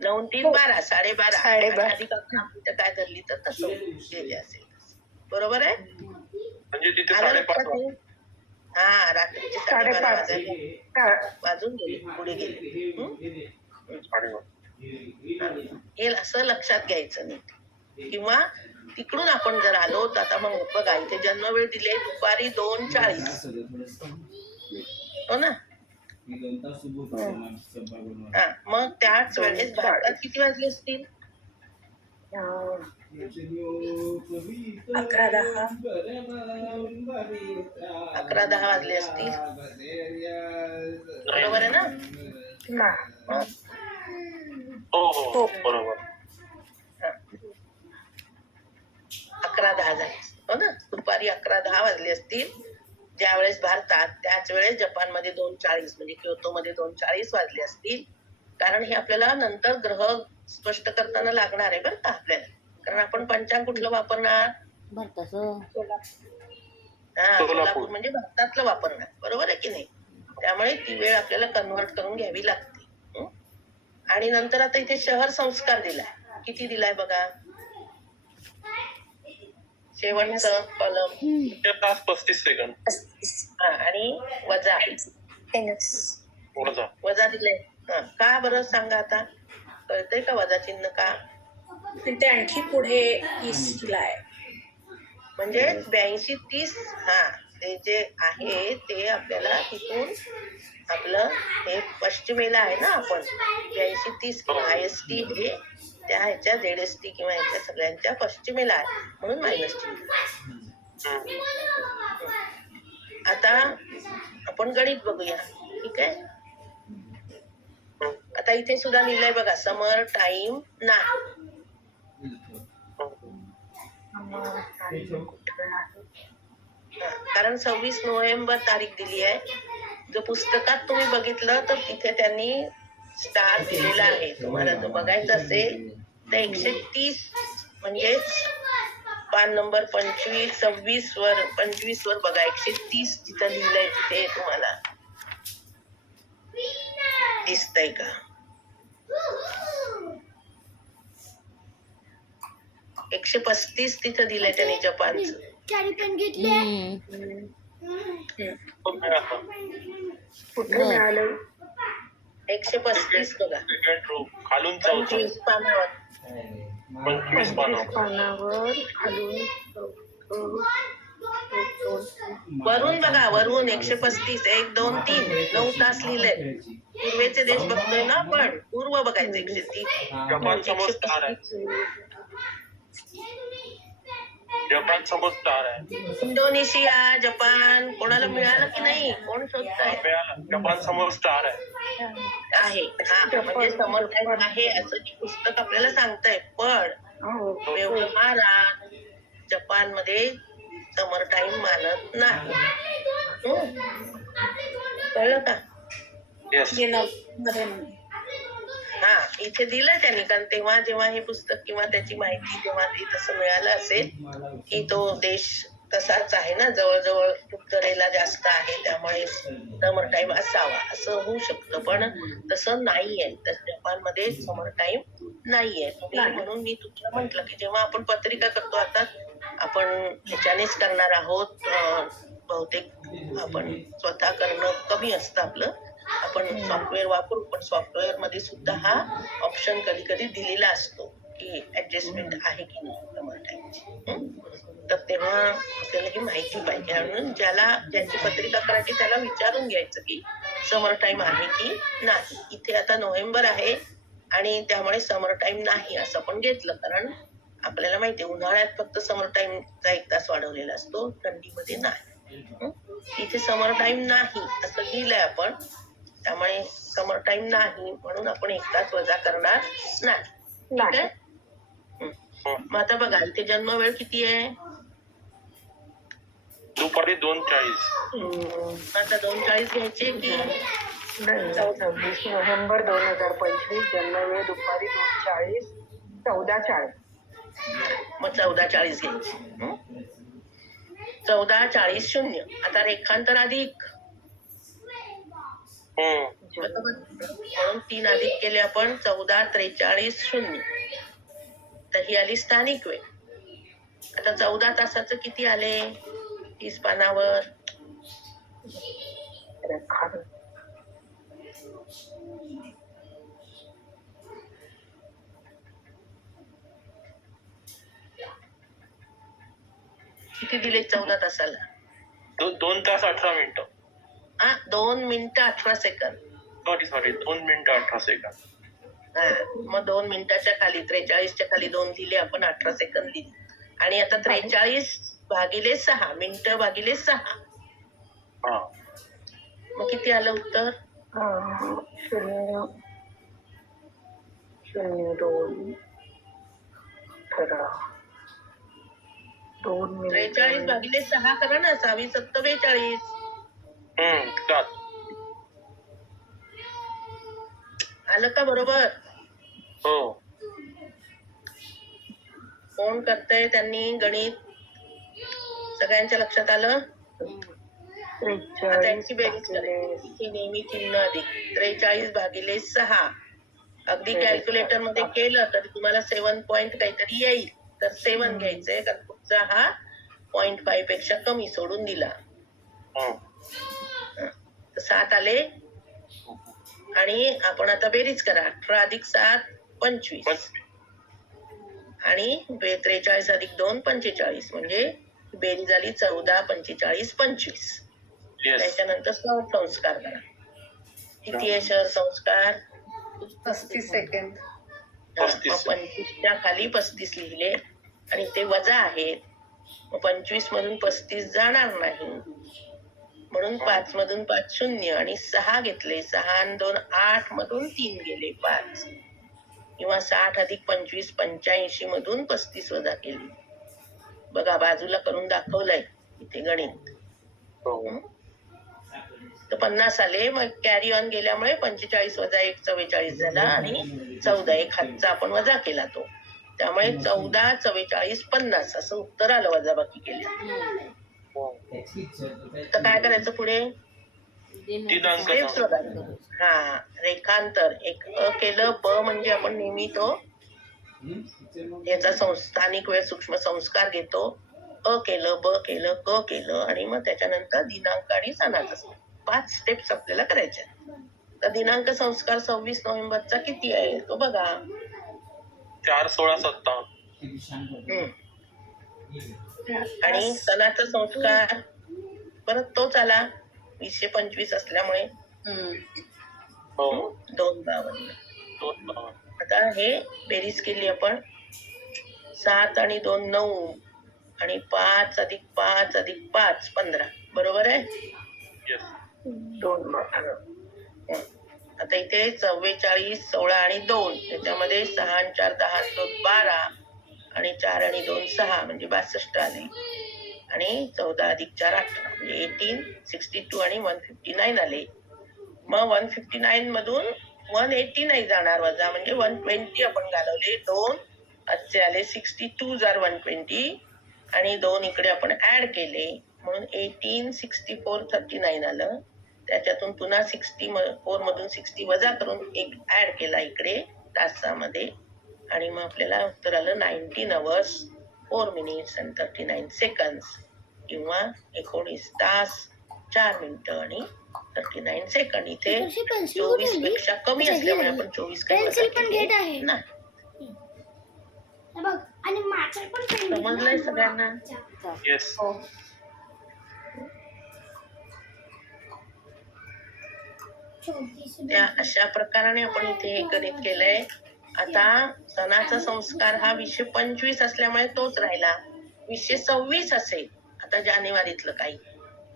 9 3 12 12:30. 12:30. आणि अधिक अकरा काय धरली तर तसं गेले असेल. बरोबर आहे? म्हणजे तिथे आलं 5:30 लक्षात? हा, रात्रीचे 12:30 वाजून गेले, पुढे गेले. हे असं लक्षात घ्यायचं नाही. किंवा तिकडून आपण जर आलो तर आता मग बघा इथे जन्म वेळ दिले दुपारी 2:40. हो ना? हा, मग त्याच वेळेस भारतात किती वाजले असतील? 11:10 वाजले असतील. बरोबर आहे ना? हो बरोबर. 11:10 झाले. हो ना? दुपारी 11:10 वाजले असतील ज्यावेळेस भारतात, त्याच वेळेस जपानमध्ये 2:40 म्हणजे क्योटोमध्ये 2:40 वाजले असतील. कारण हे आपल्याला नंतर ग्रह स्पष्ट करताना लागणार आहे बरं का आपल्याला. कारण आपण पंचांग कुठलं वापरणार? भारताचं. हा, सोलापूर म्हणजे भारतातलं वापरणार. बरोबर आहे की नाही? त्यामुळे ती वेळ आपल्याला कन्व्हर्ट करून घ्यावी लागते. आणि नंतर आता इथे शहर संस्कार दिलाय. किती दिलाय बघा शेवटचं कॉलम. 1 तास 35 सेकंद. आणि वजा दिलंय. का बरं सांगा आता? कळतंय का वजा चिन्ह का? ते आणखी पुढे 30 आहे. म्हणजे 82 30. हा, ते जे आहे ते आपल्याला तिथून आपलं हे पश्चिमेला आहे ना, आपण 82 30 IST हे त्या ह्याच्या ZST किंवा ह्याच्या सगळ्यांच्या पश्चिमेला आहे म्हणून मायनस चिन्ह. आता आपण गणित बघूया. ठीक आहे? आता इथे सुद्धा लिहिलंय बघा समर टाइम नाही. कारण 26 नोव्हेंबर तारीख दिली आहे. जर पुस्तकात तुम्ही बघितलं तर तिथे त्यांनी स्टार दिलेला आहे. तुम्हाला जर बघायचं असेल तर 130 म्हणजेच पान नंबर 26 वर बघा 130 तिथं लिहिलंय. तिथे तुम्हाला दिसतंय का? 135 तिथं दिलंय त्यांनी जपानचं. कुठे मिळालं? 135 बघा. खालून 25 पानावर. 25 पानावर खालून वरून बघा, वरून 135 1 2 3 9 तास लिहिलंय. पूर्वेचे देश बघतोय ना आपण, पूर्व बघायचं 130. जपान समोर स्टार आहे. जपान समोर स्टार आहे. इंडोनेशिया, जपान कोणाला मिळालं की नाही? कोण शोधताय? जपान समोर स्टार आहे. हा, म्हणजे समर्थन आहे असं की पुस्तक आपल्याला सांगतंय. पण व्यवहारात जपानमध्ये समर टाइम मानत नाही. कळलं का? हा, इथे दिलं त्यांनी. कारण तेव्हा जेव्हा हे पुस्तक किंवा त्याची माहिती जेव्हा तसं मिळालं असेल की तो देश तसाच आहे ना, जवळजवळ उत्तरेला जास्त आहे त्यामुळे समर टाइम असावा असं होऊ शकतं. पण तसं नाहीये. तर जपानमध्ये समर टाइम नाहीये. म्हणून मी तुला म्हंटल की जेव्हा आपण पत्रिका करतो, आता आपण ह्याच्यानेच करणार आहोत. बहुतेक आपण स्वतः करणं कमी असतं आपलं. आपण सॉफ्टवेअर वापरू, पण सॉफ्टवेअर मध्ये सुद्धा हा ऑप्शन कधी कधी दिलेला असतो की ऍडजस्टमेंट आहे की नाही समर टाईमची. तर तेव्हा आपल्याला ही माहिती पाहिजे म्हणून ज्याची पत्रिका करायची त्याला विचारून घ्यायचं की समर टाइम आहे की नाही. इथे आता नोव्हेंबर आहे आणि त्यामुळे समर टाइम नाही असं पण घेतलं, कारण आपल्याला माहिती आहे उन्हाळ्यात फक्त समर टाइमचा 1 तास वाढवलेला असतो, थंडीमध्ये नाही. इथे समर टाइम नाही असं लिहिलंय आपण, त्यामुळे समर टाइम नाही म्हणून आपण 1 तास वजा करणार नाही. ठीक आहे. मग आता बघा इथे जन्म वेळ किती आहे? दुपारी 2:40. आता 2:40 घ्यायचे की 26 नोव्हेंबर 2025, जन्मवेळ दुपारी 2:40, 14:40. मग 14:40 घ्यायचे. 14:40 0. आता रेखांतर अधिक म्हणून 3 अधिक केले आपण 14:43 0. तर ही आली स्थानिक वेळ. आता 14 तासाचं किती आले 30 पानावर? किती दिले 14 तासाला? 2 तास 18 मिनिटं. 2 मिनिटं 18 सेकंद. सॉरी 2 मिनिटं 18 सेकंद. मग 2 मिनिटाच्या खाली 43च्या खाली 2 दिले आपण, 18 सेकंद दिले. आणि आता 43 भागिले 6 मिनिटं भागिले 6. मग किती आलं उत्तर? 0.02 43 भागिले 6 करा ना, 6 7 42. आलं का बरोबर? हो. कोण करतंय त्यांनी गणित? सगळ्यांच्या लक्षात आलं? त्यांची बेरीज करायची. नेहमी चिन्ह अधिक 43 भागिले 6. अगदी कॅल्क्युलेटर मध्ये केलं तरी तुम्हाला 7 पॉइंट काहीतरी येईल. तर 7 घ्यायचंय, कारण पुढचा हा 0.5 पेक्षा कमी सोडून दिला. 7 आले. आणि आपण आता बेरीज करा. 18 अधिक 7 25 आणि 43 अधिक 2 45, म्हणजे बेरीज झाली 14 45 25. त्याच्यानंतर संस्कार करा. किती आहे शहर संस्कार? 35 सेकंद. 25च्या खाली 35 लिहिले आणि ते वजा आहेत. मग 25 मधून 35 जाणार नाही म्हणून 5 मधून 5 0 आणि 6 घेतले. 6 आणि 2 8 मधून 3 गेले 5. किंवा 60 अधिक 25 85 मधून 35 वजा केली. बघा बाजूला करून दाखवलंय इथे गणित. तर 50 आले. मग कॅरी ऑन गेल्यामुळे 45 वजा 1 44 झाला आणि 14 1 हातचा आपण वजा केला तो. त्यामुळे 14 44 50 असं उत्तर आलं वजाबाकी केल्या. तर काय करायचं पुढे? रेखांतर. एक केलं ब म्हणजे आपण नेहमी तो याचा स्थानिक वेळ सूक्ष्म संस्कार घेतो. केलं ब केलं क केलं आणि मग त्याच्यानंतर दिनांक आणि सणाचं 5 स्टेप्स आपल्याला करायच्या. तर दिनांक संस्कार 26 नोव्हेंबरचा किती आहे तो बघा. 4 16 57. आणि सणाचा संस्कार परत तोच आला 225 असल्यामुळे 252. आता हे बेरीज केली आपण. 7 आणि 2 9 आणि 5 अधिक 5 अधिक 5 15. बरोबर आहे? 2. आता इथे 44 16 आणि 2 त्याच्यामध्ये 6 आणि 4 10 2 12 आणि 4 आणि 2 6 म्हणजे 62 आले. आणि 14 अधिक 4 18 म्हणजे 18 62 आणि 159 आले. मग 159 मधून 180 नाही जाणार वजा, म्हणजे 120 आपण घालवले. 2 आजचे आले 62 जार 120 आणि 2 इकडे आपण ऍड केले म्हणून 18 64 39 आलं. त्याच्यातून पुन्हा 64 मधून 60 वजा करून एक ऍड केला इकडे तासामध्ये आणि मग आपल्याला उत्तर आलं 19 hours 4 minutes and 39 seconds किंवा 19 तास 4 मिनिटं आणि 39 सेकंड. इथे 24 पेक्षा कमी असल्यामुळे आपण 24 काही वजा केले नाही. समजलंय सगळ्यांना? येस. हो. त्या अशा प्रकाराने आपण इथे हे करीत केलंय. आता सणाचा संस्कार हा 225 असल्यामुळे तोच राहिला. 226 असेल आता जानेवारीतलं काही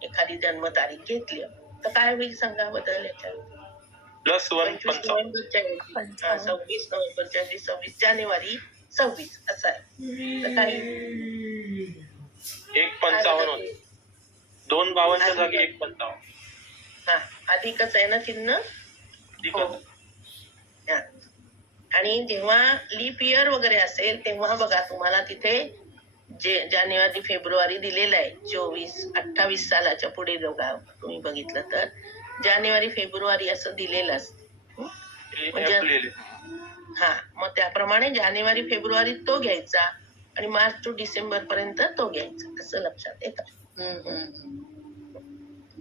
एखादी जन्मतारीख घेतली तर काय होईल सांगा बदल याच्यात? +1 25 55. नोव्हेंबरच्या 26 नोव्हेंबरच्या 26 जानेवारी 26 असं आहे. तर काही 155 होते. 252च्या जागी 155. हा अधिकच आहे ना चिन्ह. ठीक. हा. आणि जेव्हा लीप इयर वगैरे असेल तेव्हा बघा तुम्हाला तिथे जे जानेवारी फेब्रुवारी दिलेलं आहे 24-28 सालाच्या पुढे बघा तुम्ही बघितलं तर जानेवारी फेब्रुवारी असं दिलेलं असतं. म्हणजे हा मग त्याप्रमाणे जानेवारी फेब्रुवारी तो घ्यायचा आणि मार्च टू डिसेंबर पर्यंत तो घ्यायचा असं लक्षात येतं.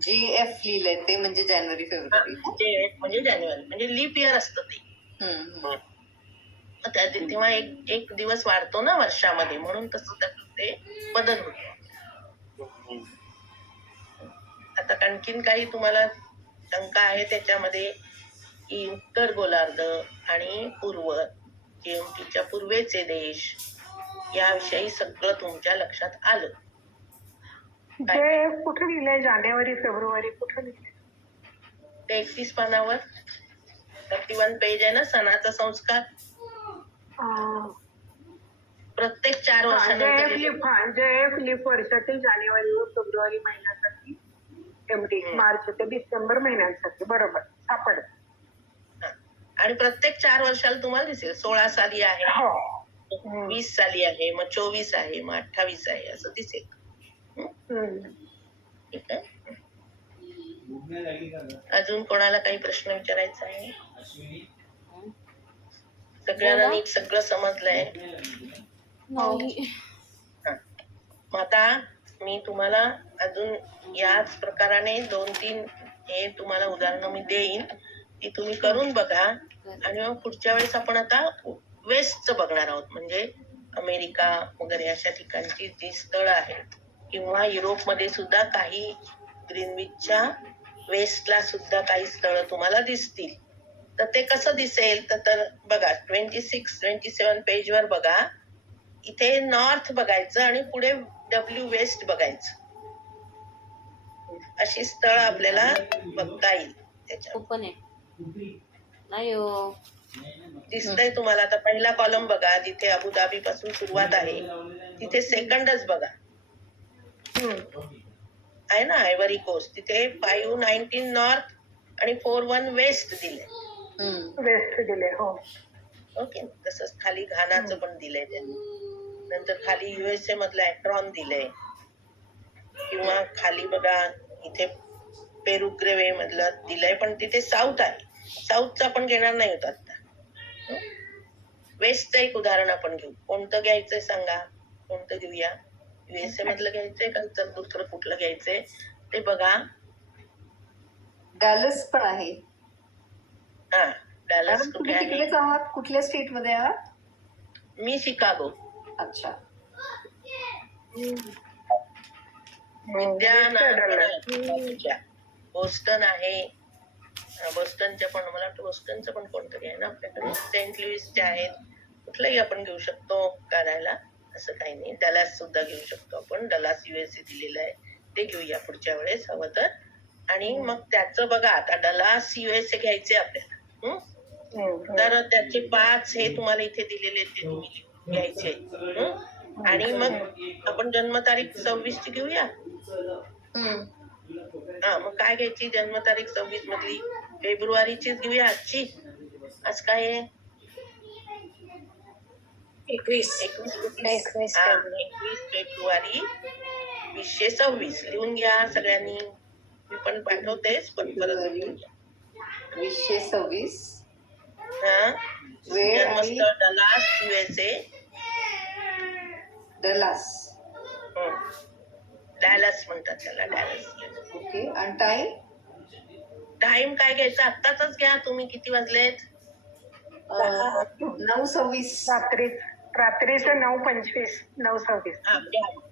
GF लिहिलंय ते म्हणजे जानेवारी फेब्रुवारी. म्हणजे जानेवारी म्हणजे लीप इयर असतं ते. तेव्हा एक दिवस वाढतो ना वर्षामध्ये म्हणून तसं त्यात ते बदल होतो. आता आणखीन काही तुम्हाला शंका आहे त्याच्यामध्ये की उत्तर गोलार्ध आणि पूर्व GMTच्या पूर्वेचे देश याविषयी सगळं तुमच्या लक्षात आलं. जे कुठे लिहिलंय जानेवारी फेब्रुवारी कुठे लिहिलंय? ते 31 पानावर 31 पेज आहे ना सणाचा संस्कार. प्रत्येक 4 वर्षानंतर JF लीप वर्षातील जानेवारी व फेब्रुवारी महिन्यासाठी MT मार्च ते डिसेंबर महिन्यांसाठी बरोबर सापड. आणि प्रत्येक 4 वर्षाला तुम्हाला दिसेल 16 साली आहे, 20 साली आहे, मग 24 आहे, मग 28 आहे असं दिसेल. ठीक आहे. अजून कोणाला काही प्रश्न विचारायचा आहे? सगळ्यांना नीट सगळं समजलंय? मग आता मी तुम्हाला अजून याच प्रकाराने 2-3 हे तुम्हाला उदाहरणं मी देईन ती तुम्ही करून बघा. आणि मग पुढच्या वेळेस आपण आता वेस्टचं बघणार आहोत म्हणजे अमेरिका वगैरे अशा ठिकाणची जी स्थळं आहेत किंवा युरोपमध्ये सुद्धा काही ग्रीनविचच्या वेस्टला सुद्धा काही स्थळं तुम्हाला दिसतील. तर ते कसं दिसेल तर बघा 26-27 पेजवर बघा. इथे नॉर्थ बघायचं आणि पुढे W वेस्ट बघायचं. अशी स्थळं आपल्याला बघता येईल त्याच्यात. नाही हो दिसतंय तुम्हाला? आता पहिला कॉलम बघा जिथे अबुधाबी पासून सुरुवात आहे तिथे सेकंडच बघा आहे ना आयव्हरी कोस्ट. तिथे 519 नॉर्थ आणि 41 वेस्ट दिले. वेस्ट दिले. हो ओके. तसंच खाली घानाचं पण दिलंय त्यांनी. नंतर खाली USA मधलं ऍट्रॉन दिलंय किंवा खाली बघा इथे पेरुग्रेवे मधलं दिलंय पण तिथे साऊथ आहे. साऊथचं आपण घेणार नाही होत आता. वेस्टचं एक उदाहरण आपण घेऊ. कोणतं घ्यायचंय सांगा? कोणतं घेऊया? USA मधलं घ्यायचंय का तर दुसरं कुठलं घ्यायचंय ते बघा. डॅलस पण आहे. हा डॅलस कुठे आहे? तिकडेच आहात? कुठल्या स्टेट मध्ये आहात? मी शिकागो. अच्छा. बोस्टन आहे. बोस्टनच्या पण मला वाटतं बोस्टनचं पण कोणतरी आहे ना आपल्याकडे. सेंट लुईसचे आहेत. कुठलंही आपण घेऊ शकतो करायला असं काही नाही. डलास सुद्धा घेऊ शकतो आपण. डलास USA दिलेलं आहे ते घेऊया पुढच्या वेळेस हवं तर. आणि मग त्याचं बघा आता डलास USA घ्यायचे आपल्याला. तर त्याचे 5 हे तुम्हाला इथे दिलेले ते तुम्ही घ्यायचे. आणि मग आपण जन्मतारीख 26 ची घेऊया. हा मग काय घ्यायची जन्मतारीख 26 मधली? फेब्रुवारीचीच घेऊया आजची. आज काय आहे? 21 फेब्रुवारी 2026 लिहून घ्या सगळ्यांनी. मी पण पाठवतेच पण परत 2026. हा जन्मस्थळ डलास USA. डॅलस म्हणतात त्याला. डॅलस. ओके. आणि टाइम? टाइम काय घ्यायचा आत्ताच घ्या तुम्ही. किती वाजलेत? 9:26 रात्री रात्रीचं 9:25 9:26.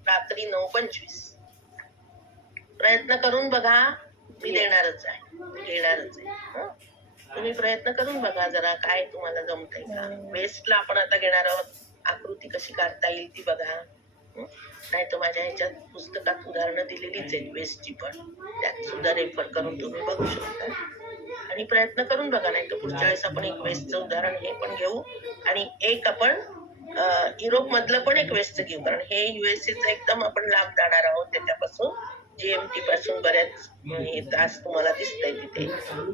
रात्री 9:25. प्रयत्न करून बघा. मी देणारच आहे, घेणारच आहे. हं? तुम्ही प्रयत्न करून बघा जरा काय तुम्हाला जमतंय का. वेस्टला आपण आता घेणार आहोत. आकृती कशी काढता येईल ती बघा. नाही तर माझ्या ह्याच्यात पुस्तकात उदाहरणं दिलेलीच आहेत वेस्टची पण, त्यात सुद्धा रेफर करून तुम्ही बघू शकता आणि प्रयत्न करून बघा. नाही तर पुढच्या वेळेस आपण एक वेस्टचं उदाहरण हे पण घेऊ आणि एक आपण युरोप मधलं पण एक वेस्टचं घेऊ, कारण हे युएसएचा एकदम आपण लांब जाणार आहोत त्याच्यापासून. जीएमटी पासून बऱ्याच हे तास तुम्हाला दिसतंय तिथे.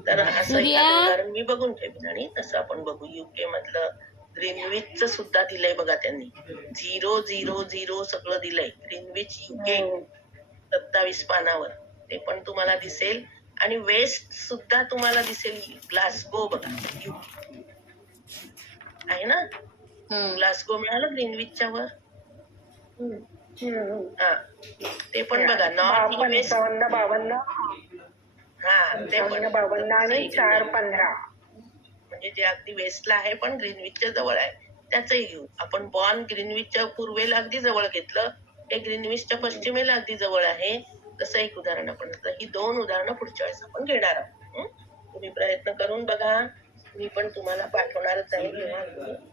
तर असं एखादं उदाहरण मी बघून ठेवीन आणि तसं आपण बघू. युके मधलं ग्रीनविचचं सुद्धा दिलंय बघा त्यांनी. 000 सगळं दिलंय. ग्रीनविच युके 27 पानावर, ते पण तुम्हाला दिसेल. आणि वेस्ट सुद्धा तुम्हाला दिसेल. ग्लासगो बघा आहे ना, ग्लासगो मिळालं ग्रीनविचच्या वर. हा ते पण बघा. नॉर्थ वेस्ट 52 हा ते पण 52 आणि 4:15. म्हणजे जे अगदी वेस्टला आहे पण ग्रीनविचच्या जवळ आहे त्याचंही घेऊ आपण. बॉर्न ग्रीनविचच्या पूर्वेला अगदी जवळ घेतलं, हे ग्रीनविचच्या पश्चिमेला अगदी जवळ आहे. तसं एक उदाहरण आपण. ही 2 उदाहरणं पुढच्या वेळेस आपण घेणार आहोत. तुम्ही प्रयत्न करून बघा. मी पण तुम्हाला पाठवणारच आहे.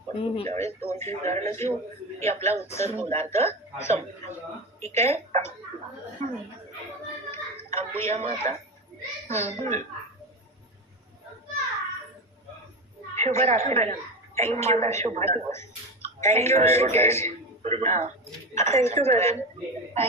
पण पुढच्या वेळेस 2-3 उदाहरणं घेऊ की आपला उत्तर गोलार्ध संपला. ठीक आहे, थांबूया मग आता. शुभरात्री. तुम्हाला शुभ दिवस. थँक्यू. Thank you madam.